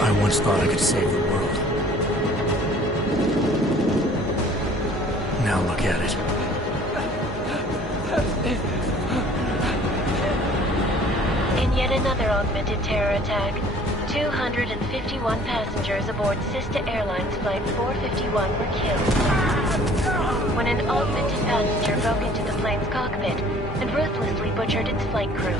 I once thought I could save the world. Now look at it. In yet another augmented terror attack, 251 passengers aboard Sister Airlines Flight 451 were killed when an augmented passenger broke into the plane's cockpit and ruthlessly butchered its flight crew.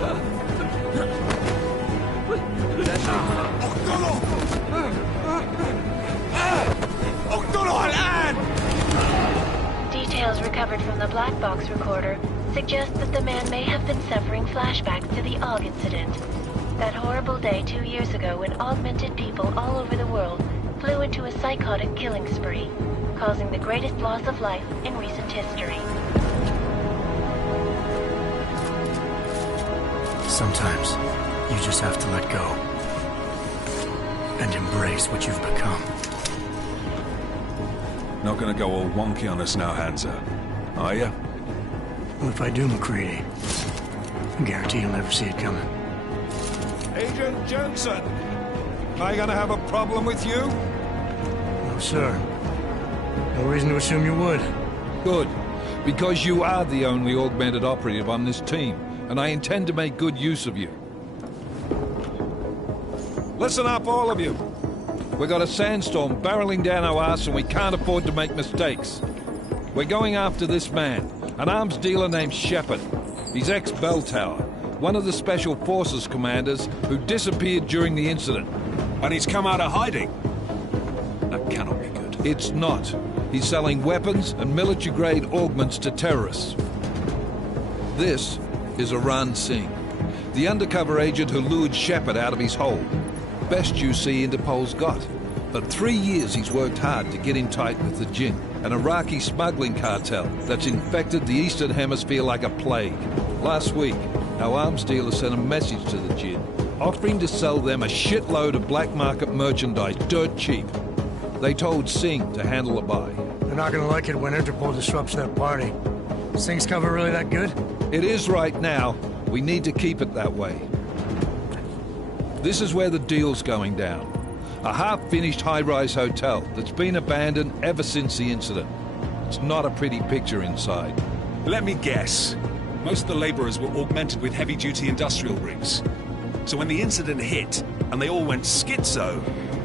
Details recovered from the black box recorder suggest that the man may have been suffering flashbacks to the AUG incident. That horrible day 2 years ago when augmented people all over the world flew into a psychotic killing spree, causing the greatest loss of life in recent history. Sometimes, you just have to let go. And embrace what you've become. Not gonna go all wonky on us now, Hansa, are you? Well, if I do, McCready, I guarantee you'll never see it coming. Agent Jensen! Am I gonna have a problem with you? No, sir. No reason to assume you would. Good. Because you are the only augmented operative on this team, and I intend to make good use of you. Listen up, all of you. We've got a sandstorm barreling down our arse and we can't afford to make mistakes. We're going after this man, an arms dealer named Shepard. He's ex-Bell Tower, one of the Special Forces commanders who disappeared during the incident. And he's come out of hiding. That cannot be good. It's not. He's selling weapons and military-grade augments to terrorists. This is Aran Singh, the undercover agent who lured Shepard out of his hole. Best you see Interpol's got. For 3 years he's worked hard to get in tight with the Jinn, an Iraqi smuggling cartel that's infected the Eastern Hemisphere like a plague. Last week, our arms dealer sent a message to the Jinn, offering to sell them a shitload of black market merchandise dirt cheap. They told Singh to handle the buy. They're not gonna like it when Interpol disrupts that party. Singh's cover really that good? It is right now. We need to keep it that way. This is where the deal's going down. A half-finished high-rise hotel that's been abandoned ever since the incident. It's not a pretty picture inside. Let me guess. Most of the laborers were augmented with heavy-duty industrial rigs. So when the incident hit, and they all went schizo,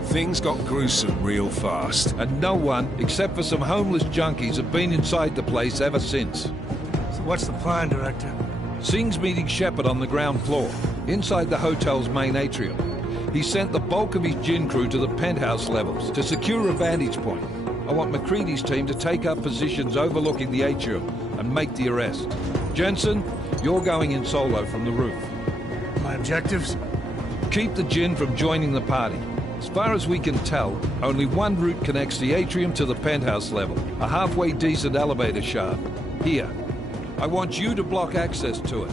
things got gruesome real fast. And no one, except for some homeless junkies, have been inside the place ever since. So what's the plan, Director? Singh's meeting Shepard on the ground floor, inside the hotel's main atrium. He sent the bulk of his Jinn crew to the penthouse levels to secure a vantage point. I want McCready's team to take up positions overlooking the atrium and make the arrest. Jensen, you're going in solo from the roof. My objectives? Keep the Jinn from joining the party. As far as we can tell, only one route connects the atrium to the penthouse level, a halfway decent elevator shaft. Here. I want you to block access to it.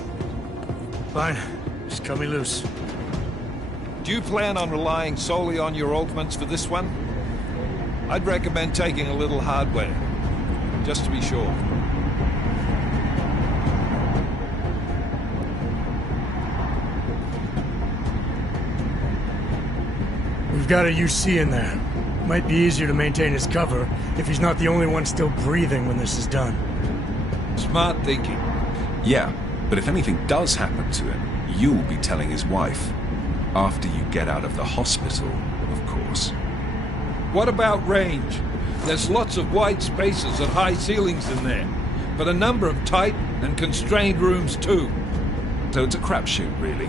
Fine. Just cut me loose. Do you plan on relying solely on your augments for this one? I'd recommend taking a little hardware, just to be sure. We've got a UC in there. Might be easier to maintain his cover if he's not the only one still breathing when this is done. Smart thinking. Yeah, but if anything does happen to him, you'll be telling his wife. After you get out of the hospital, of course. What about range? There's lots of wide spaces and high ceilings in there, but a number of tight and constrained rooms too. So it's a crapshoot, really.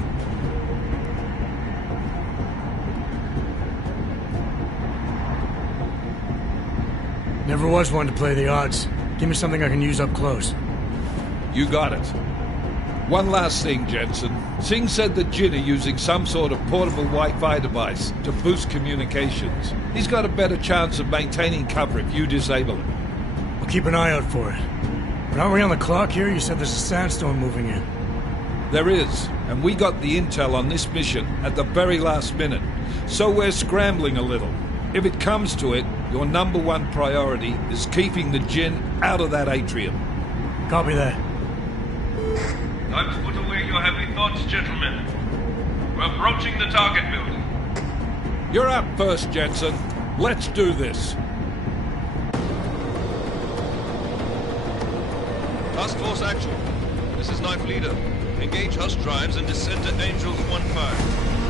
Never was one to play the odds. Give me something I can use up close. You got it. One last thing, Jensen. Singh said that Jin are using some sort of portable Wi-Fi device to boost communications. He's got a better chance of maintaining cover if you disable it. I'll keep an eye out for it. But aren't we on the clock here? You said there's a sandstorm moving in. There is, and we got the intel on this mission at the very last minute. So we're scrambling a little. If it comes to it, your #1 priority is keeping the Jin out of that atrium. Copy that. Time to put away your heavy thoughts, gentlemen. We're approaching the target building. You're up first, Jensen. Let's do this. Task Force Actual. This is Knife Leader. Engage Hush drives and descend to Angels 1-5.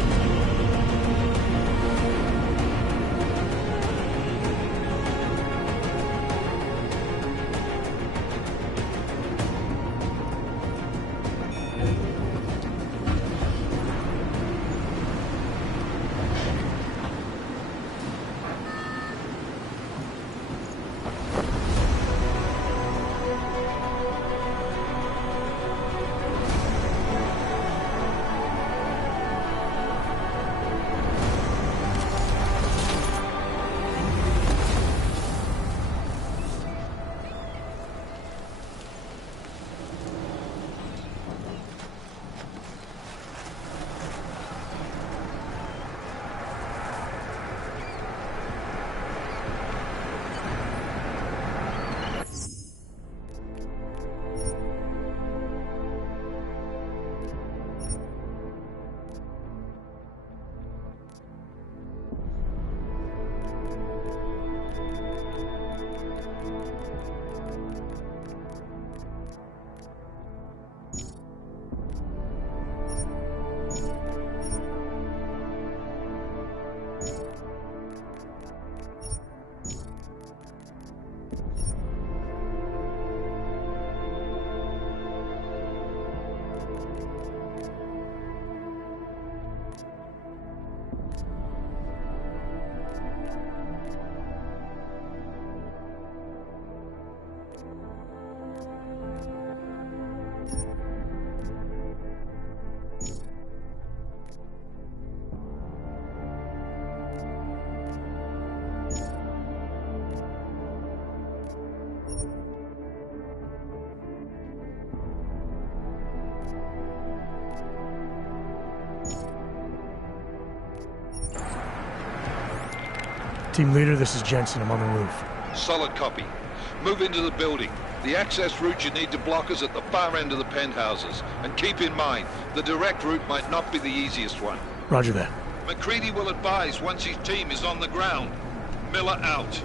Team leader, this is Jensen. I'm on the roof. Solid copy. Move into the building. The access route you need to block is at the far end of the penthouses. And keep in mind, the direct route might not be the easiest one. Roger that. McCready will advise once his team is on the ground. Miller out.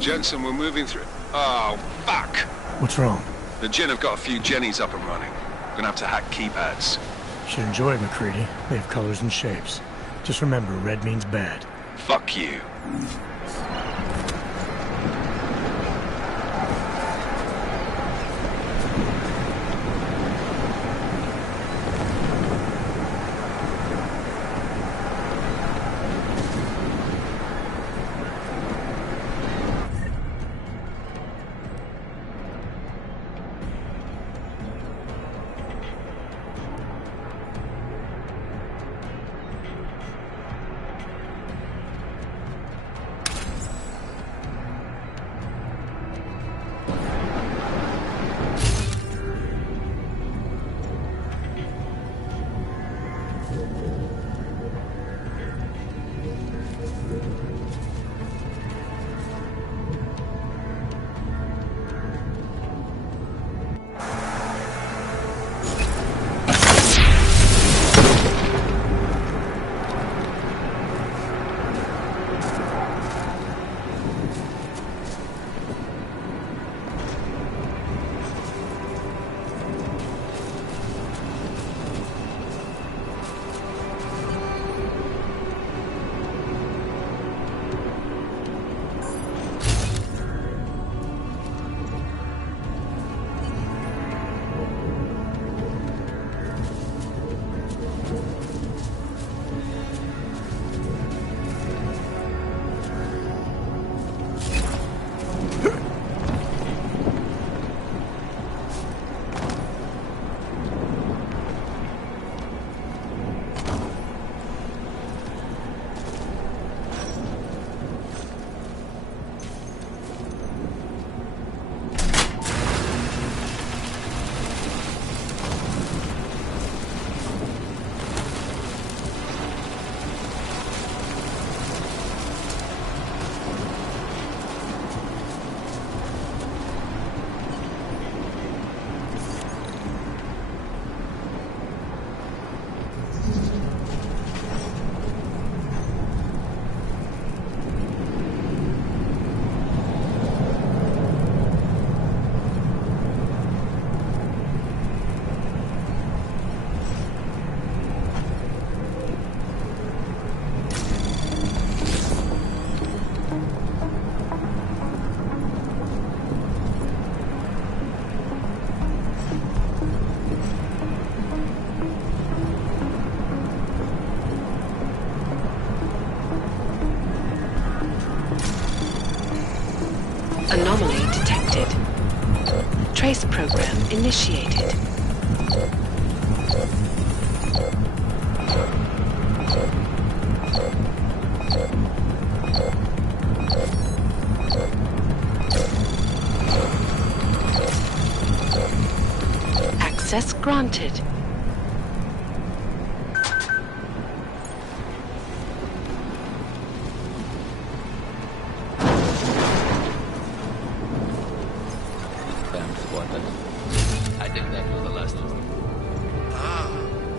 Jensen, we're moving through... Oh, fuck! What's wrong? The Jin have got a few Jennies up and running. We're gonna have to hack keypads. Should enjoy it, McCready. They have colors and shapes. Just remember, red means bad. Fuck you. Anomaly detected. Trace program initiated. Access granted. I think that was the last one.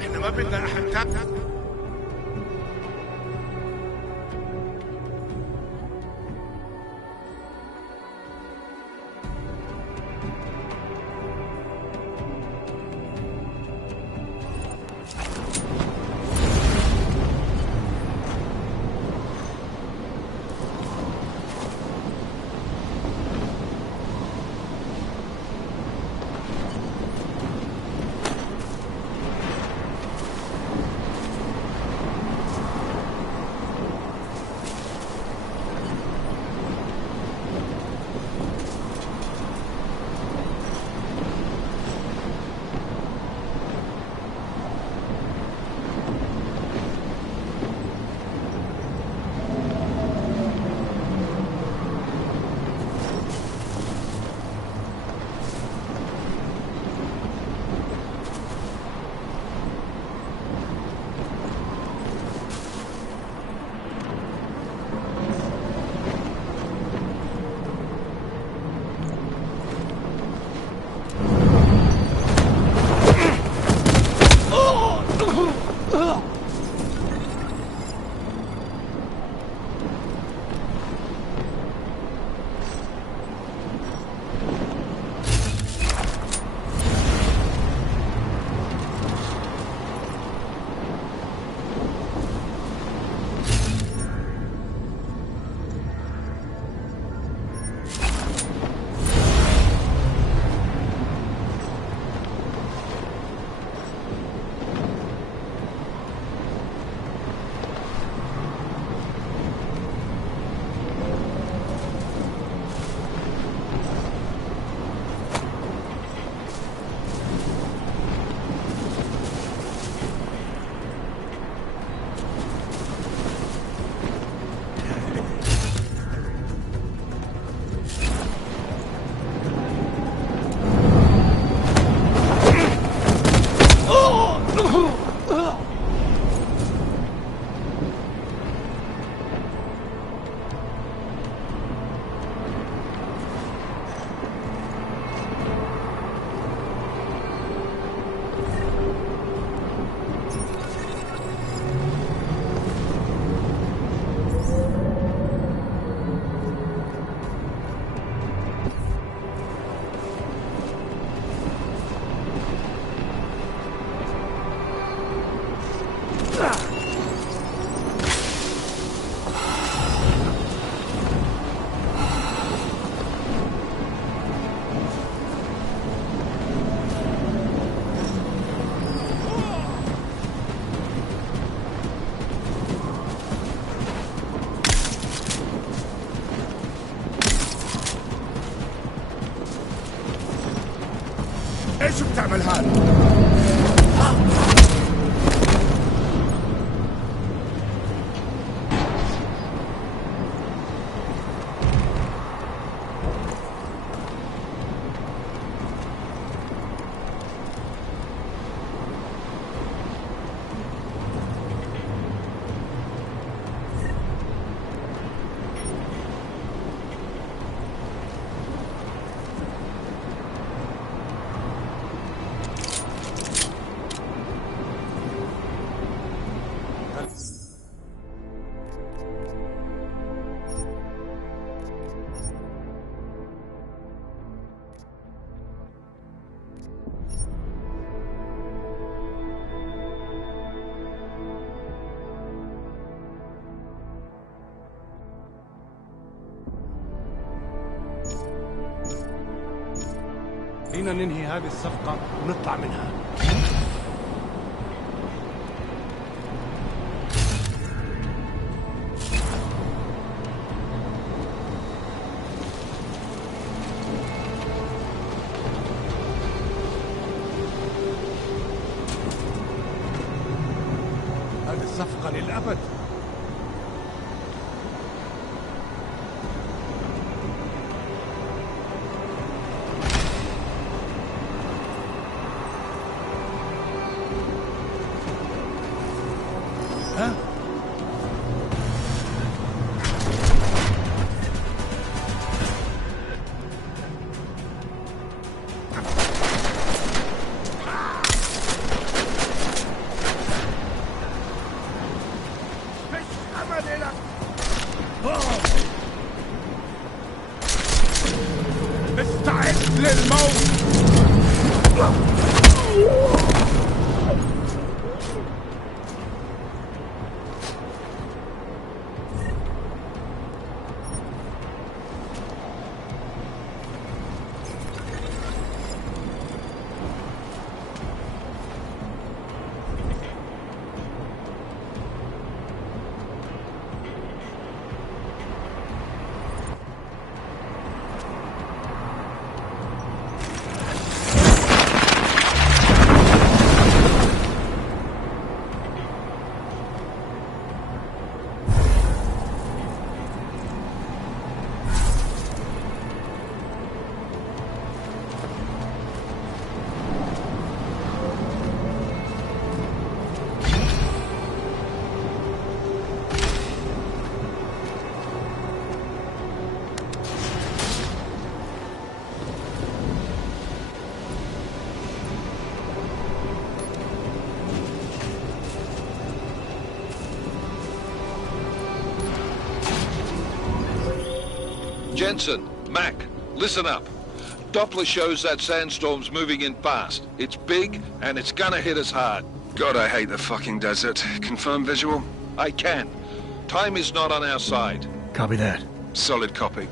احنا ما بدنا احد ليش بتعمل هذا؟ خلينا ننهي هذه الصفقة ونطلع منها. هذه الصفقة للأبد. استعد للموت. Jensen, Mac, listen up. Doppler shows that sandstorm's moving in fast. It's big, and it's gonna hit us hard. God, I hate the fucking desert. Confirm visual? I can. Time is not on our side. Copy that. Solid copy.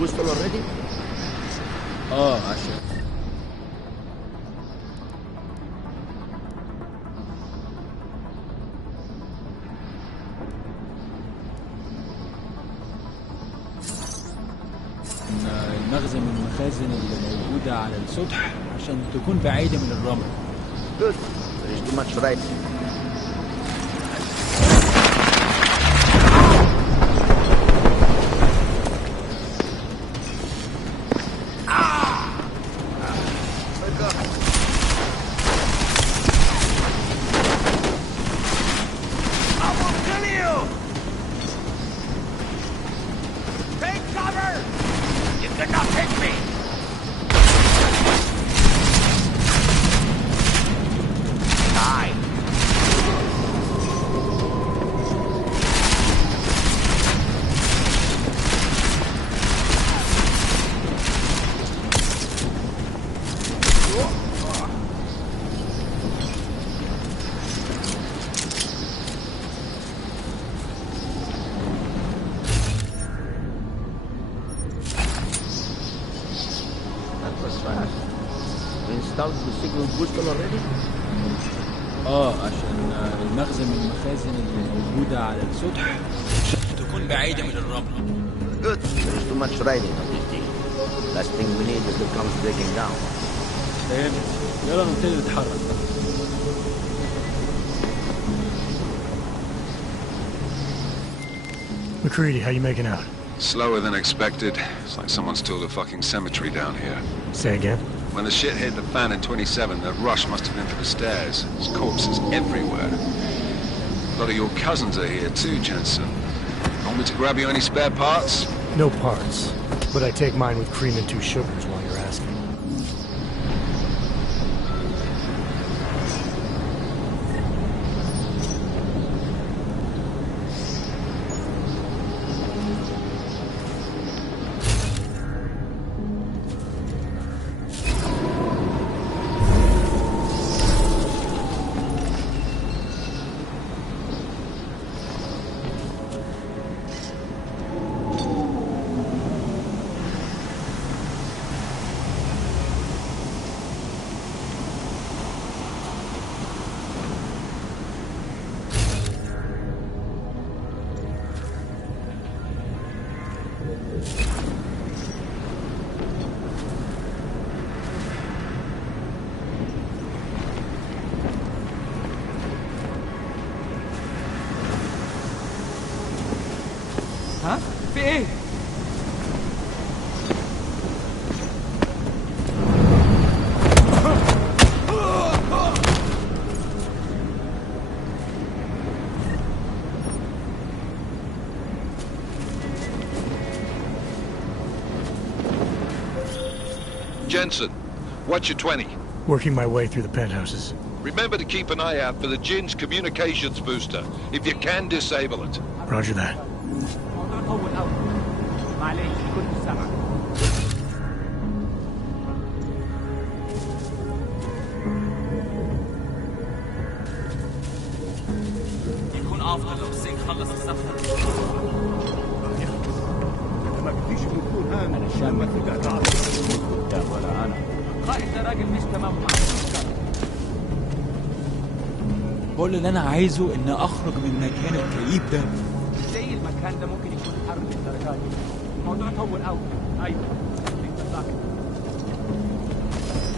وصل already؟ عشان المخزن من المخازن اللي موجودة على السطح عشان تكون بعيدة من الرمل. Good. There is too much right. عشان المخزن من المخازن اللي موجودة على السطح عشان تكون بعيدة من الرمل. Good. There is too much riding on this thing. Last thing we need is it comes breaking down. فهمت. يلا نبتدي نتحرك. McCready, how you making out? Slower than expected. It's like someone's tilled a fucking cemetery down here. Say again? When the shit hit the fan in 27, the rush must have been for the stairs. There's corpses everywhere. A lot of your cousins are here too, Jensen. Want me to grab you any spare parts? No parts. But I take mine with cream and 2 sugars while you're asking. ها؟ في ايه؟ Jensen, what's your 20? Working my way through the penthouses. Remember to keep an eye out for the Jin's communications booster, if you can disable it. Roger that. يكون افضل لو السينك خلص السفر. ما بديش نكون هان انا شامل لما ترجع تعرف ولا انا. القائد ده راجل مش تمام مع السكر. كل اللي انا عايزه ان اخرج من مكان الكئيب ده. زي المكان ده ممكن يكون حرب الدرجات. الموضوع طول قوي. ايوه.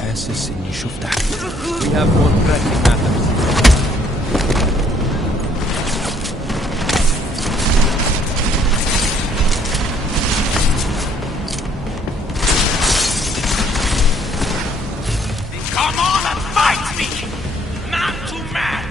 حاسس اني شفت حاجه. We have more traffic matters. Come on and fight me! Man to man!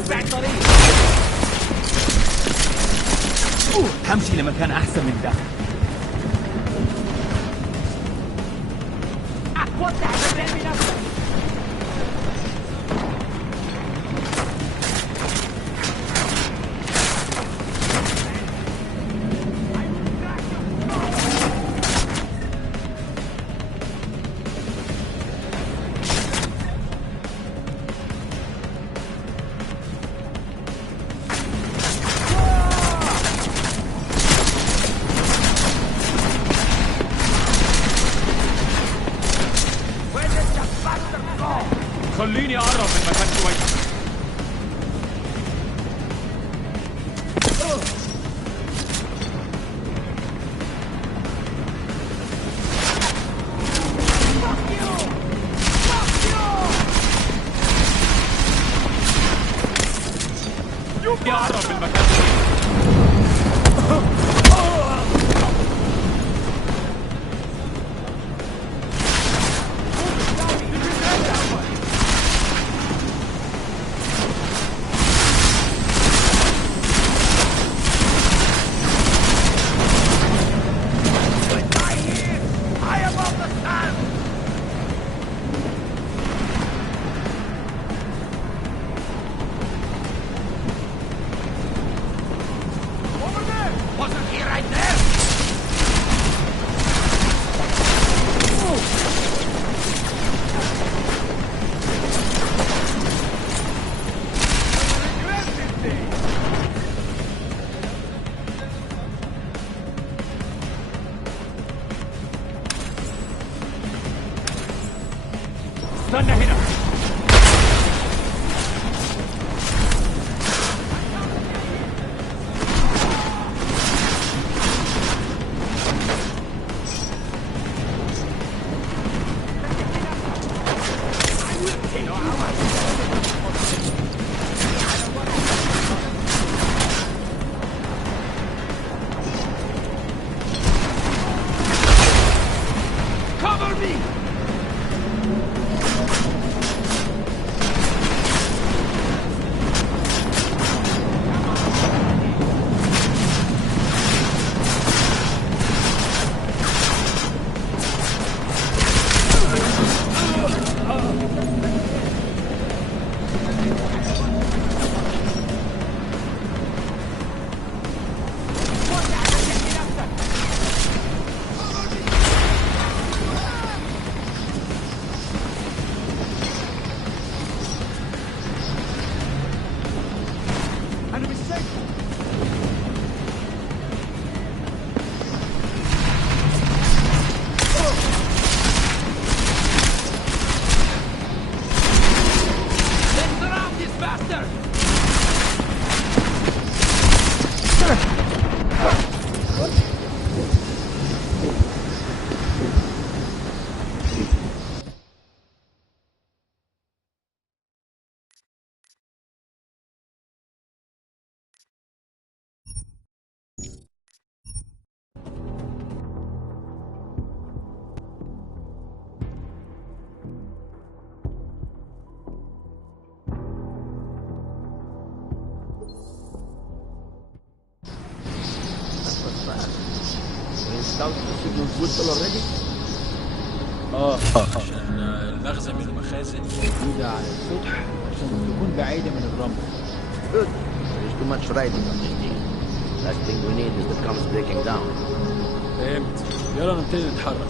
وسع الطريق. همشي لمكان احسن من ده. وسع الطريق بنفسك. خليني اقرب من مكان كويس. اقرب من مكان استنى هنا. Cover me! عشان المخزن من المخازن موجودة على السطح عشان تكون بعيدة من الرمل. Good. There's too much riding on this thing. Last thing we need is the comes breaking down. فهمت. يلا نبتدي نتحرك.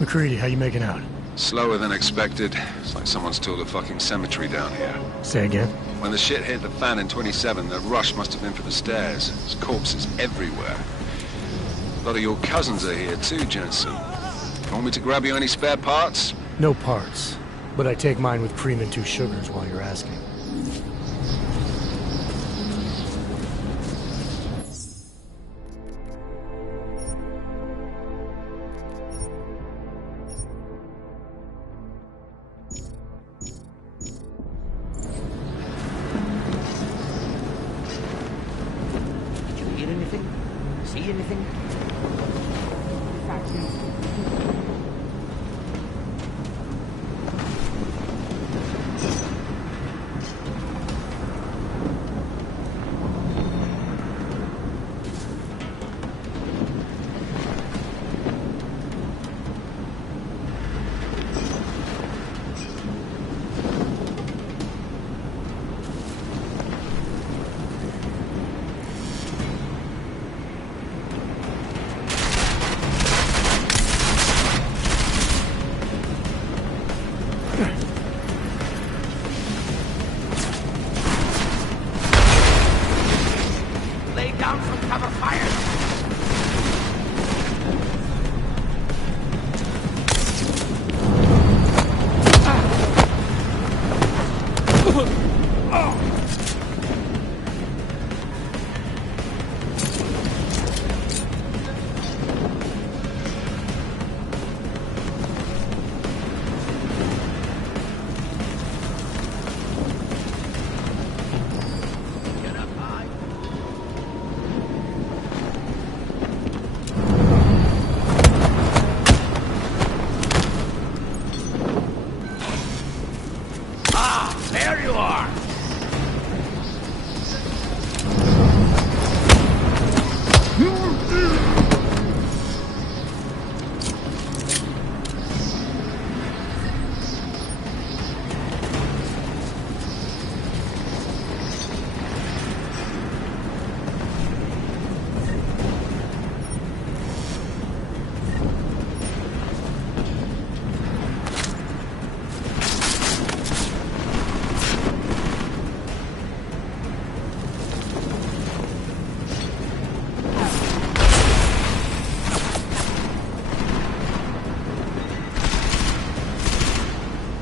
McCready, how you making out? Slower than expected. It's like someone's tilled a fucking cemetery down here. Say again? When the shit hit the fan in 27, the rush must have been for the stairs. There's corpses everywhere. A lot of your cousins are here too, Jensen. Want me to grab you any spare parts? No parts. But I take mine with cream and 2 sugars while you're asking. see anything?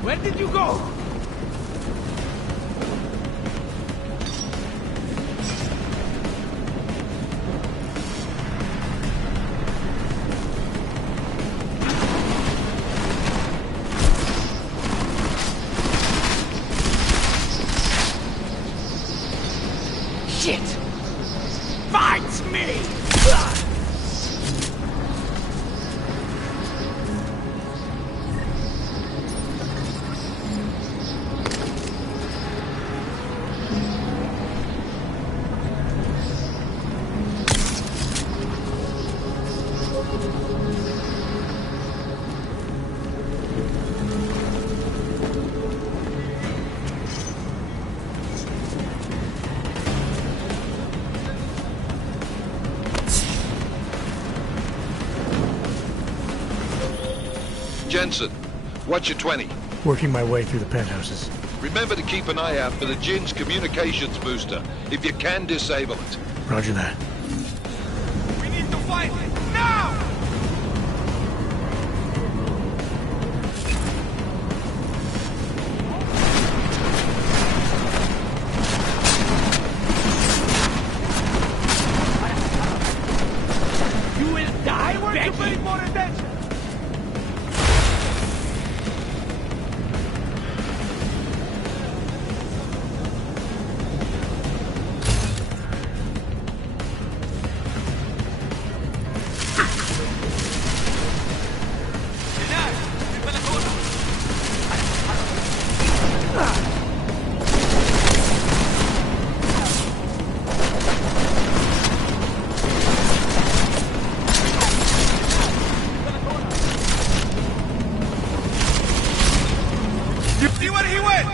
Where did you go? Shit! Fight me! Jensen, what's your 20? Working my way through the penthouses. Remember to keep an eye out for the Jinn's communications booster. If you can, disable it. Roger that. We need to fight now! You will die, weren't you paying more attention? See where he went!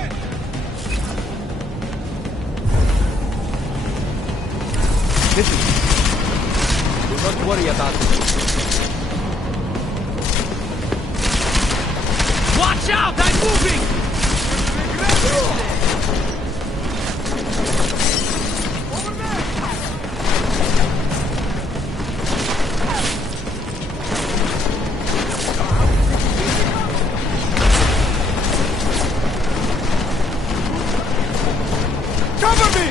Listen. Do not worry about it. Watch out! I'm moving! Cover me!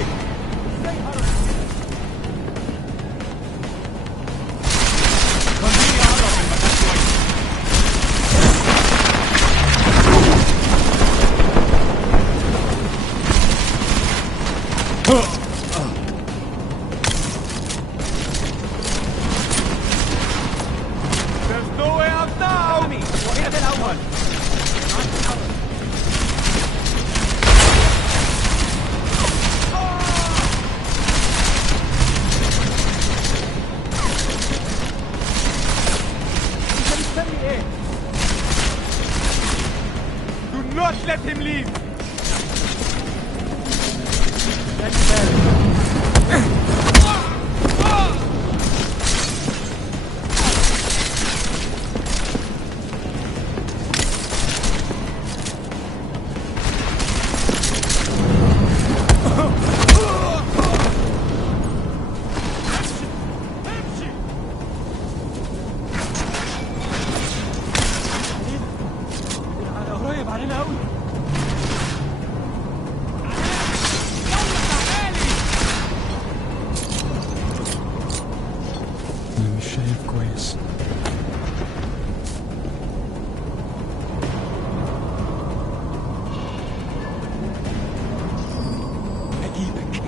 Do not let him leave!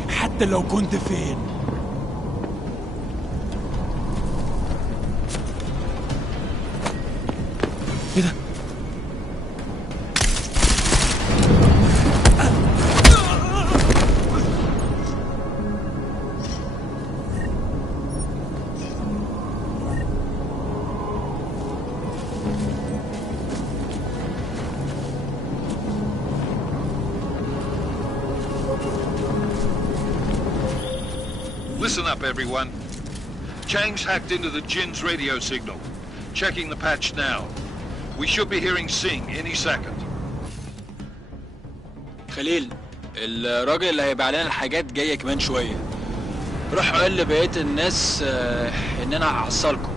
حتى لو كنت فين. ايه ده؟ Listen up, everyone. Chang's hacked into the Jin's radio signal. Checking the patch now. We should be hearing Sing any second. خليل، الراجل اللي هيبيع لنا الحاجات جايه كمان شويه. روح قول لبقيه الناس ان انا هحصلكم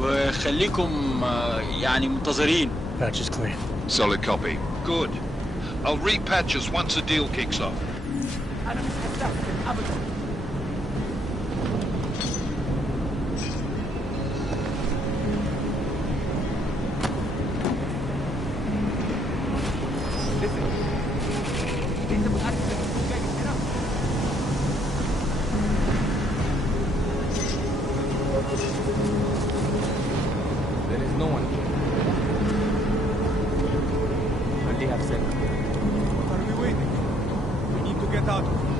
وخليكم يعني منتظرين. Patch is clean. Solid copy. Good. I'll repatch us once the deal kicks off. أنا مش هستسلم أبداً. There is no one here. And they have said, what are we waiting for? We need to get out of here.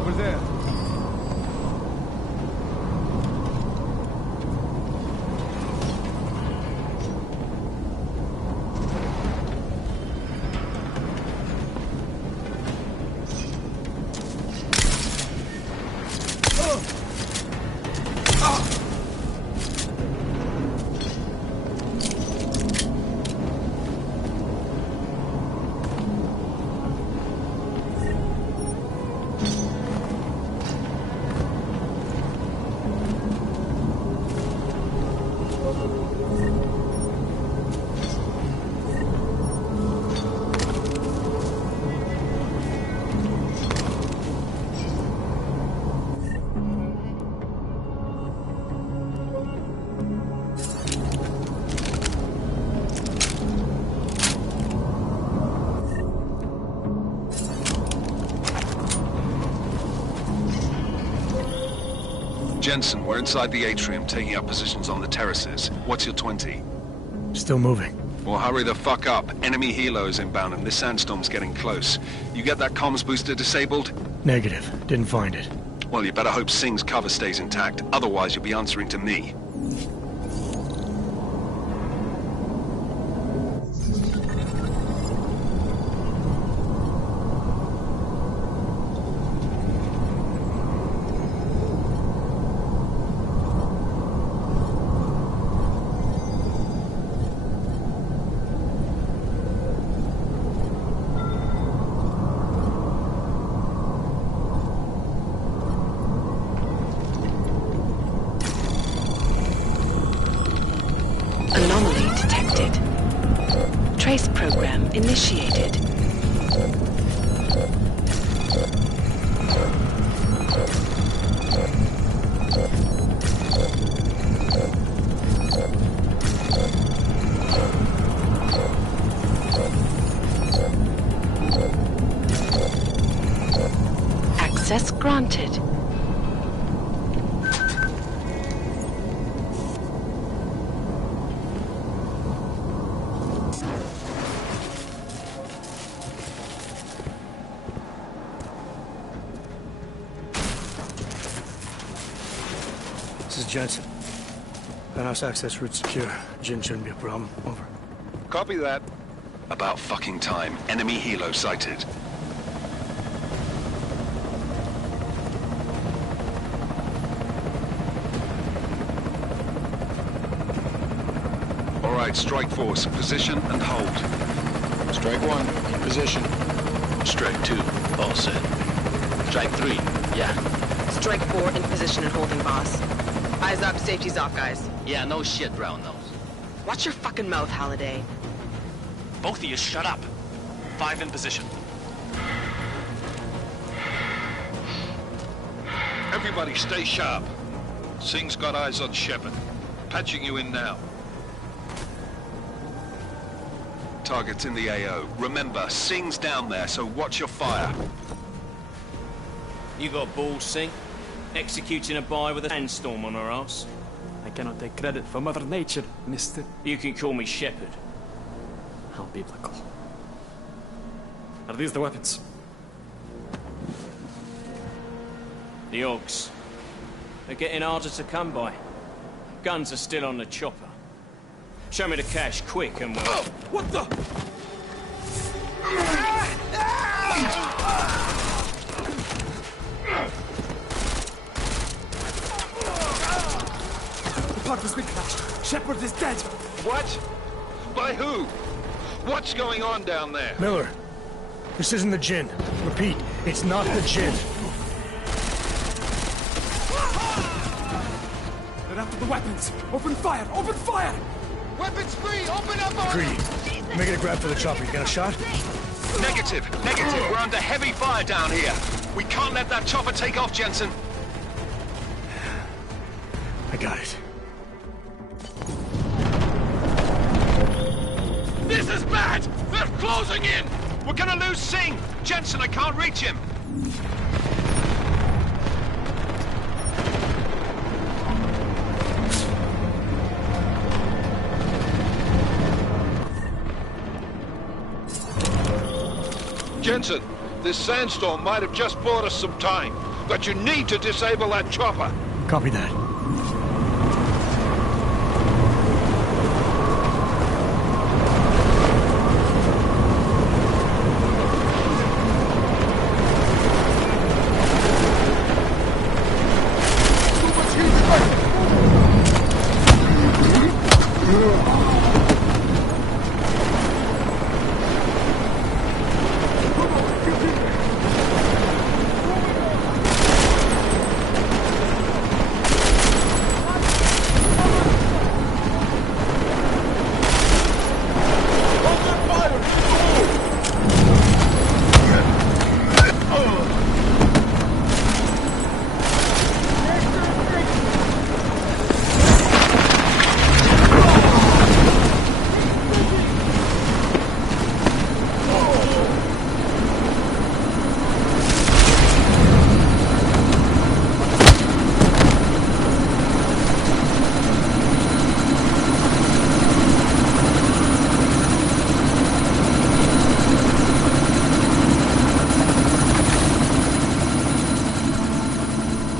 Over there. Jensen, we're inside the atrium, taking up positions on the terraces. What's your 20? Still moving. Well, hurry the fuck up. Enemy helos inbound and this sandstorm's getting close. You get that comms booster disabled? Negative. Didn't find it. Well, you better hope Singh's cover stays intact. Otherwise, you'll be answering to me. Anomaly detected. Trace program initiated. Access granted. is Jensen. Penthouse access route secure. Jin shouldn't be a problem. Over. Copy that. About fucking time. Enemy helo sighted. All right, strike force. Position and hold. Strike 1, in position. Strike 2, all set. Strike 3, yeah. Strike 4 in position and holding, boss. Eyes up, safety's off, guys. Yeah, no shit, brown nose. Watch your fucking mouth, Halliday. Both of you shut up. 5 in position. Everybody stay sharp. Singh's got eyes on Shepard. Patching you in now. Target's in the AO. Remember, Singh's down there, so watch your fire. You got balls, Singh? Executing a buy with a sandstorm on our ass? I cannot take credit for Mother Nature, mister. You can call me Shepard. How biblical. Are these the weapons? The Ogs. They're getting harder to come by. Guns are still on the chopper. Show me the cash, quick, and we'll... Oh, what the? The part has been crashed. Shepard is dead. What? By who? What's going on down there? Miller, this isn't the Jinn. Repeat, it's not the Jinn. They're after the weapons. Open fire! Open fire! Weapons free! Open up on... Greedy. Making a grab for the chopper. You got a shot? Negative. We're under heavy fire down here. We can't let that chopper take off, Jensen. I got it. This is bad! They're closing in! We're gonna lose Singh! Jensen, I can't reach him! Jensen, this sandstorm might have just bought us some time, but you need to disable that chopper. Copy that.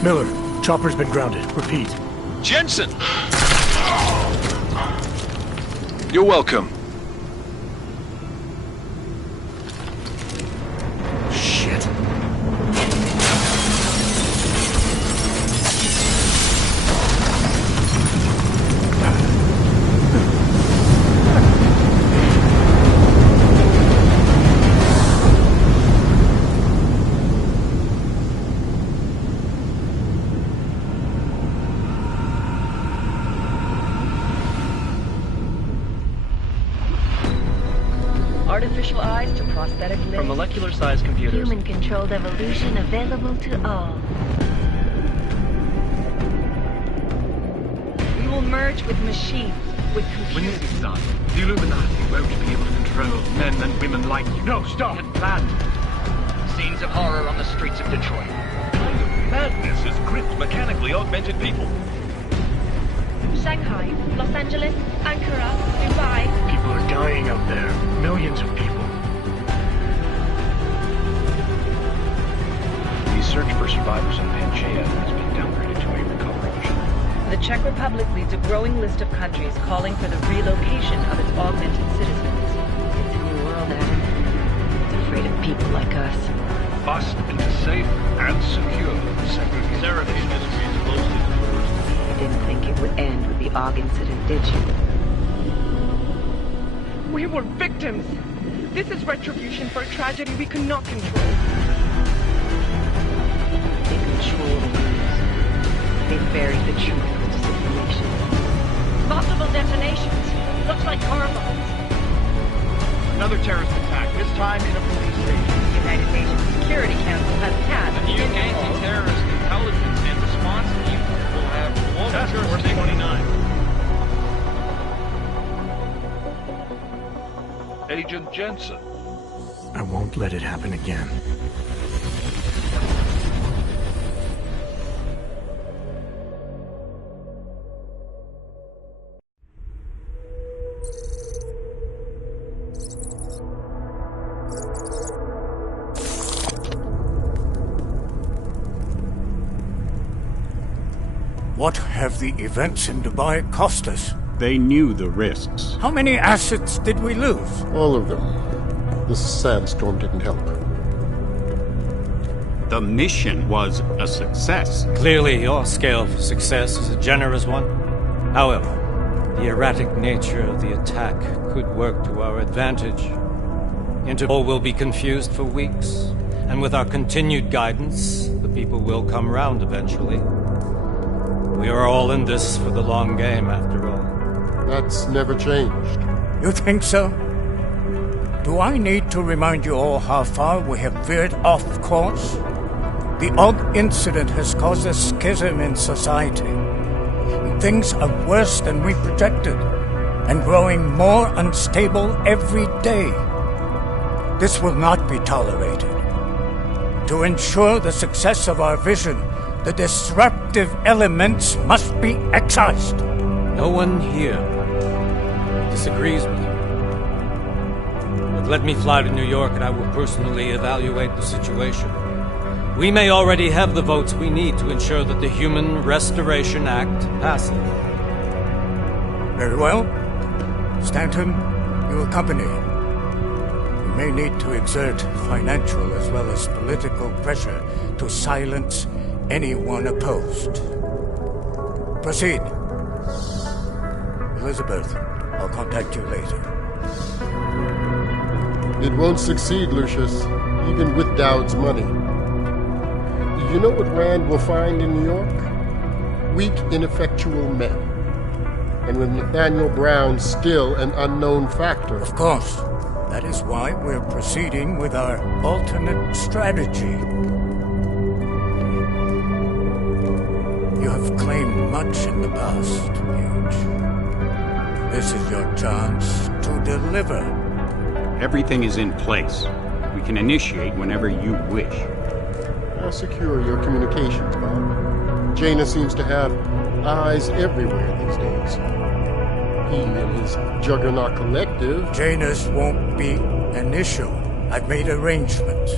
Miller, chopper's been grounded. Repeat. Jensen! You're welcome. Shit. Artificial eyes to prosthetic limbs. From molecular-sized computers. Human-controlled evolution available to all. We will merge with machines, with computers. When this is done, the Illuminati won't be able to control men and women like you. No, stop! And planned. Scenes of horror on the streets of Detroit. Kind of madness has gripped mechanically augmented people. Shanghai, Los Angeles, Ankara, Dubai. People are dying out there. Millions of people. The search for survivors in Pangaea has been downgraded to a recovery mission. The Czech Republic leads a growing list of countries calling for the relocation of its augmented citizens. It's a new world, Adam. It's afraid of people like us. Bust into safe and secure segregation. Serenade Industries closely to the worst. You didn't think it would end with the AUG incident, did you? We were victims. This is retribution for a tragedy we cannot control. They control the news. They buried the truth with disinformation. Multiple detonations. Looks like car bombs. Another terrorist attack, this time in a police station. The United Nations Security Council has passed The new anti-terrorist intelligence and response team will have all the Task Force 29. Agent Jensen. I won't let it happen again. What have the events in Dubai cost us? They knew the risks. How many assets did we lose? All of them. This sandstorm didn't help. The mission was a success. Clearly, your scale for success is a generous one. However, the erratic nature of the attack could work to our advantage. Interpol will be confused for weeks, and with our continued guidance, the people will come round eventually. We are all in this for the long game, after all. That's never changed. You think so? Do I need to remind you all how far we have veered off course? The AUG incident has caused a schism in society. Things are worse than we projected, and growing more unstable every day. This will not be tolerated. To ensure the success of our vision, the disruptive elements must be excised. No one here disagrees with you. But let me fly to New York and I will personally evaluate the situation. We may already have the votes we need to ensure that the Human Restoration Act passes. Very well. Stanton, you accompany. We may need to exert financial as well as political pressure to silence anyone opposed. Proceed. Elizabeth, I'll contact you later. It won't succeed, Lucius, even with Dowd's money. You know what Rand will find in New York? Weak, ineffectual men. And with Nathaniel Brown still an unknown factor. Of course. That is why we're proceeding with our alternate strategy. You have claimed much in the past, Huge. This is your chance to deliver. Everything is in place. We can initiate whenever you wish. How secure are your communications, Bob? Jaina seems to have eyes everywhere these days. He and his Juggernaut Collective... Jaina's won't be an issue. I've made arrangements.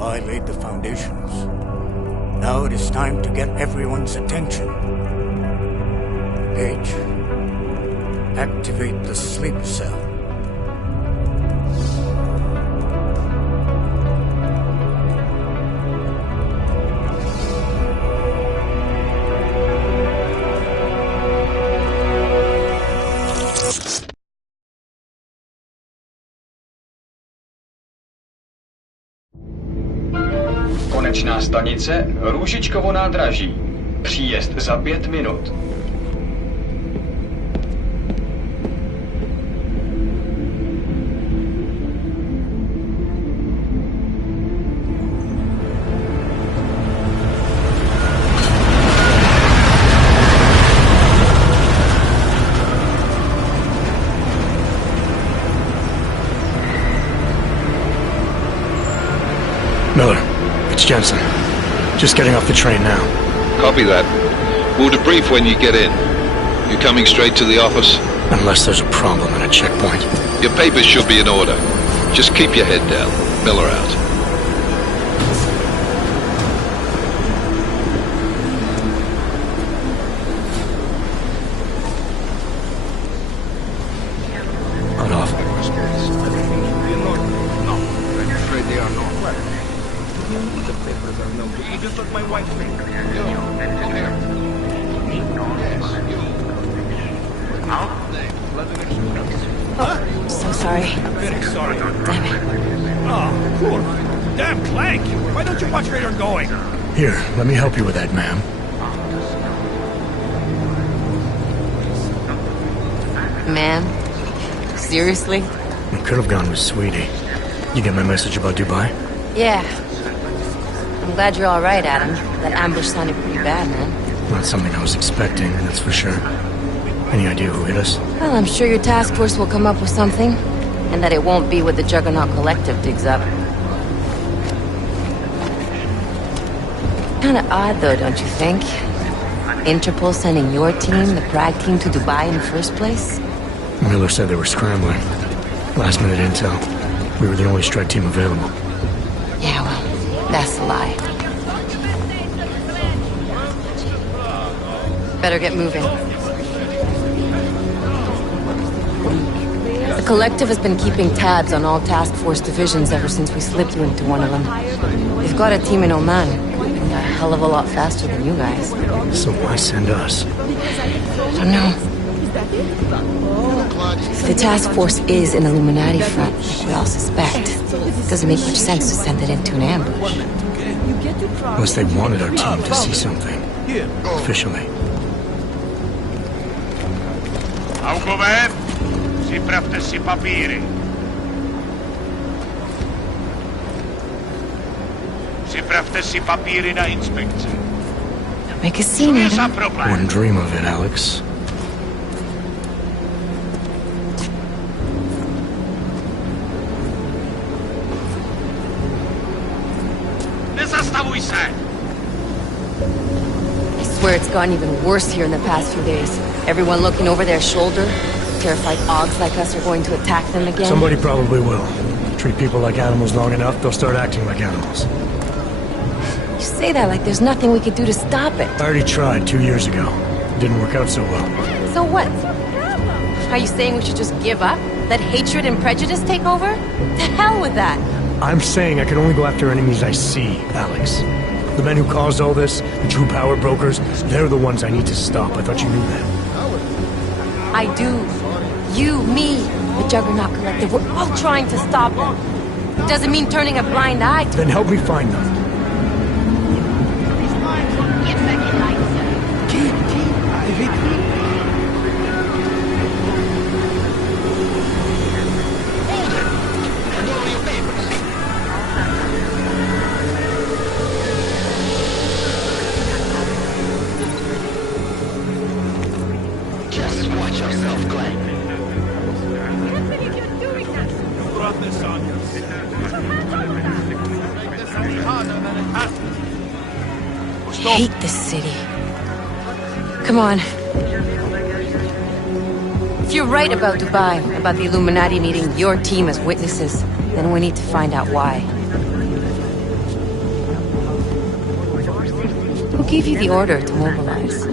I laid the foundations. Now it is time to get everyone's attention. Page, activate the sleep cell. Konečná stanice Růžičkovo nádraží. Příjezd za 5 minut. Miller, it's Jensen. Just getting off the train now. Copy that. We'll debrief when you get in. You coming straight to the office? Unless there's a problem at a checkpoint. Your papers should be in order. Just keep your head down. Miller out. You just let my wife think. Oh, so sorry. Very sorry. Damn it. Oh, cool. Damn, Clank! Why don't you watch where you're going? Here, let me help you with that, ma'am. Ma'am? Seriously? I could have gone with Sweetie. You get my message about Dubai? Yeah. I'm glad you're alright, Adam. That ambush sounded pretty bad, man. Not something I was expecting, that's for sure. Any idea who hit us? Well, I'm sure your task force will come up with something. And that it won't be what the Juggernaut Collective digs up. Kinda odd, though, don't you think? Interpol sending your team, the Prague team, to Dubai in the first place? Miller said they were scrambling. Last minute intel. We were the only strike team available. Yeah, well, that's a lie. Better get moving. The Collective has been keeping tabs on all task force divisions ever since we slipped you into one of them. They've got a team in Oman. A hell of a lot faster than you guys. So why send us? I don't know. If the task force is an Illuminati front, we all suspect, it doesn't make much sense to send it into an ambush. Unless they wanted our team to see something. Officially. Augover, připravte si papíry. Připravte si papíry na inspekci. Make a scene, Adam. Wouldn't dream of it, Alex. Nezastavuj se! I swear it's gotten even worse here in the past few days. Everyone looking over their shoulder. Terrified Augs like us are going to attack them again. Somebody probably will. Treat people like animals long enough, they'll start acting like animals. You say that like there's nothing we could do to stop it. I already tried 2 years ago. It didn't work out so well. So what? Are you saying we should just give up? Let hatred and prejudice take over? To hell with that! I'm saying I can only go after enemies I see, Alex. The men who caused all this, the true power brokers, they're the ones I need to stop. I thought you knew that. I do. You, me, the Juggernaut Collective, we're all trying to stop them. Doesn't mean turning a blind eye to... Then help me find them. Just watch yourself, Glenn. Brought this on you. Make this any harder than it has to. I hate this city. Come on. If you're right about Dubai, about the Illuminati needing your team as witnesses, then we need to find out why. Who gave you the order to mobilize?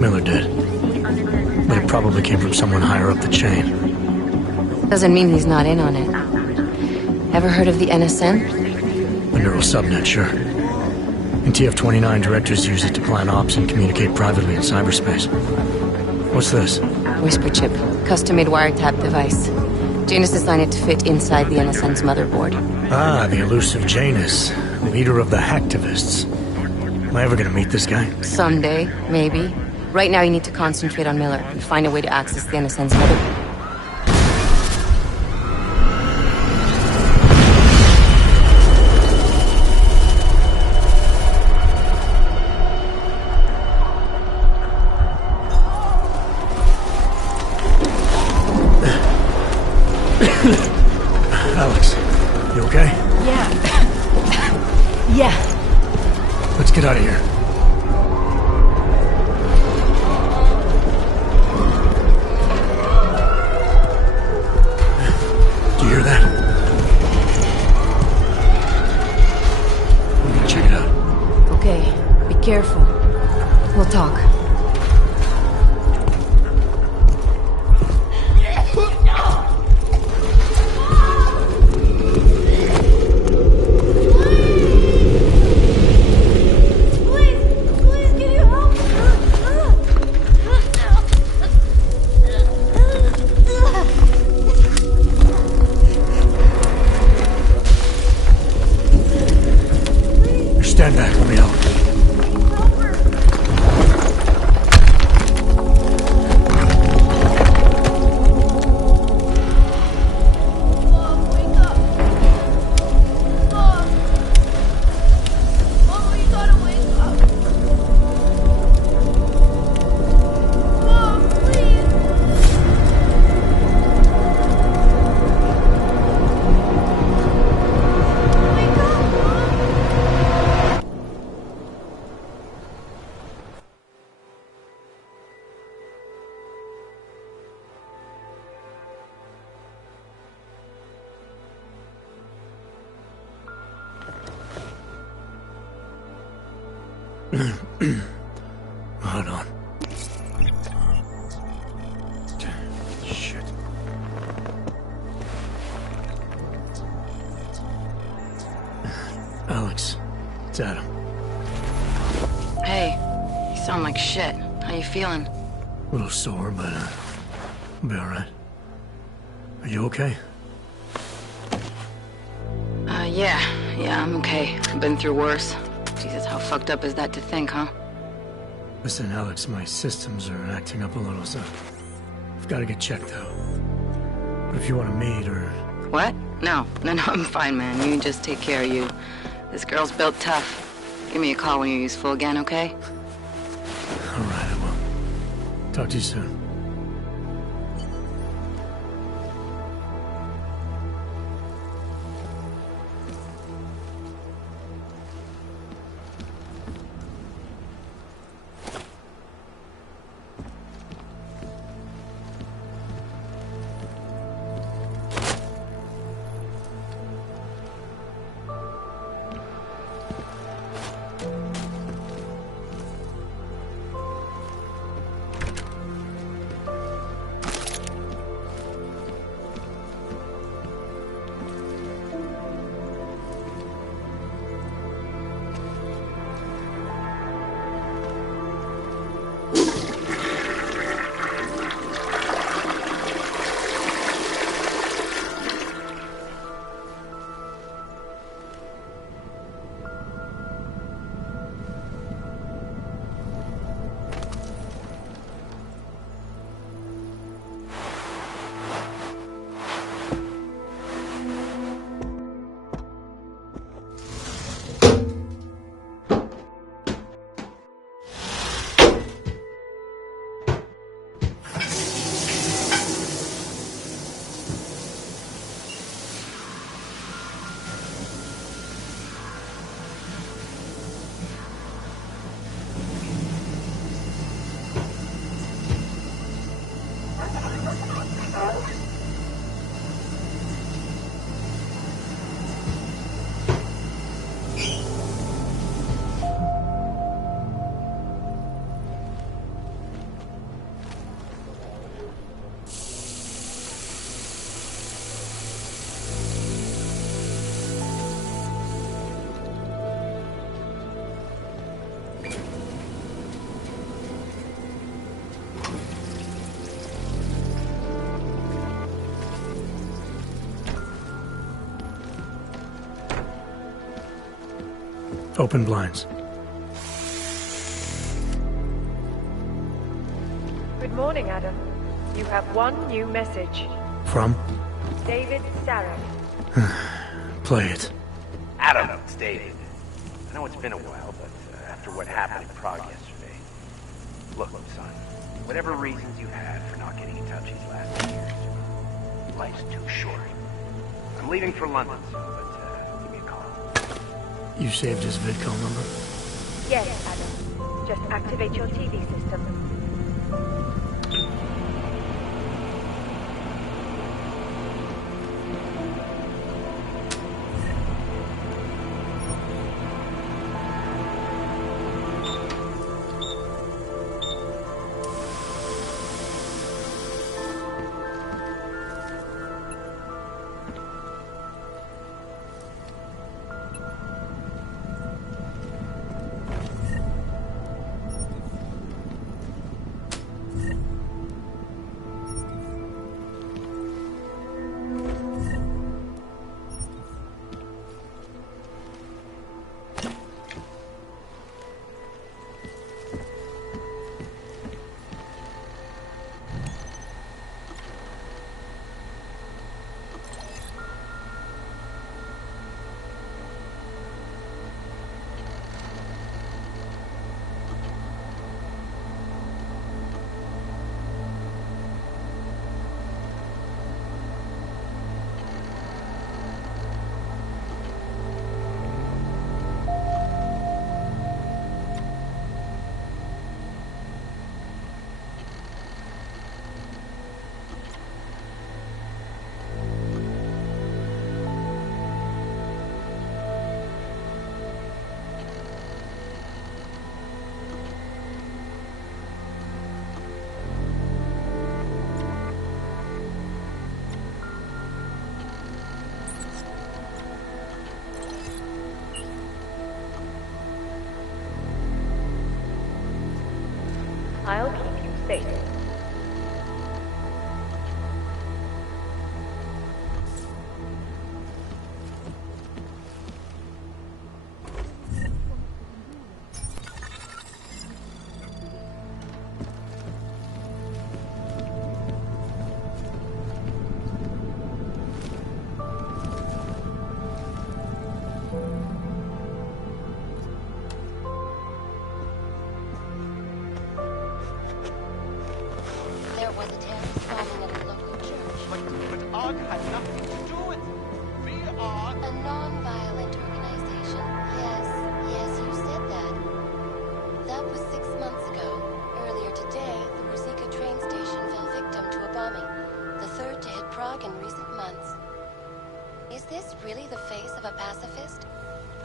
Miller did. But it probably came from someone higher up the chain. Doesn't mean he's not in on it. Ever heard of the NSN? A neural subnet, sure. In TF-29, directors use it to plan ops and communicate privately in cyberspace. What's this? Whisper chip. Custom-made wiretap device. Janus designed it to fit inside the NSN's motherboard. Ah, the elusive Janus. Leader of the hacktivists. Am I ever gonna meet this guy? Someday, maybe. Right now you need to concentrate on Miller and find a way to access the NSN's motherboard. Alex, you okay? Yeah. Yeah. Let's get out of here. Do you hear that? I'm gonna check it out. Okay, be careful. We'll talk. Hold on. Shit. Alex, it's Adam. Hey, you sound like shit. How you feeling? A little sore, but I'll be alright. Are you okay? Yeah, I'm okay. I've been through worse. Jesus, how fucked up is that to think, huh? Listen, Alex, my systems are acting up a little, so I've got to get checked out. But if you want to meet or... What? No, I'm fine, man. You just take care of you. This girl's built tough. Give me a call when you're useful again, okay? Alright, I will. Talk to you soon. Open blinds. Good morning, Adam. You have one new message. From? David Sarek. Play it. Adam, it's David. I know it's been a while, but after what happened in Prague yesterday... Look, son, whatever reasons you had for not getting in touch these last 2 years, life's too short. I'm leaving for London soon, but give me a call. You saved his vidcall number? Yes, Adam. Just activate your TV system. Prague in recent months. Is this really the face of a pacifist?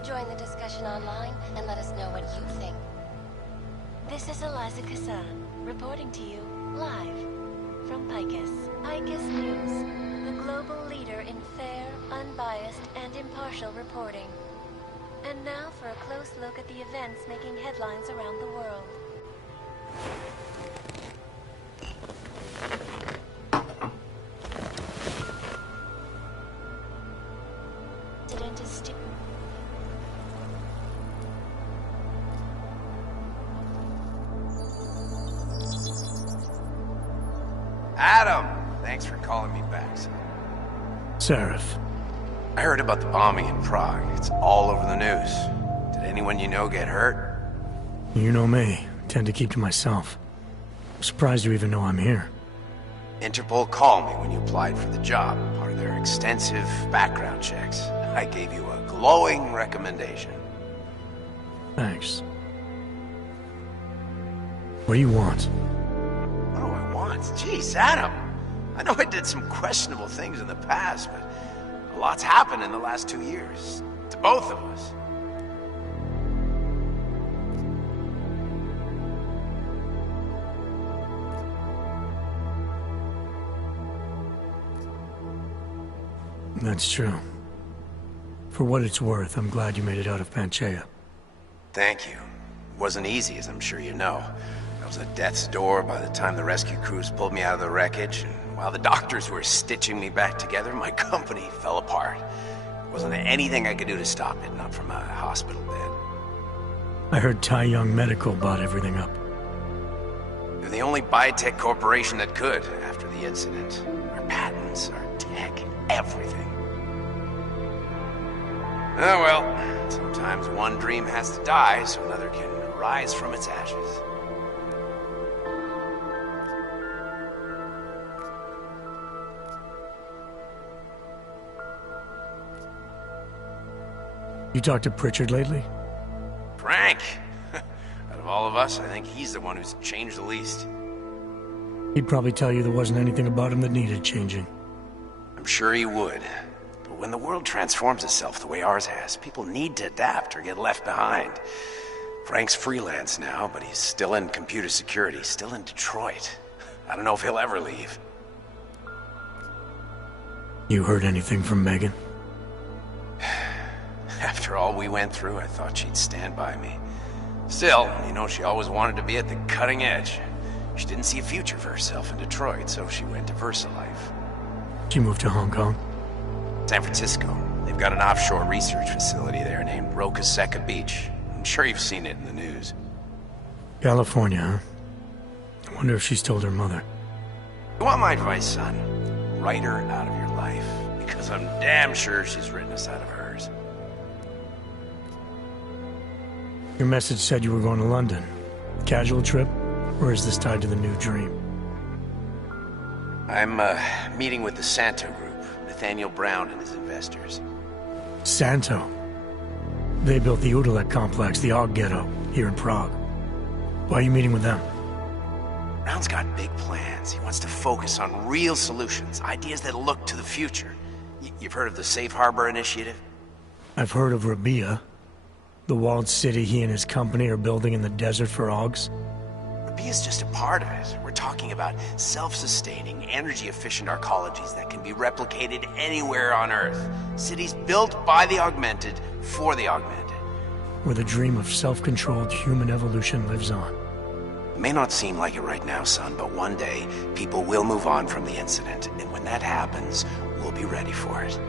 Join the discussion online and let us know what you think. This is Eliza Kassan, reporting to you live from Picus. Picus News, the global leader in fair, unbiased, and impartial reporting. And now for a close look at the events making headlines around the world. Incident is Adam! Thanks for calling me back, son. Seraph. I heard about the bombing in Prague. It's all over the news. Did anyone you know get hurt? You know me. Tend to keep to myself. I'm surprised you even know I'm here. Interpol called me when you applied for the job, part of their extensive background checks. I gave you a glowing recommendation. Thanks. What do you want? What do I want? Jeez, Adam! I know I did some questionable things in the past, but a lot's happened in the last 2 years. To both of us. That's true. For what it's worth, I'm glad you made it out of Panchaea. Thank you. It wasn't easy, as I'm sure you know. I was at death's door by the time the rescue crews pulled me out of the wreckage, and while the doctors were stitching me back together, my company fell apart. There wasn't anything I could do to stop it, not from a hospital bed. I heard Tai Young Medical bought everything up. They're the only biotech corporation that could, after the incident. Our patents, our tech, everything. Oh well, sometimes one dream has to die so another can rise from its ashes. You talked to Pritchard lately? Frank! Out of all of us, I think he's the one who's changed the least. He'd probably tell you there wasn't anything about him that needed changing. I'm sure he would. But when the world transforms itself the way ours has, people need to adapt or get left behind. Frank's freelance now, but he's still in computer security, still in Detroit. I don't know if he'll ever leave. You heard anything from Megan? After all we went through, I thought she'd stand by me. Still, you know, she always wanted to be at the cutting edge. She didn't see a future for herself in Detroit, so she went to VersaLife. She moved to Hong Kong? San Francisco. They've got an offshore research facility there named Roca Seca Beach. I'm sure you've seen it in the news. California, huh? I wonder if she's told her mother. You want my advice, son? Write her out of your life, because I'm damn sure she's written us out of hers. Your message said you were going to London. Casual trip? Or is this tied to the new dream? I'm, meeting with the Santo Group, Nathaniel Brown and his investors. Santo? They built the Udalek complex, the Og Ghetto, here in Prague. Why are you meeting with them? Brown's got big plans. He wants to focus on real solutions, ideas that look to the future. You've heard of the Safe Harbor Initiative? I've heard of Rabia, the walled city he and his company are building in the desert for Augs. Rabia's just a part of it. We're talking about self-sustaining, energy-efficient arcologies that can be replicated anywhere on Earth. Cities built by the augmented, for the augmented. Where the dream of self-controlled human evolution lives on. It may not seem like it right now, son, but one day, people will move on from the incident, and when that happens, we'll be ready for it.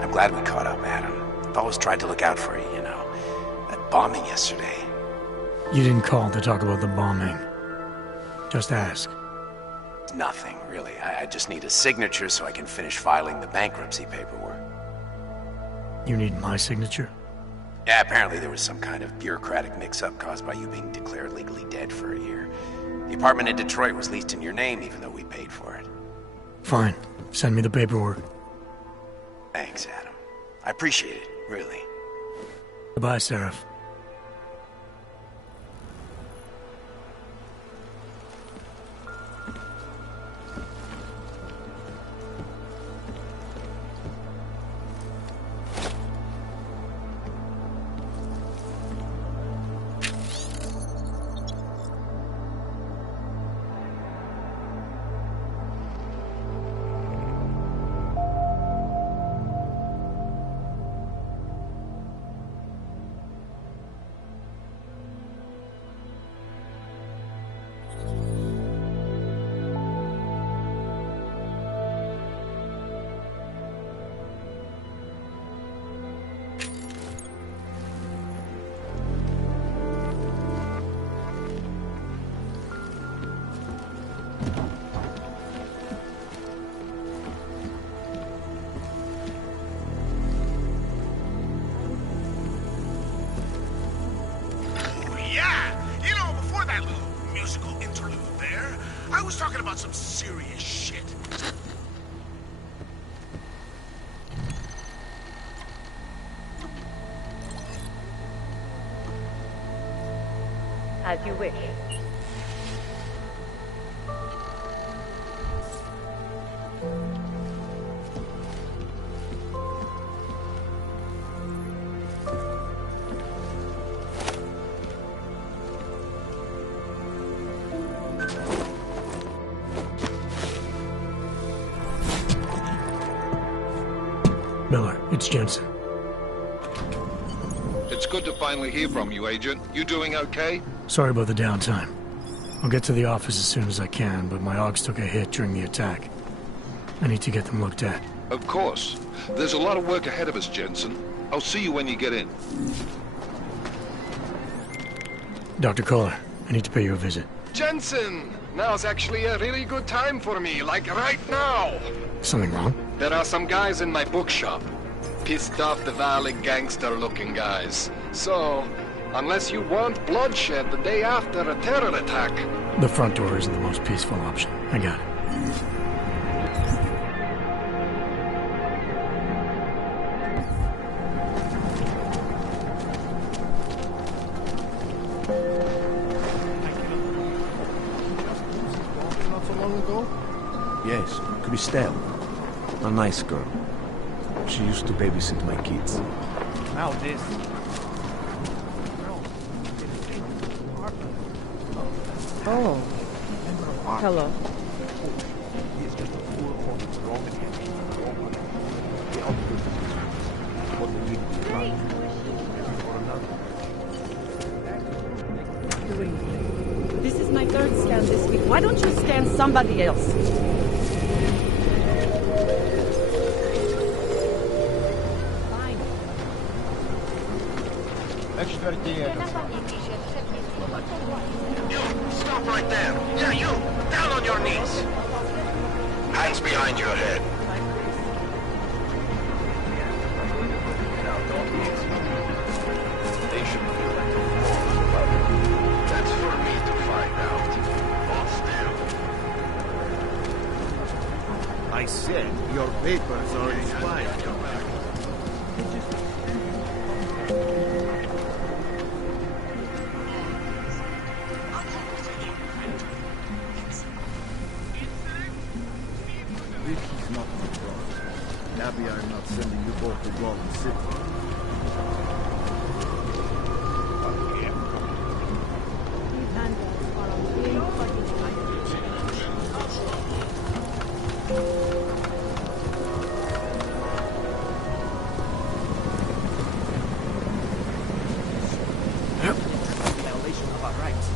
I'm glad we caught up, Adam. I've always tried to look out for you, you know. That bombing yesterday. You didn't call to talk about the bombing. Just ask. Nothing, really. I just need a signature so I can finish filing the bankruptcy paperwork. You need my signature? Yeah, apparently there was some kind of bureaucratic mix-up caused by you being declared legally dead for a year. The apartment in Detroit was leased in your name, even though we paid for it. Fine. Send me the paperwork. Thanks, Adam. I appreciate it, really. Goodbye, Seraph. As you wish. Miller, it's Jensen. It's good to finally hear from you, Agent. You doing okay? Sorry about the downtime. I'll get to the office as soon as I can, but my Augs took a hit during the attack. I need to get them looked at. Of course. There's a lot of work ahead of us, Jensen. I'll see you when you get in. Dr. Kohler, I need to pay you a visit. Jensen! Now's actually a really good time for me, like right now! Something wrong? There are some guys in my bookshop. Pissed off the Valley gangster-looking guys. So, unless you want bloodshed the day after a terror attack... The front door isn't the most peaceful option. I got it. Not so long ago? Yes, Christelle. A nice girl. She used to babysit my kids. Now this. Oh. Hello. This is my third scan this week. Why don't you scan somebody else? You, stop right there. Yeah, you, down on your knees. Hands behind your head. They should feel like a fool, but that's for me to find out. Hold still. I said your papers are expired. This is not my problem. Maybe I'm not sending you both to Golden City. Violation of our rights.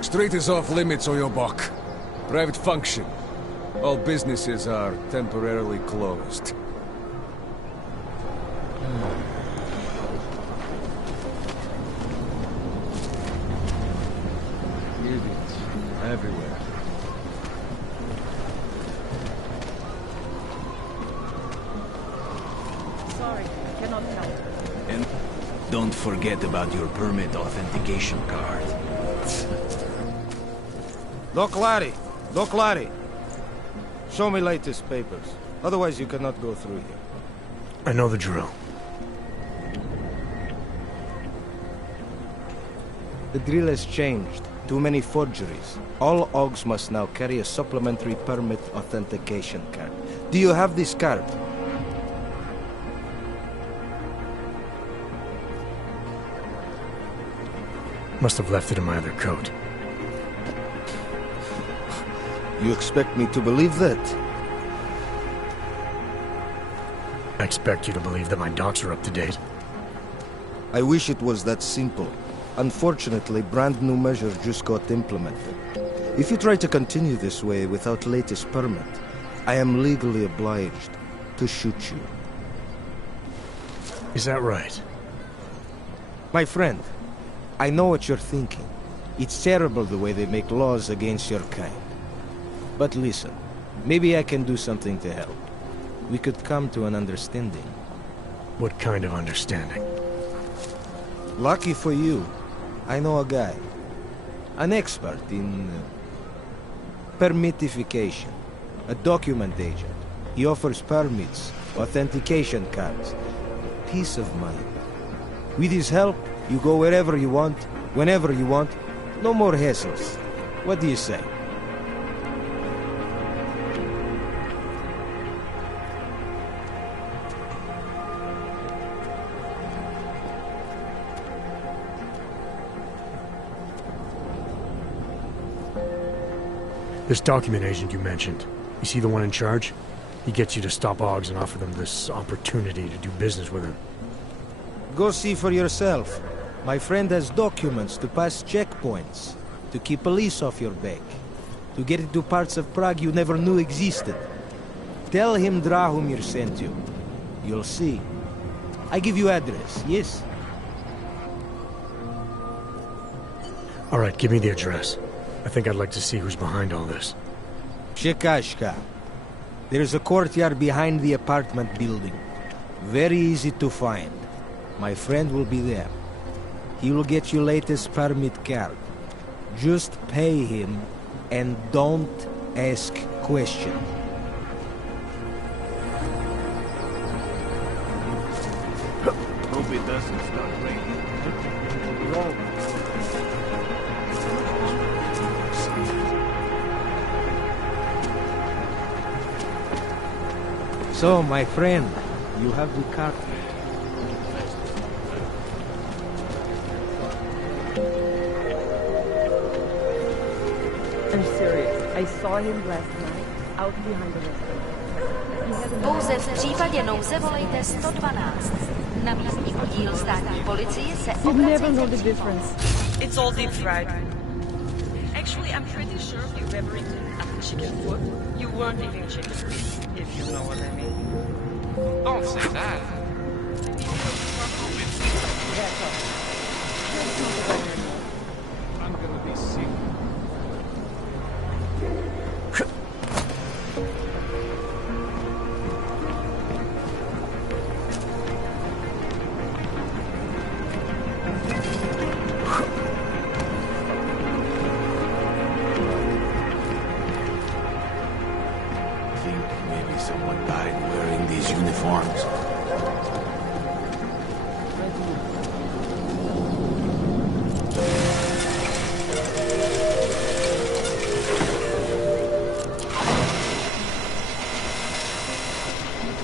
Street is off limits, Oyobok. Private function. All businesses are temporarily closed. Idiots everywhere. Sorry, I cannot help. And don't forget about your permit authentication card. Doc Larry! Doc Larry! Show me latest papers. Otherwise you cannot go through here. I know the drill. The drill has changed. Too many forgeries. All Augs must now carry a supplementary permit authentication card. Do you have this card? Must have left it in my other coat. You expect me to believe that? I expect you to believe that my docs are up to date. I wish it was that simple. Unfortunately, brand new measures just got implemented. If you try to continue this way without latest permit, I am legally obliged to shoot you. Is that right? My friend, I know what you're thinking. It's terrible the way they make laws against your kind. But listen, maybe I can do something to help. we could come to an understanding. What kind of understanding? Lucky for you, I know a guy. An expert in permitification. A document agent. He offers permits, authentication cards. Peace of mind. With his help, you go wherever you want, whenever you want. No more hassles. What do you say? This document agent you mentioned, is he the one in charge? He gets you to stop Augs and offer them this opportunity to do business with him. Go see for yourself. My friend has documents to pass checkpoints, to keep police off your back, to get into parts of Prague you never knew existed. Tell him Drahomir sent you. You'll see. I give you address, yes? All right, give me the address. I think I'd like to see who's behind all this. Shekashka. There's a courtyard behind the apartment building. Very easy to find. My friend will be there. He will get you latest permit card. Just pay him and don't ask questions. Hope it doesn't start raining. Roll. So, my friend, you have the card. I'm serious. I saw him last night, out behind the restaurant. Pouze v případě nouze volejte 112. Na místní oddíl státní policie se You never know the difference. It's all deep fried. Actually, I'm pretty sure if you've ever eaten a chicken foot, you weren't eating chicken, if you know what I mean. Don't say that. I'm gonna be sick. Someone died wearing these uniforms.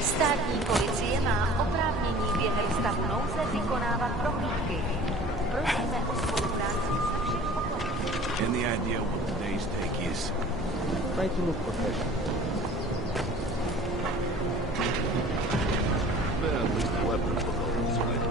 Státní policie má oprávnění během stavu nouze vykonávat prohlídky. Prosíme o spolupráci se všech oblastí. Any idea what today's take is? Try to look professional. Well, at least the weapons look all right.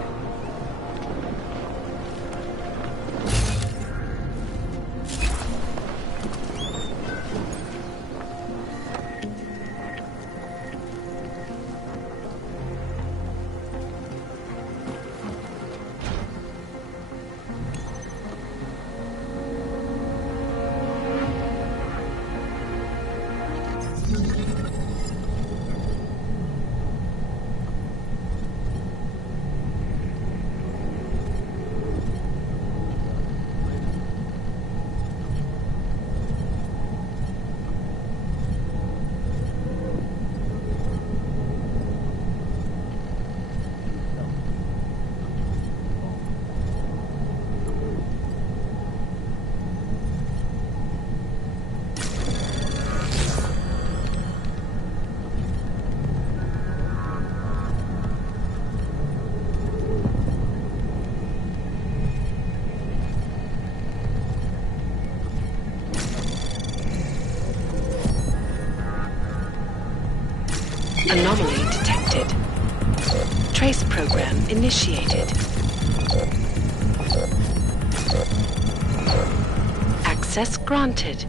Anomaly detected. Trace program initiated. Access granted.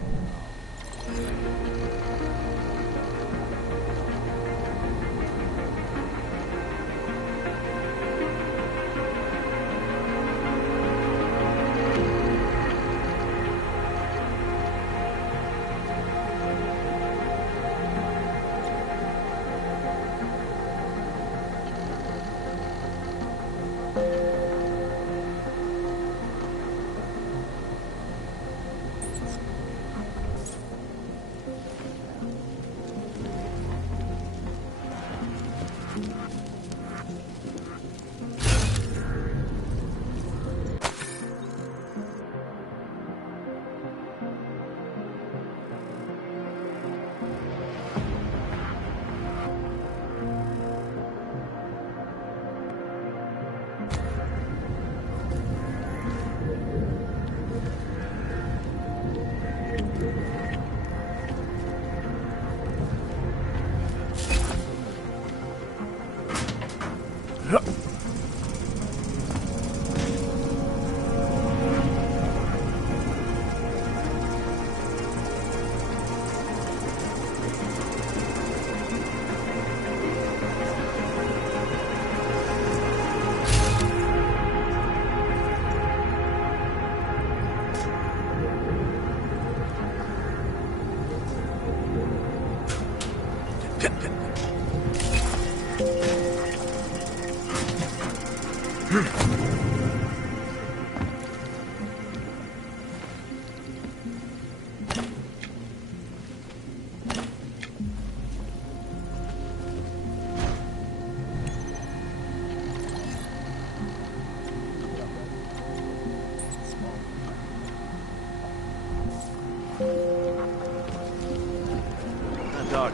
Dog.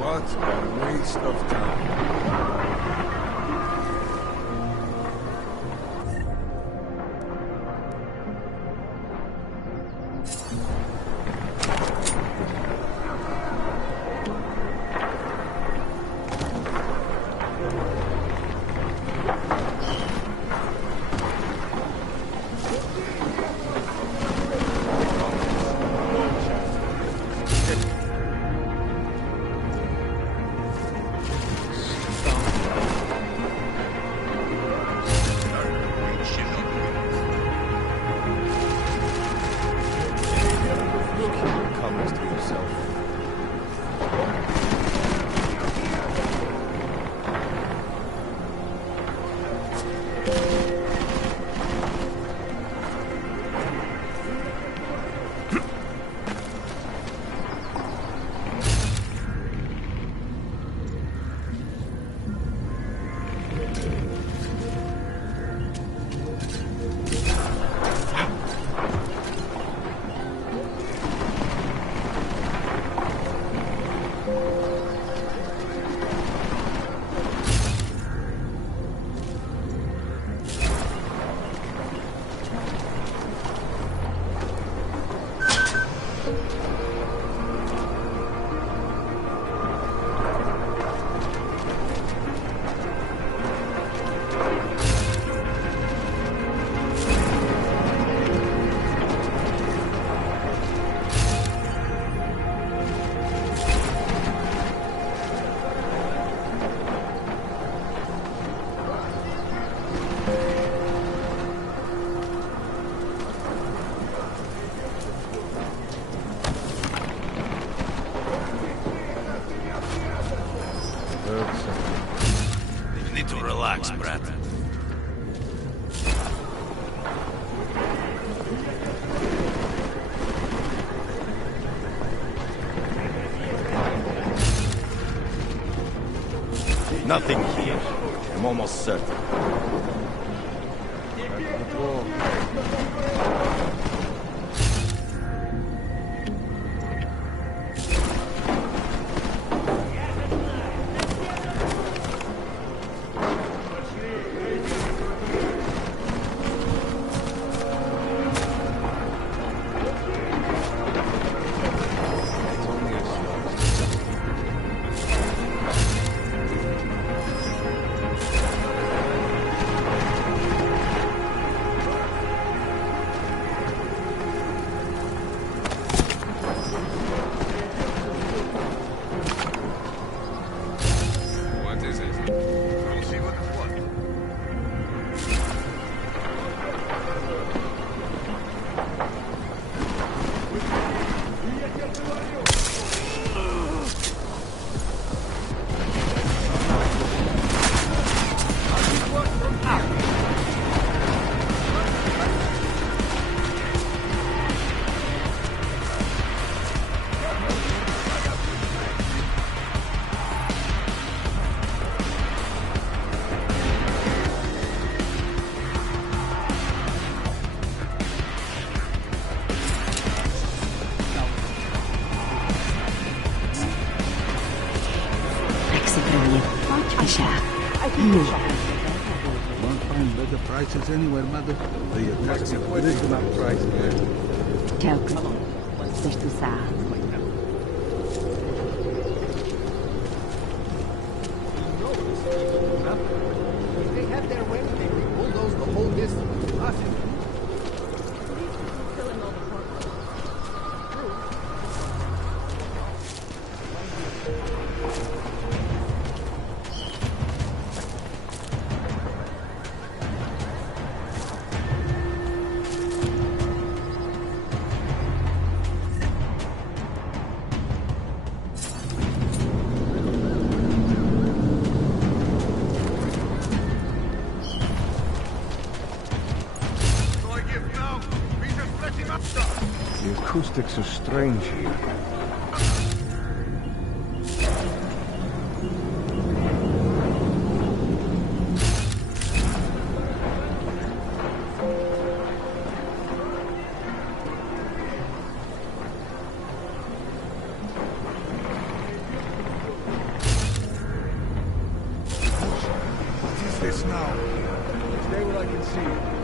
What a waste of time. Covers to yourself. You need to relax, Brad. Nothing here. I'm almost certain. Won't find better prices anywhere, mother. The taxi reasonable price there. Čelko, chceš tu sám? If they have their way, they can bulldoze the whole distance. Nothing. The acoustics are strange here. What is this now? Stay where I can see you.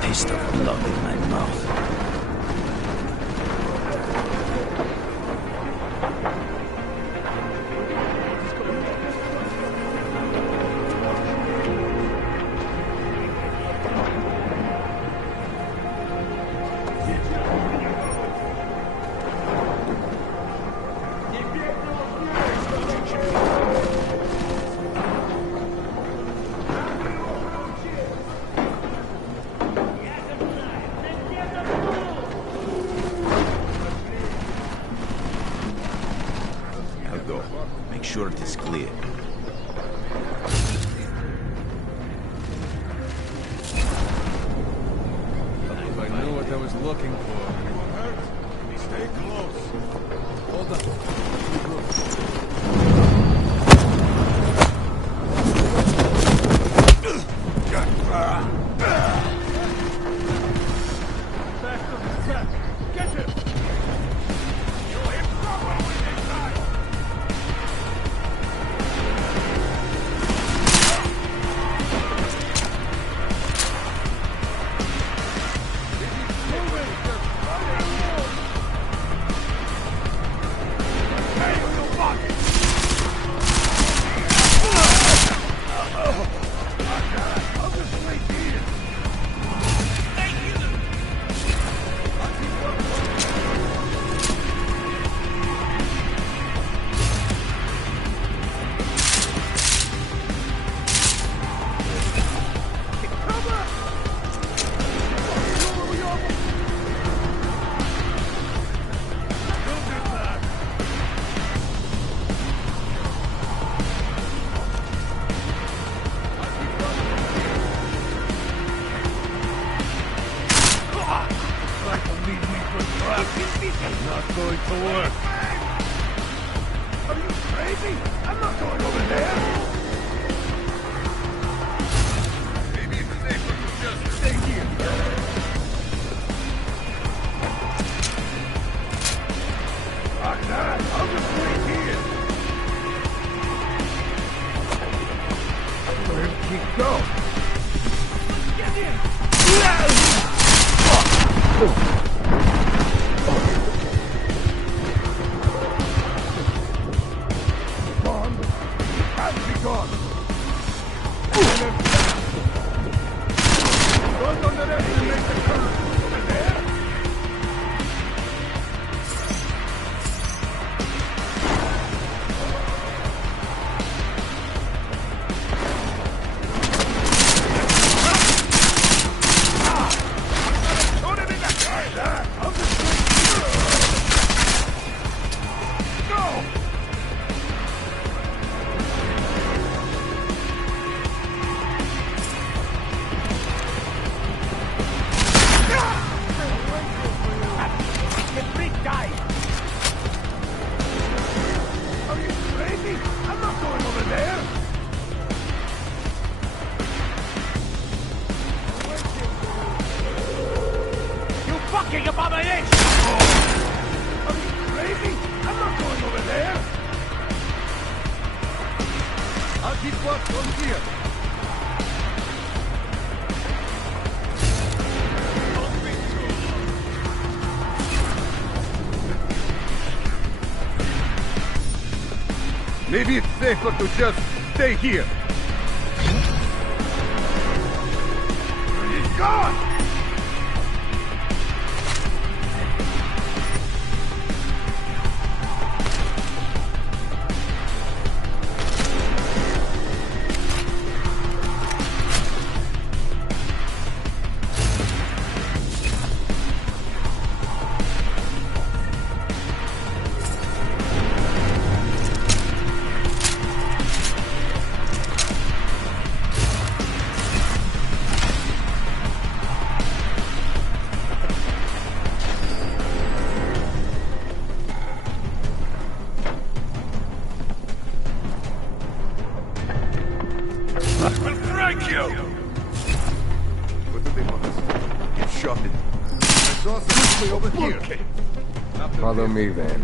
Taste of blood in my mouth. sure it is clear. If I knew what I was looking for. Anyone hurt? Stay close. Hold on. Get him! You'll hit trouble when they die! Not going to work. Are you crazy? I'm not going over there. Maybe it's safer to just stay here. Like that, I'll just wait here. Where'd he go? Get in! Gone. Don't underestimate the current. Over there. Shoot him in the head. I'll just go. I'm not going over there! You fucking abomination! Are you crazy? I'm not going over there! I'll keep watch from here. Maybe it's safer to just stay here. He's gone! What do they want us? Get shot in. I saw some over here. Follow me, then.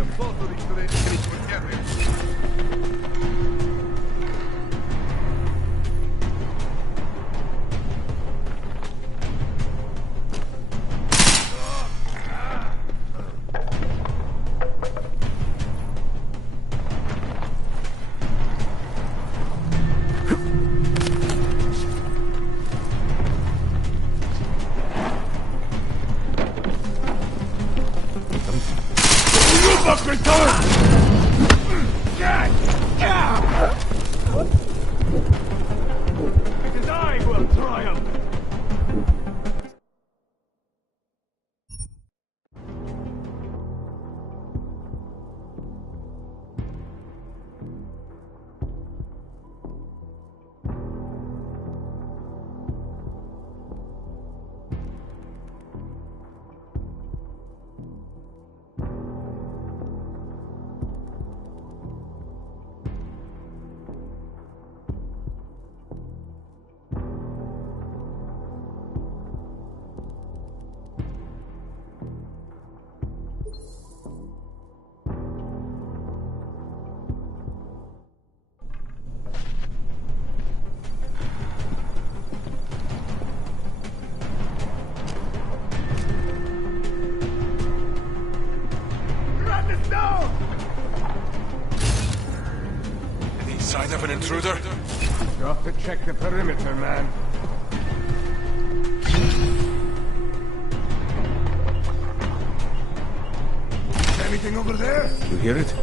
Because I will triumph! intruder? Got to check the perimeter, man. Anything over there? You hear it?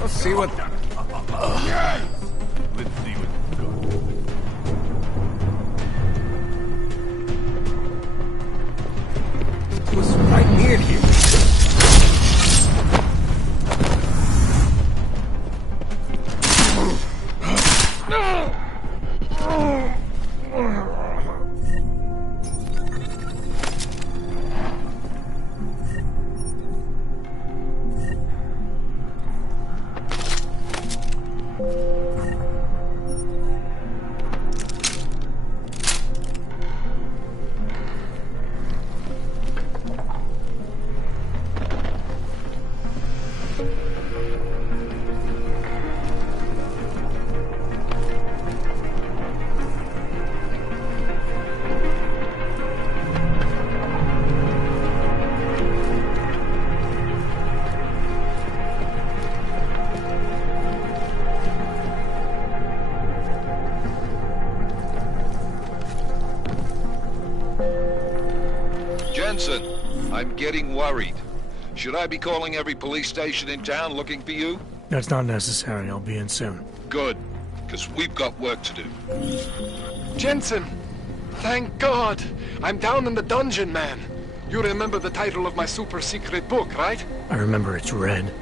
Let's see what... Let's see what's It was right near here. Jensen, I'm getting worried. Should I be calling every police station in town looking for you? That's not necessary. I'll be in soon. Good, because we've got work to do. Jensen! Thank God! I'm down in the dungeon, man. You remember the title of my super secret book, right? I remember it's red.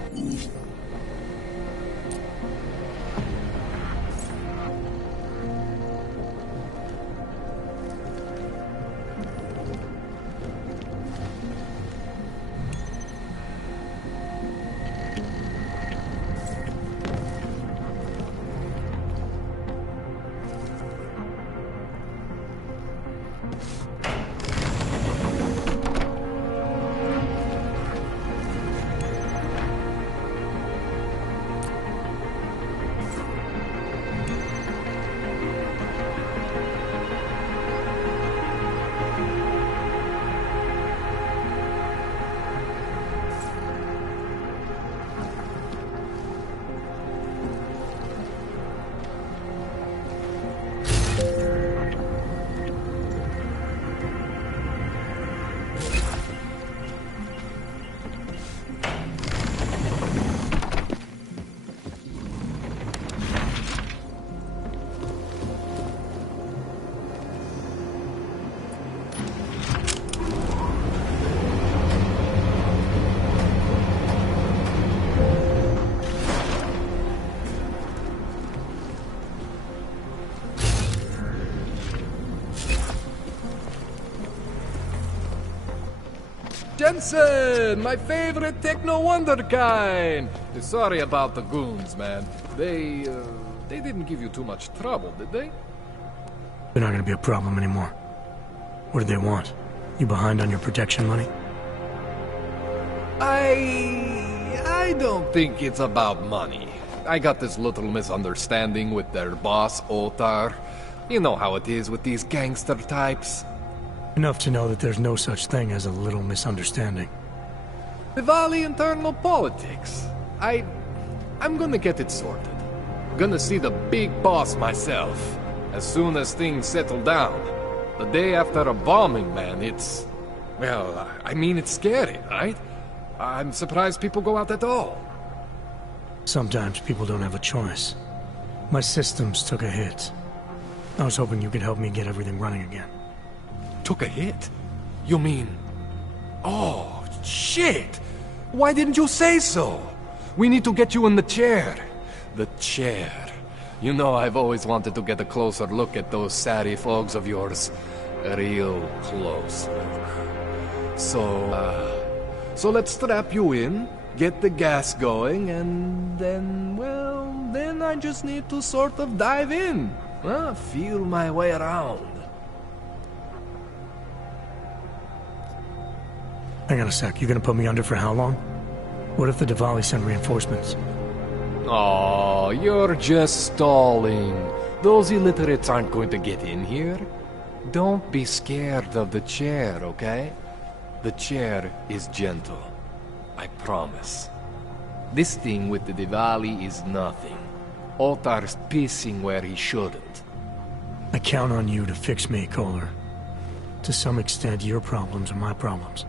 Jensen, my favorite techno wonderkind. Sorry about the goons, man. They didn't give you too much trouble, did they? They're not gonna be a problem anymore. What do they want? You behind on your protection money? I don't think it's about money. I got this little misunderstanding with their boss, Otar. You know how it is with these gangster types. Enough to know that there's no such thing as a little misunderstanding. Diwali internal politics. I'm gonna get it sorted. Gonna see the big boss myself. As soon as things settle down. The day after a bombing, man, it's... Well, I mean, it's scary, right? I'm surprised people go out at all. Sometimes people don't have a choice. My systems took a hit. I was hoping you could help me get everything running again. Took a hit? You mean... Oh, shit! Why didn't you say so? We need to get you in the chair. The chair. You know I've always wanted to get a closer look at those satty fogs of yours. Real close look. So let's strap you in, get the gas going, and then, well, then I just need to sort of dive in. Feel my way around. Hang on a sec, you gonna put me under for how long? What if the Diwali send reinforcements? Oh, you're just stalling. Those illiterates aren't going to get in here. Don't be scared of the chair, okay? The chair is gentle. I promise. This thing with the Diwali is nothing. Ottar's pissing where he shouldn't. I count on you to fix me, Kohler. To some extent, your problems are my problems.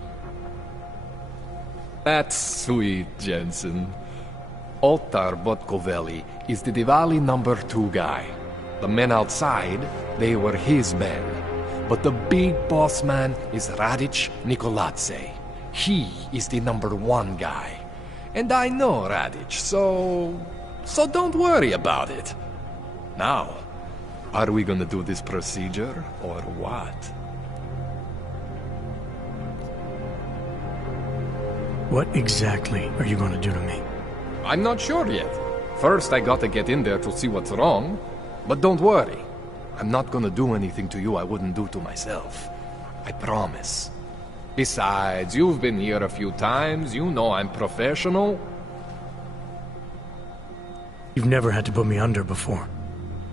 That's sweet, Jensen. Ottar Botkovelli is the Diwali #2 guy. The men outside, they were his men. But the big boss man is Radic Nikoladze. He is the #1 guy. And I know Radic, so don't worry about it. Now, are we gonna do this procedure, or what? What exactly are you going to do to me? I'm not sure yet. First, I gotta get in there to see what's wrong. But don't worry. I'm not gonna do anything to you I wouldn't do to myself. I promise. Besides, you've been here a few times. You know I'm professional. You've never had to put me under before.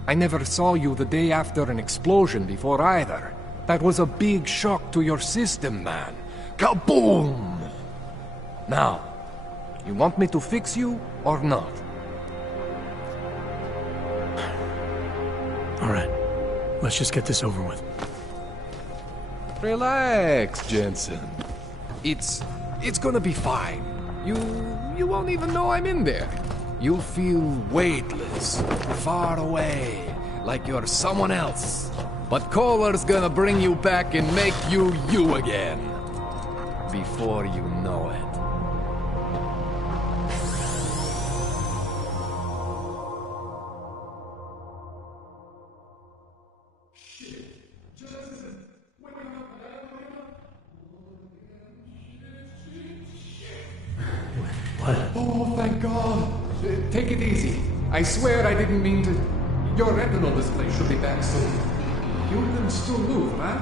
I never saw you the day after an explosion before either. That was a big shock to your system, man. Kaboom! Now, you want me to fix you or not? All right. Let's just get this over with. Relax, Jensen. It's gonna be fine. You won't even know I'm in there. You'll feel weightless, far away, like you're someone else. But Kohler's gonna bring you back and make you you again. Before you know it. What? Oh, thank God. Take it easy. I swear I didn't mean to... Your retinal display should be back soon. You can still move, right?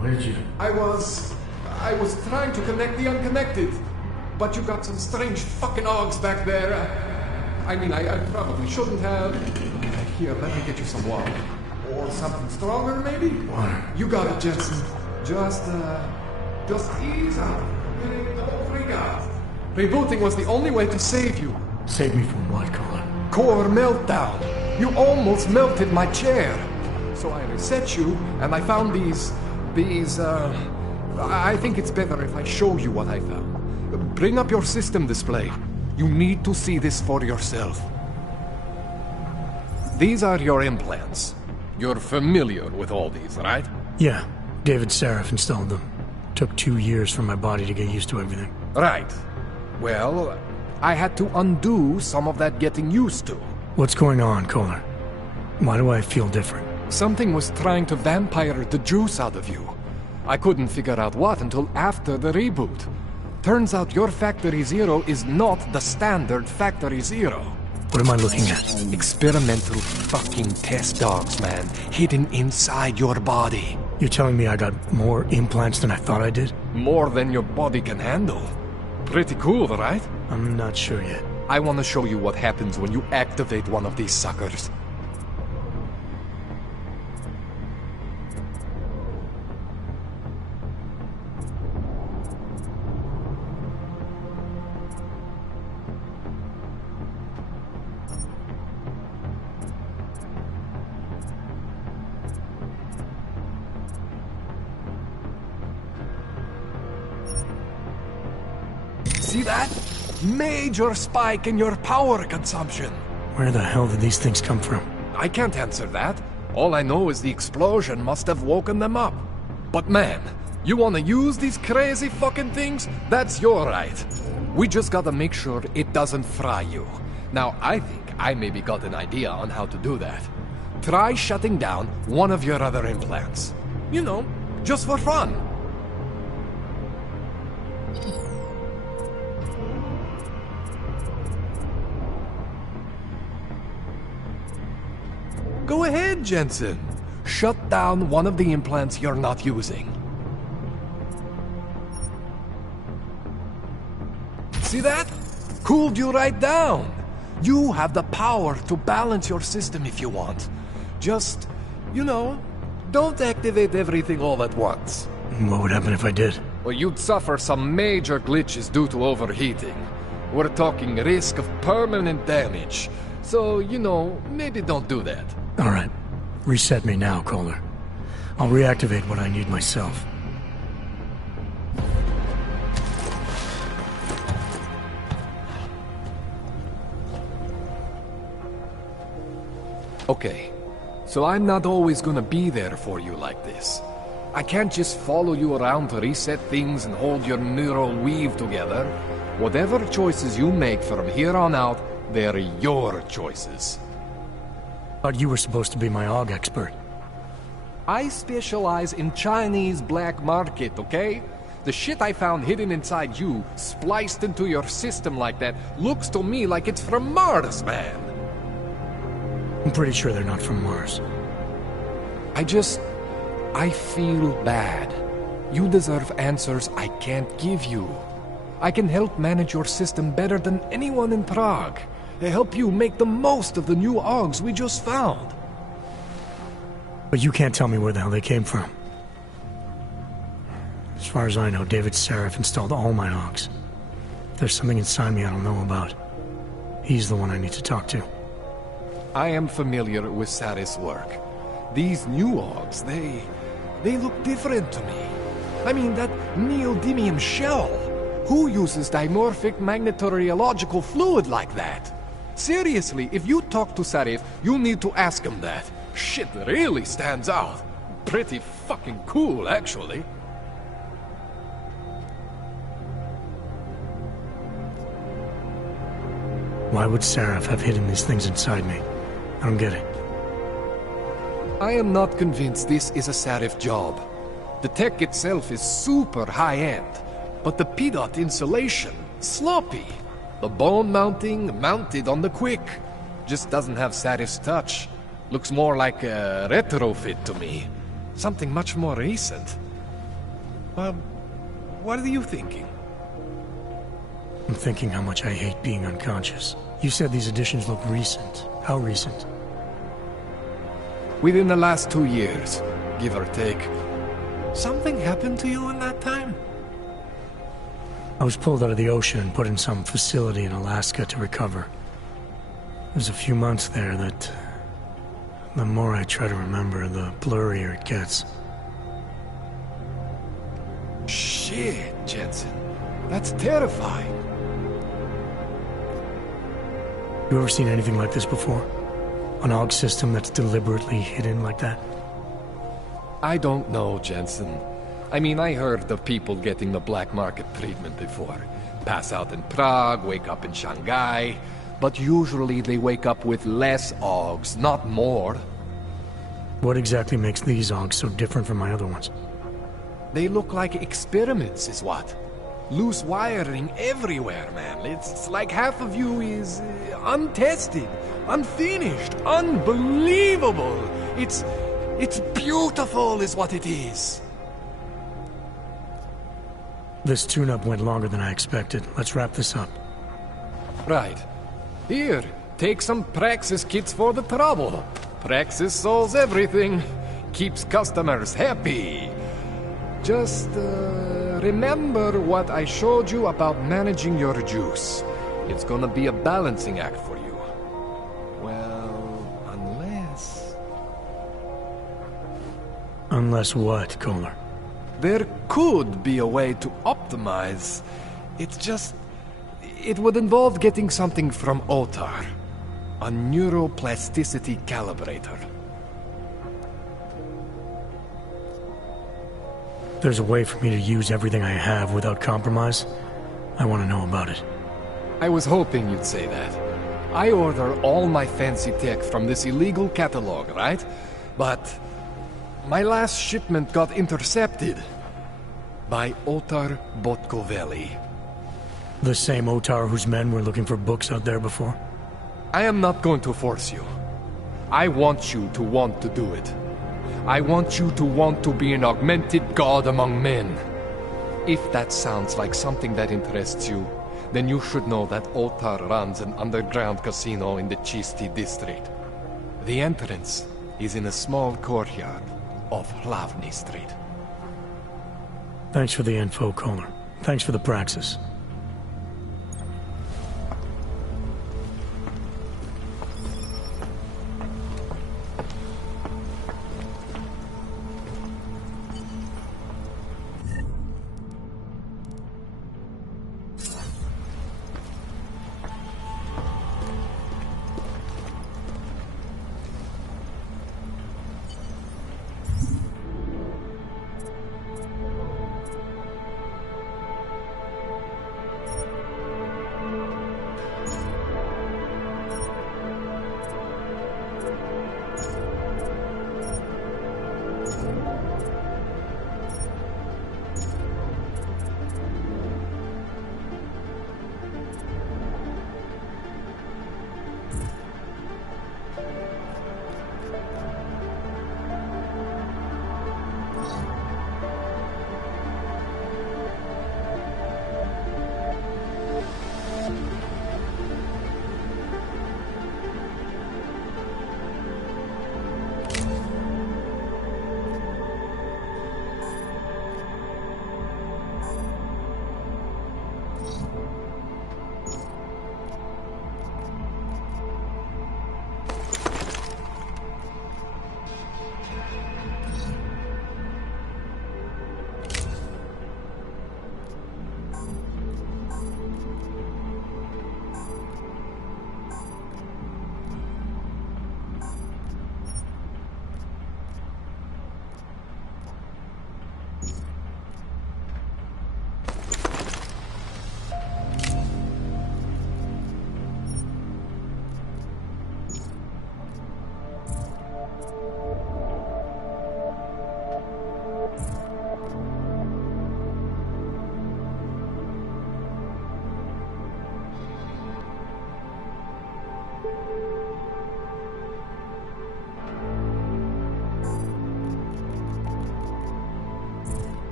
Where did you... I was trying to connect the unconnected. But you got some strange fucking ogs back there. I probably shouldn't have. Here, let me get you some water. Or something stronger, maybe? Water. You got it, Jensen. Just ease up. Don't freak out. Rebooting was the only way to save you. Save me from what, Kohler? Core meltdown. You almost melted my chair. So I reset you, and I found these... I think it's better if I show you what I found. Bring up your system display. You need to see this for yourself. These are your implants. You're familiar with all these, right? Yeah. David Sarif installed them. Took 2 years for my body to get used to everything. Right. Well, I had to undo some of that getting used to. What's going on, Kohler? Why do I feel different? Something was trying to vampire the juice out of you. I couldn't figure out what until after the reboot. Turns out your Factory Zero is not the standard Factory Zero. What am I looking at? Experimental fucking test dogs, man. Hidden inside your body. You're telling me I got more implants than I thought I did? More than your body can handle. Pretty cool, right? I'm not sure yet. I want to show you what happens when you activate one of these suckers. See that? Major spike in your power consumption. Where the hell did these things come from? I can't answer that. All I know is the explosion must have woken them up. But man, you wanna use these crazy fucking things? That's your right. We just gotta make sure it doesn't fry you. Now, I think I maybe got an idea on how to do that. Try shutting down one of your other implants. You know, just for fun. Go ahead, Jensen. Shut down one of the implants you're not using. See that? Cooled you right down. You have the power to balance your system if you want. Just, you know, don't activate everything all at once. What would happen if I did? Well, you'd suffer some major glitches due to overheating. We're talking risk of permanent damage. So, you know, maybe don't do that. All right. Reset me now, Kohler. I'll reactivate what I need myself. Okay, so I'm not always gonna be there for you like this. I can't just follow you around to reset things and hold your neural weave together. Whatever choices you make from here on out, they're your choices. Thought you were supposed to be my AUG expert. I specialize in Chinese black market, okay? The shit I found hidden inside you, spliced into your system like that, looks to me like it's from Mars, man. I'm pretty sure they're not from Mars. I feel bad. You deserve answers I can't give you. I can help manage your system better than anyone in Prague. Help you make the most of the new AUGs we just found. But you can't tell me where the hell they came from. As far as I know, David Sarif installed all my AUGs. There's something inside me I don't know about. He's the one I need to talk to. I am familiar with Sarif's work. These new AUGs, they look different to me. I mean, that neodymium shell. Who uses dimorphic magnetorheological fluid like that? Seriously, if you talk to Sarif, you need to ask him that. Shit really stands out. Pretty fucking cool, actually. Why would Sarif have hidden these things inside me? I don't get it. I am not convinced this is a Sarif job. The tech itself is super high-end, but the PDOT insulation, sloppy. The bone mounting, mounted on the quick. Just doesn't have Sarif's touch. Looks more like a retrofit to me. Something much more recent. Well, what are you thinking? I'm thinking how much I hate being unconscious. You said these additions look recent. How recent? Within the last 2 years, give or take. Something happened to you in that time? I was pulled out of the ocean and put in some facility in Alaska to recover. There's a few months there that... the more I try to remember, the blurrier it gets. Shit, Jensen. That's terrifying. You ever seen anything like this before? An AUG system that's deliberately hidden like that? I don't know, Jensen. I mean, I heard of people getting the black market treatment before. Pass out in Prague, wake up in Shanghai. But usually they wake up with less AUGs, not more. What exactly makes these AUGs so different from my other ones? They look like experiments, is what. Loose wiring everywhere, man. It's like half of you is untested, unfinished, unbelievable. It's beautiful is what it is. This tune-up went longer than I expected. Let's wrap this up. Right. Here, take some Praxis kits for the trouble. Praxis solves everything. Keeps customers happy. Just, remember what I showed you about managing your juice. It's gonna be a balancing act for you. Well, unless... Unless what, Kohler? There could be a way to optimize. It's just... it would involve getting something from Otar. A neuroplasticity calibrator. There's a way for me to use everything I have without compromise? I want to know about it. I was hoping you'd say that. I order all my fancy tech from this illegal catalog, right? But my last shipment got intercepted by Otar Botkoveli. The same Otar whose men were looking for books out there before? I am not going to force you. I want you to want to do it. I want you to want to be an augmented god among men. If that sounds like something that interests you, then you should know that Otar runs an underground casino in the Chisti district. The entrance is in a small courtyard off Hlavny Street. Thanks for the info, Kohler. Thanks for the praxis.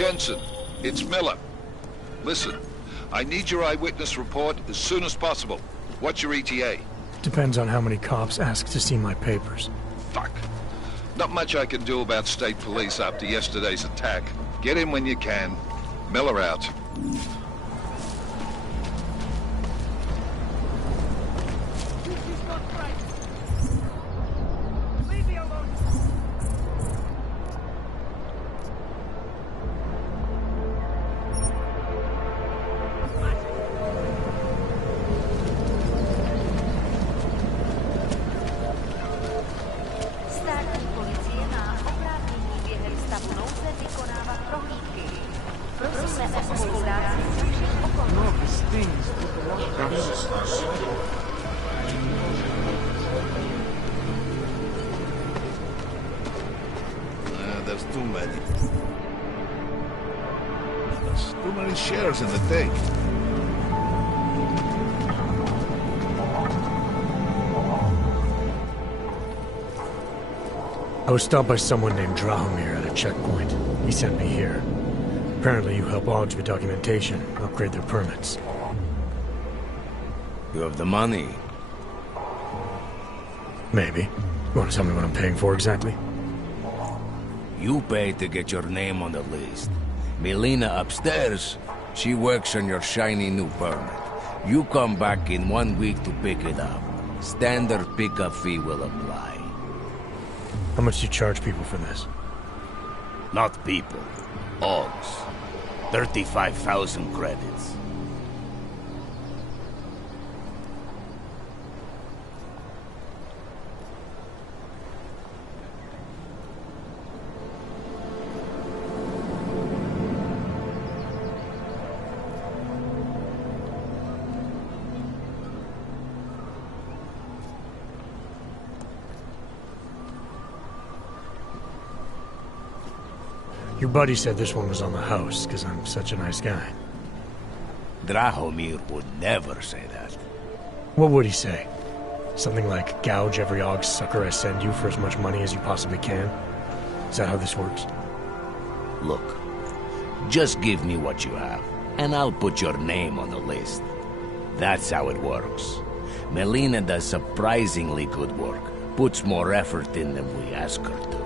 Jensen, it's Miller. Listen, I need your eyewitness report as soon as possible. What's your ETA? Depends on how many cops ask to see my papers. Fuck. Not much I can do about state police after yesterday's attack. Get in when you can. Miller out. Státní policie má oprávnění během stavu nouze vykonávat prohlídky. Prosíme o spolupráci se všech okolností. There's too many. There's too many shares in the tank. I was stopped by someone named Drahomir at a checkpoint. He sent me here. Apparently you help Augs with documentation, upgrade their permits. You have the money? Maybe. You want to tell me what I'm paying for exactly? You pay to get your name on the list. Melina upstairs, she works on your shiny new permit. You come back in 1 week to pick it up. Standard pickup fee will apply. How much do you charge people for this? Not people. Augs. 35,000 credits. Your buddy said this one was on the house, because I'm such a nice guy. Drahomir would never say that. What would he say? Something like, gouge every Augs sucker I send you for as much money as you possibly can? Is that how this works? Look, just give me what you have, and I'll put your name on the list. That's how it works. Melina does surprisingly good work, puts more effort in than we ask her to.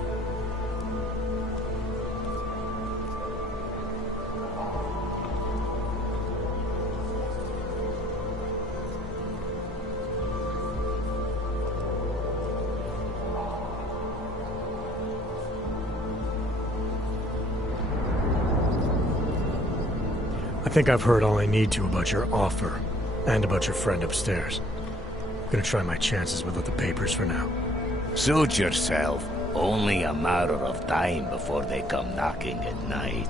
I think I've heard all I need to about your offer, and about your friend upstairs. I'm gonna try my chances without the papers for now. Suit yourself. Only a matter of time before they come knocking at night.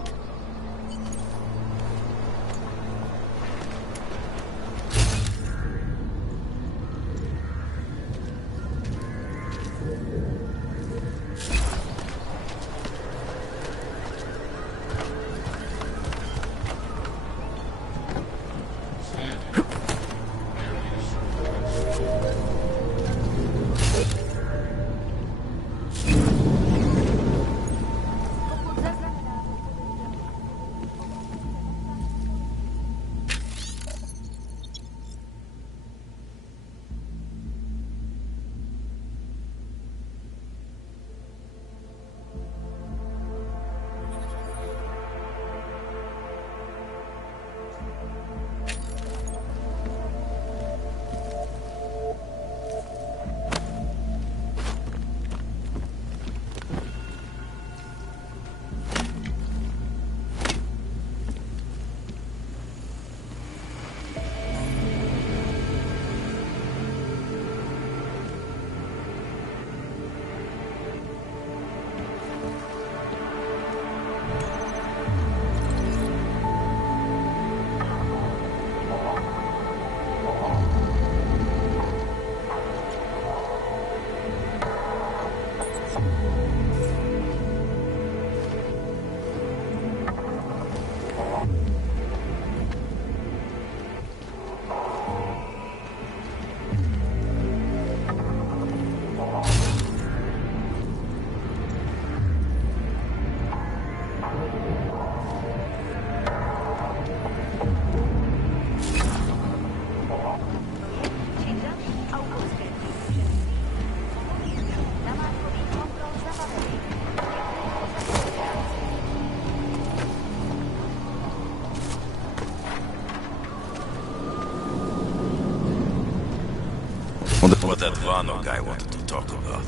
what that Vano guy wanted to talk about.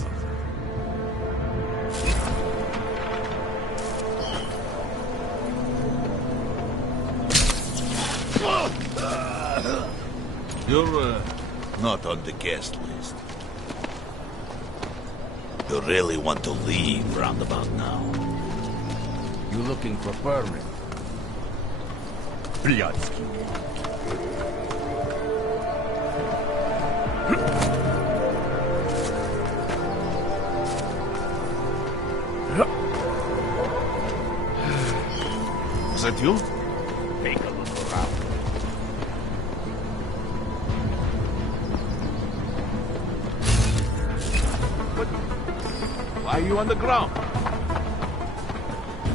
You're, not on the guest list. You really want to leave roundabout now? You looking for permit? Блядский. Is that you? Take a look around. Why are you on the ground?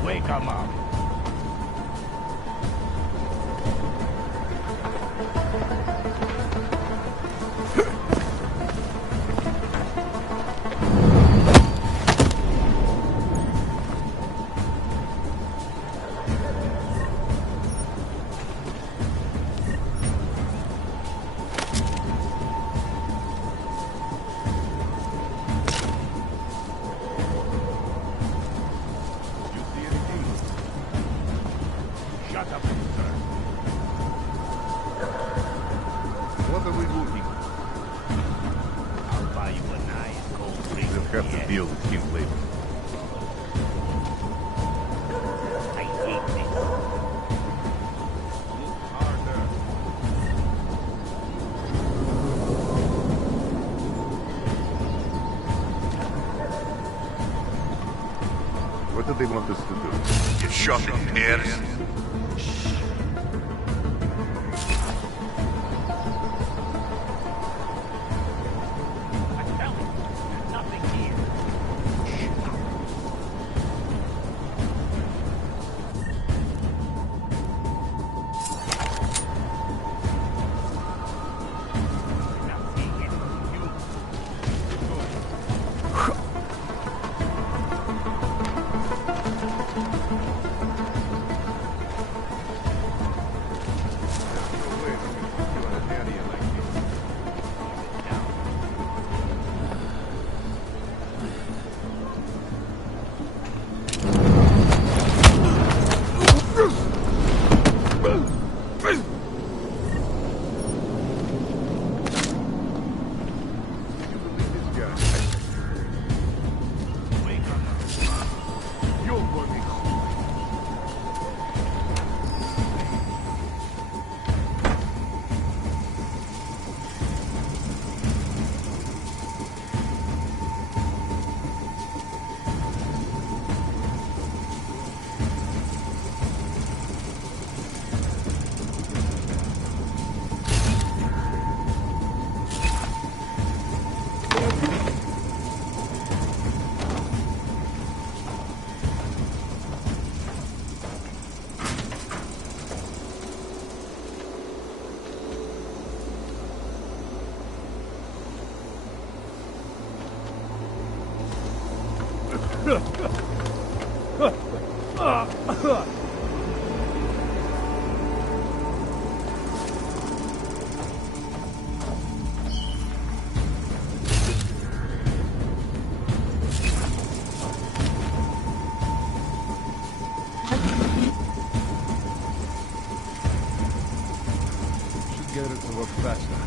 Wake 'em up. What are we looking for? I'll buy you a nice cold drink. We'll have to deal with him later. I hate this. What do they want us to do? Get shot in pairs. Get it to work faster.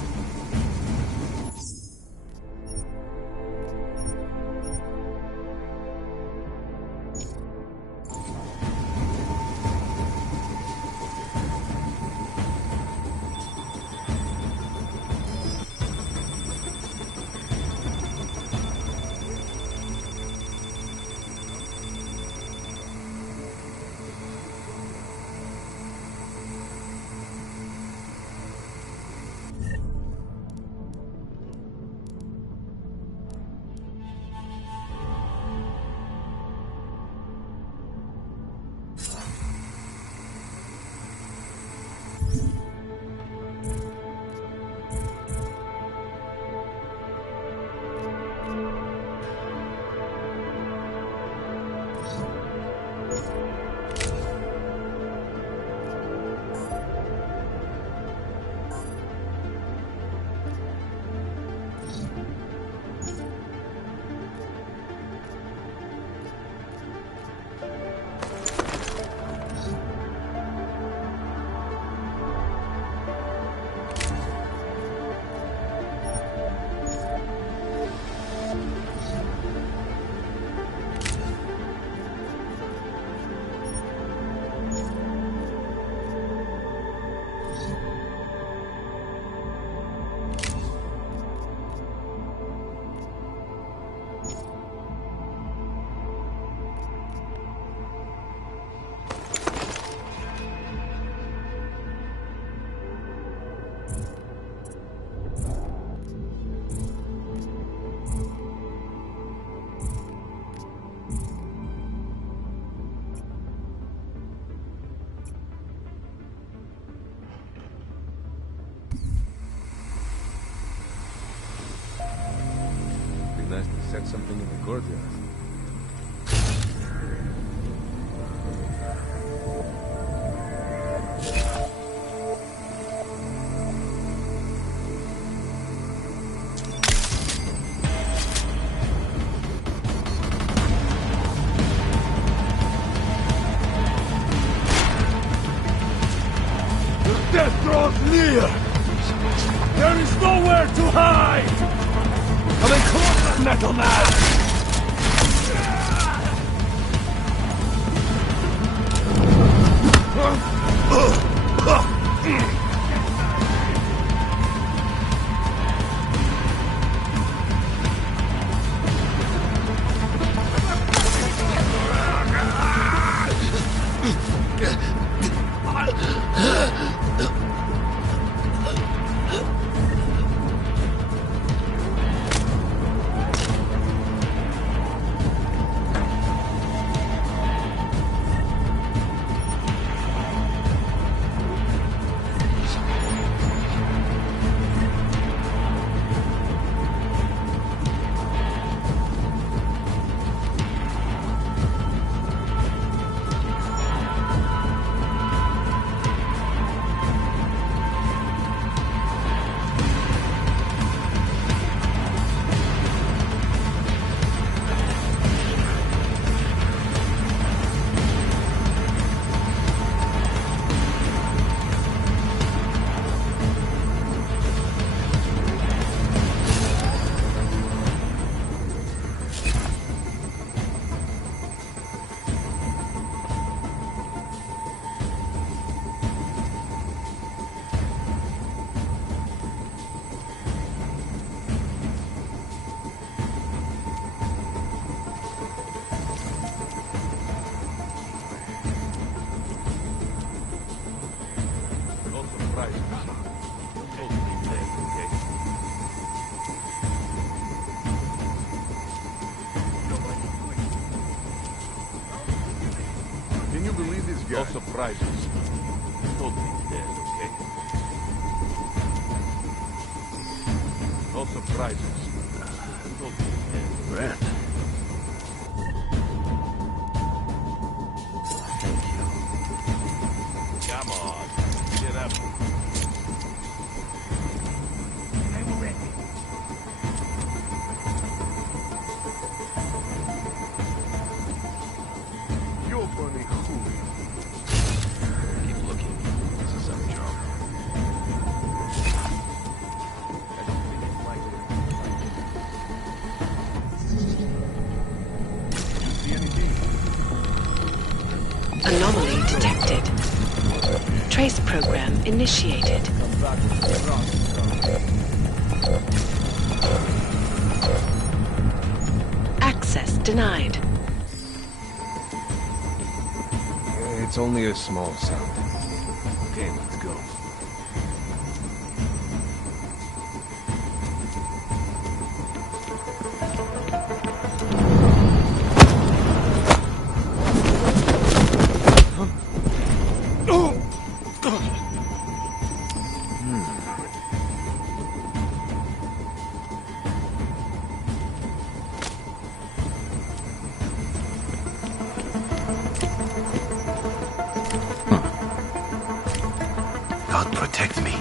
nice to set something in the courtyard. Death draws near! There is nowhere to hide! Coming closer, Metal Man! Can you believe this guy? No surprises. Totally dead, okay? No surprises. Totally dead. Brent. Come on, get up. I'm ready. You're funny, hooey. Keep looking. This is some job. I don't think it's likely. You see anything? Anomaly detected. Trace program initiated. Access denied. It's only a small sound. Okay, let's go. God protect me.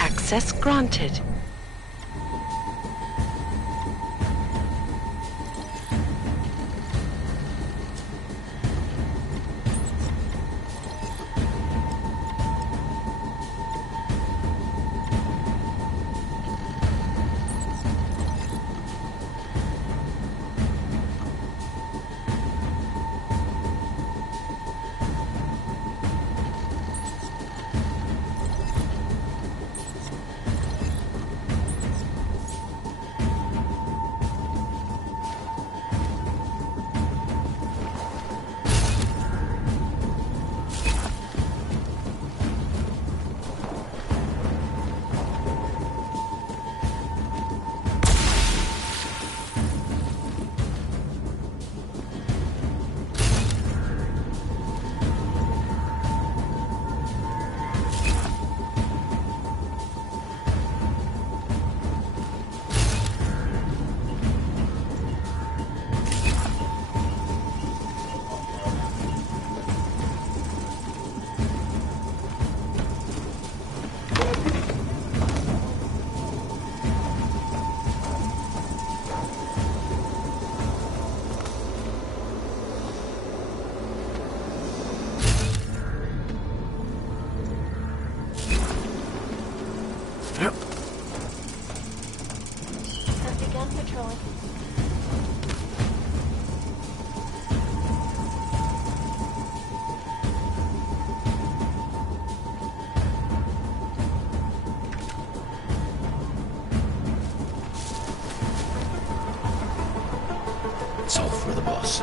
Access granted. Have begun patrolling. It's all for the boss.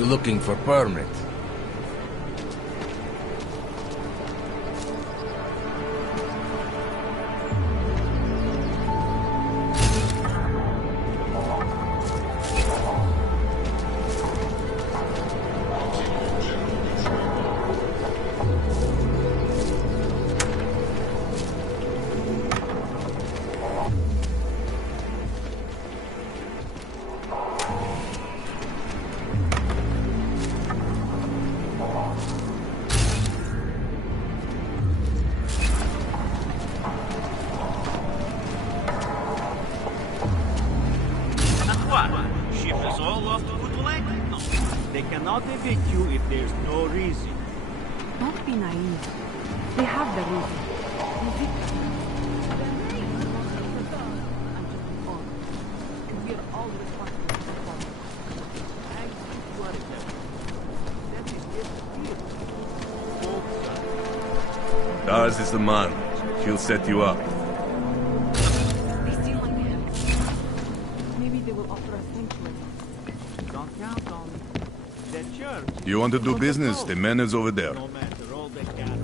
You looking for permit? They cannot evict you if there's no reason. Don't be naive. They have the reason. Ours is the man. She'll set you up. They seem like they have. Maybe they will offer us sanctuary. Don't count on the church. You want to do business? The man is over there. No matter all the cat.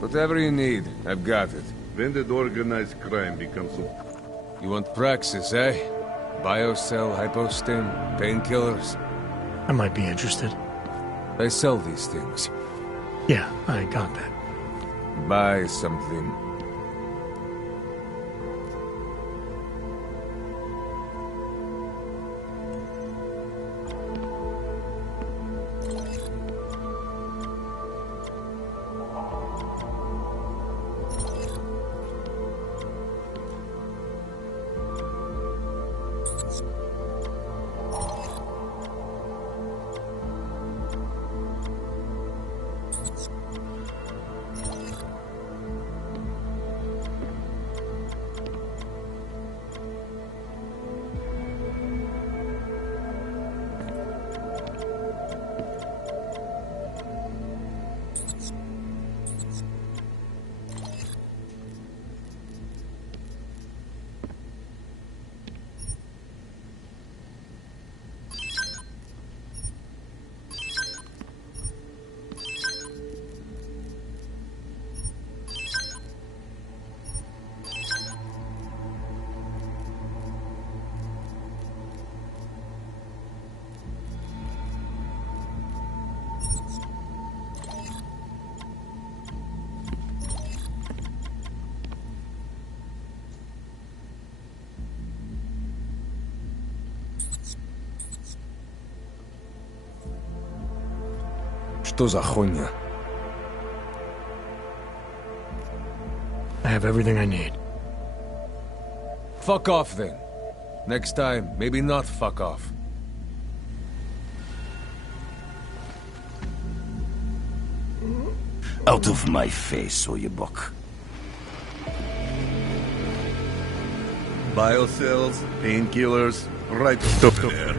Whatever you need, I've got it. When did organized crime become so... You want praxis, eh? Biocell, hypostim, painkillers. I might be interested. I sell these things. Yeah, I got that. Buy something. Что за хуйня? I have everything I need. Fuck off then. Next time, maybe not fuck off. Out of my face, Oyebok. Biocells, painkillers, right over there.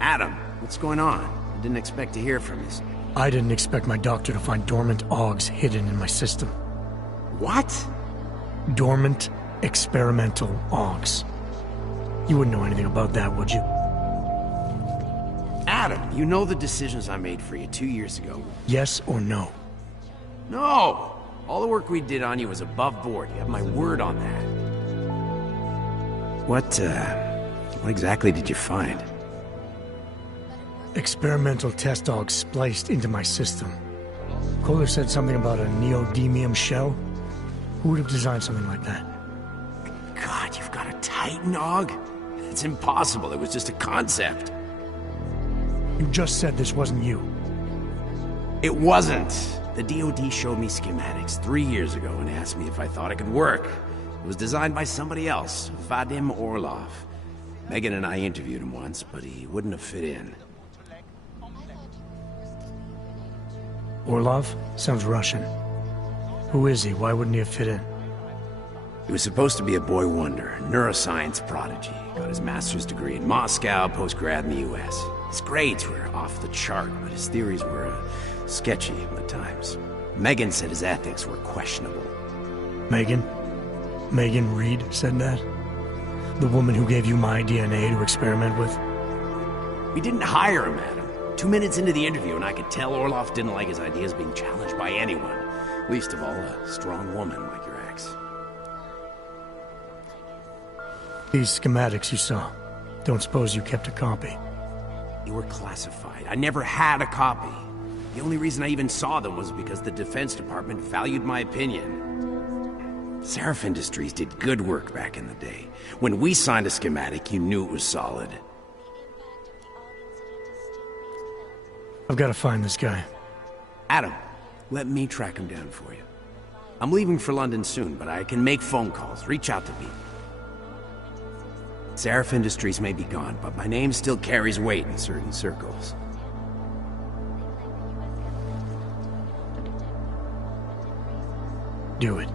Adam, what's going on? I didn't expect to hear from you. I didn't expect my doctor to find dormant augs hidden in my system. What? Dormant experimental augs. You wouldn't know anything about that, would you? Adam, you know the decisions I made for you 2 years ago. Yes or no? No! All the work we did on you was above board. You have my word on that. What exactly did you find? Experimental test augs spliced into my system. Kohler said something about a neodymium shell. Who would have designed something like that? God, you've got a Titan aug? It's impossible. It was just a concept. You just said this wasn't you. It wasn't. The DoD showed me schematics 3 years ago and asked me if I thought it could work. It was designed by somebody else, Vadim Orlov. Megan and I interviewed him once, but he wouldn't have fit in. Orlov? Sounds Russian. Who is he? Why wouldn't he have fit in? He was supposed to be a boy wonder, neuroscience prodigy. Got his master's degree in Moscow, post-grad in the US. His grades were off the chart, but his theories were sketchy at times. Megan said his ethics were questionable. Megan? Megan Reed said that? The woman who gave you my DNA to experiment with? We didn't hire him, Adam. 2 minutes into the interview, and I could tell Orlov didn't like his ideas being challenged by anyone. Least of all, a strong woman like your ex. These schematics you saw. Don't suppose you kept a copy? They were classified. I never had a copy. The only reason I even saw them was because the Defense Department valued my opinion. Seraph Industries did good work back in the day. When we signed a schematic, you knew it was solid. I've got to find this guy. Adam, let me track him down for you. I'm leaving for London soon, but I can make phone calls, reach out to people. Seraph Industries may be gone, but my name still carries weight in certain circles. Do it.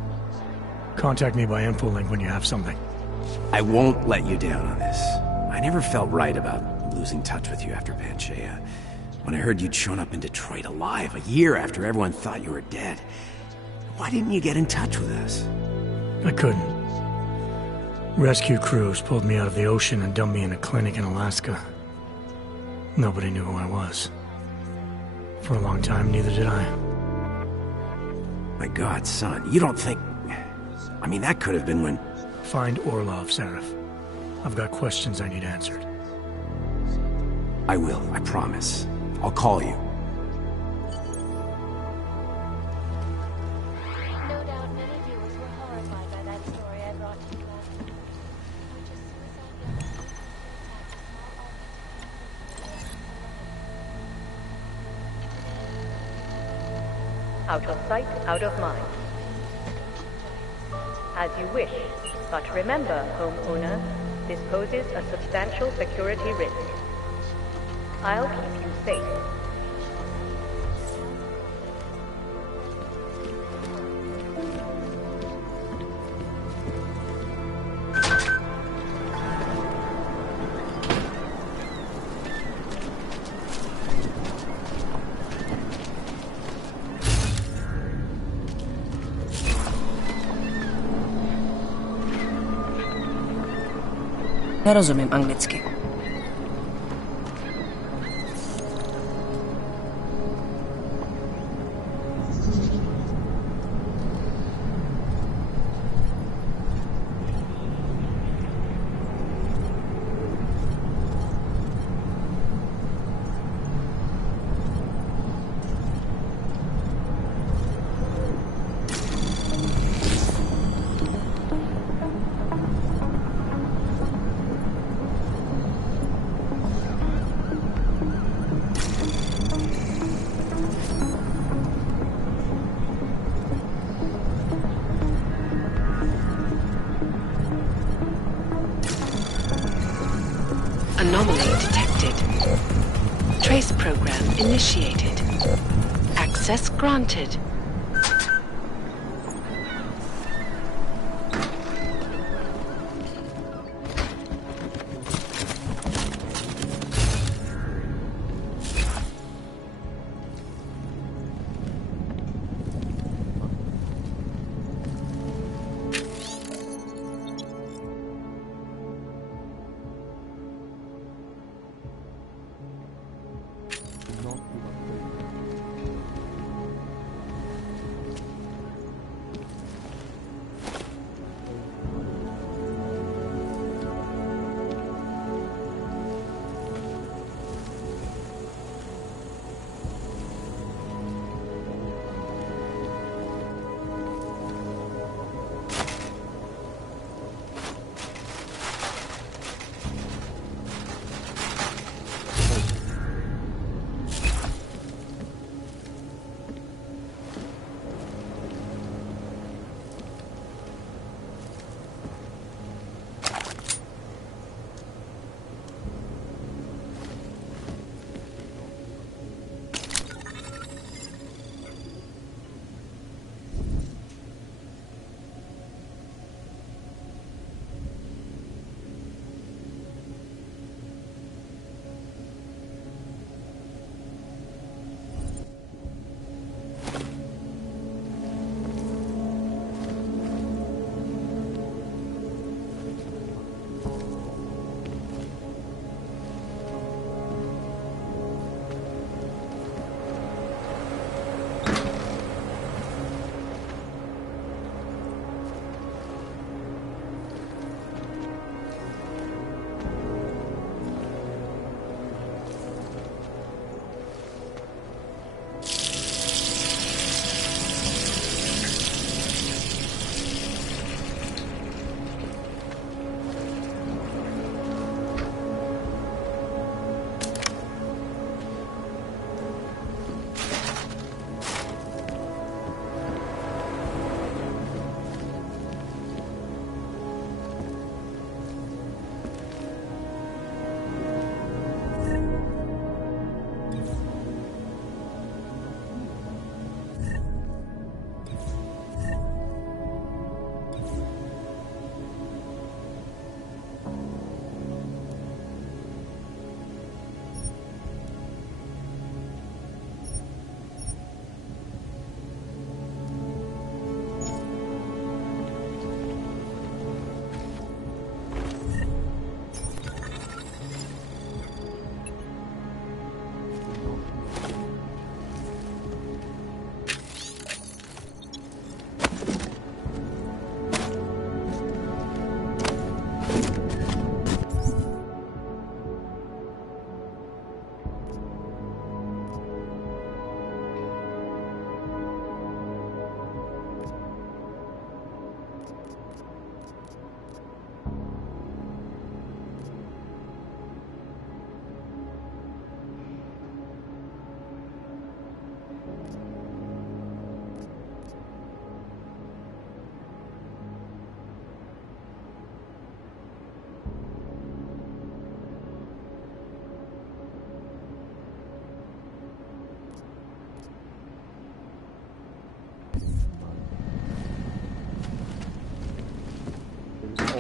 Contact me by infolink when you have something. I won't let you down on this. I never felt right about losing touch with you after Panchaea. When I heard you'd shown up in Detroit alive a year after everyone thought you were dead. Why didn't you get in touch with us? I couldn't. Rescue crews pulled me out of the ocean and dumped me in a clinic in Alaska. Nobody knew who I was. For a long time, neither did I. My God, son, you don't think... I mean, that could have been when... Find Orlov, Seraph. I've got questions I need answered. I will, I promise. I'll call you. No doubt many viewers were horrified by that story I brought to you last week. Out of sight, out of mind. As you wish, but remember, homeowner, this poses a substantial security risk. I'll keep you safe. Nerozumím anglicky. Anomaly detected. Trace program initiated. Access granted.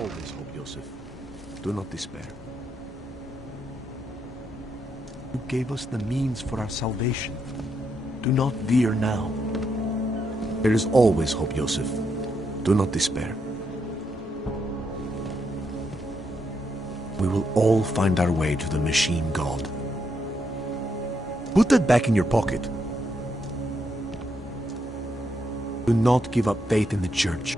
always hope, Joseph. Do not despair. You gave us the means for our salvation. Do not veer now. There is always hope, Joseph. Do not despair. We will all find our way to the machine god. Put that back in your pocket. Do not give up faith in the church.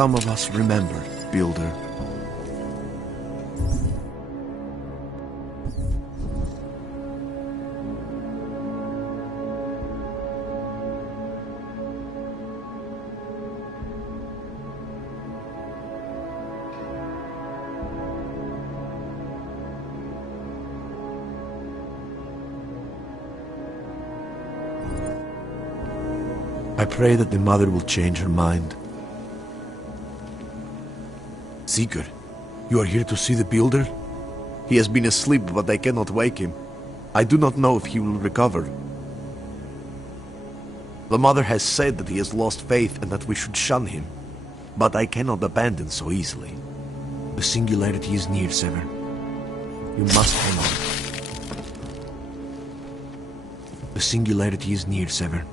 Some of us remember, Builder. I pray that the mother will change her mind. Seeker, you are here to see the Builder? He has been asleep, but I cannot wake him. I do not know if he will recover. The mother has said that he has lost faith and that we should shun him, but I cannot abandon so easily. The singularity is near, Sever. You must hang on. The singularity is near, Sever.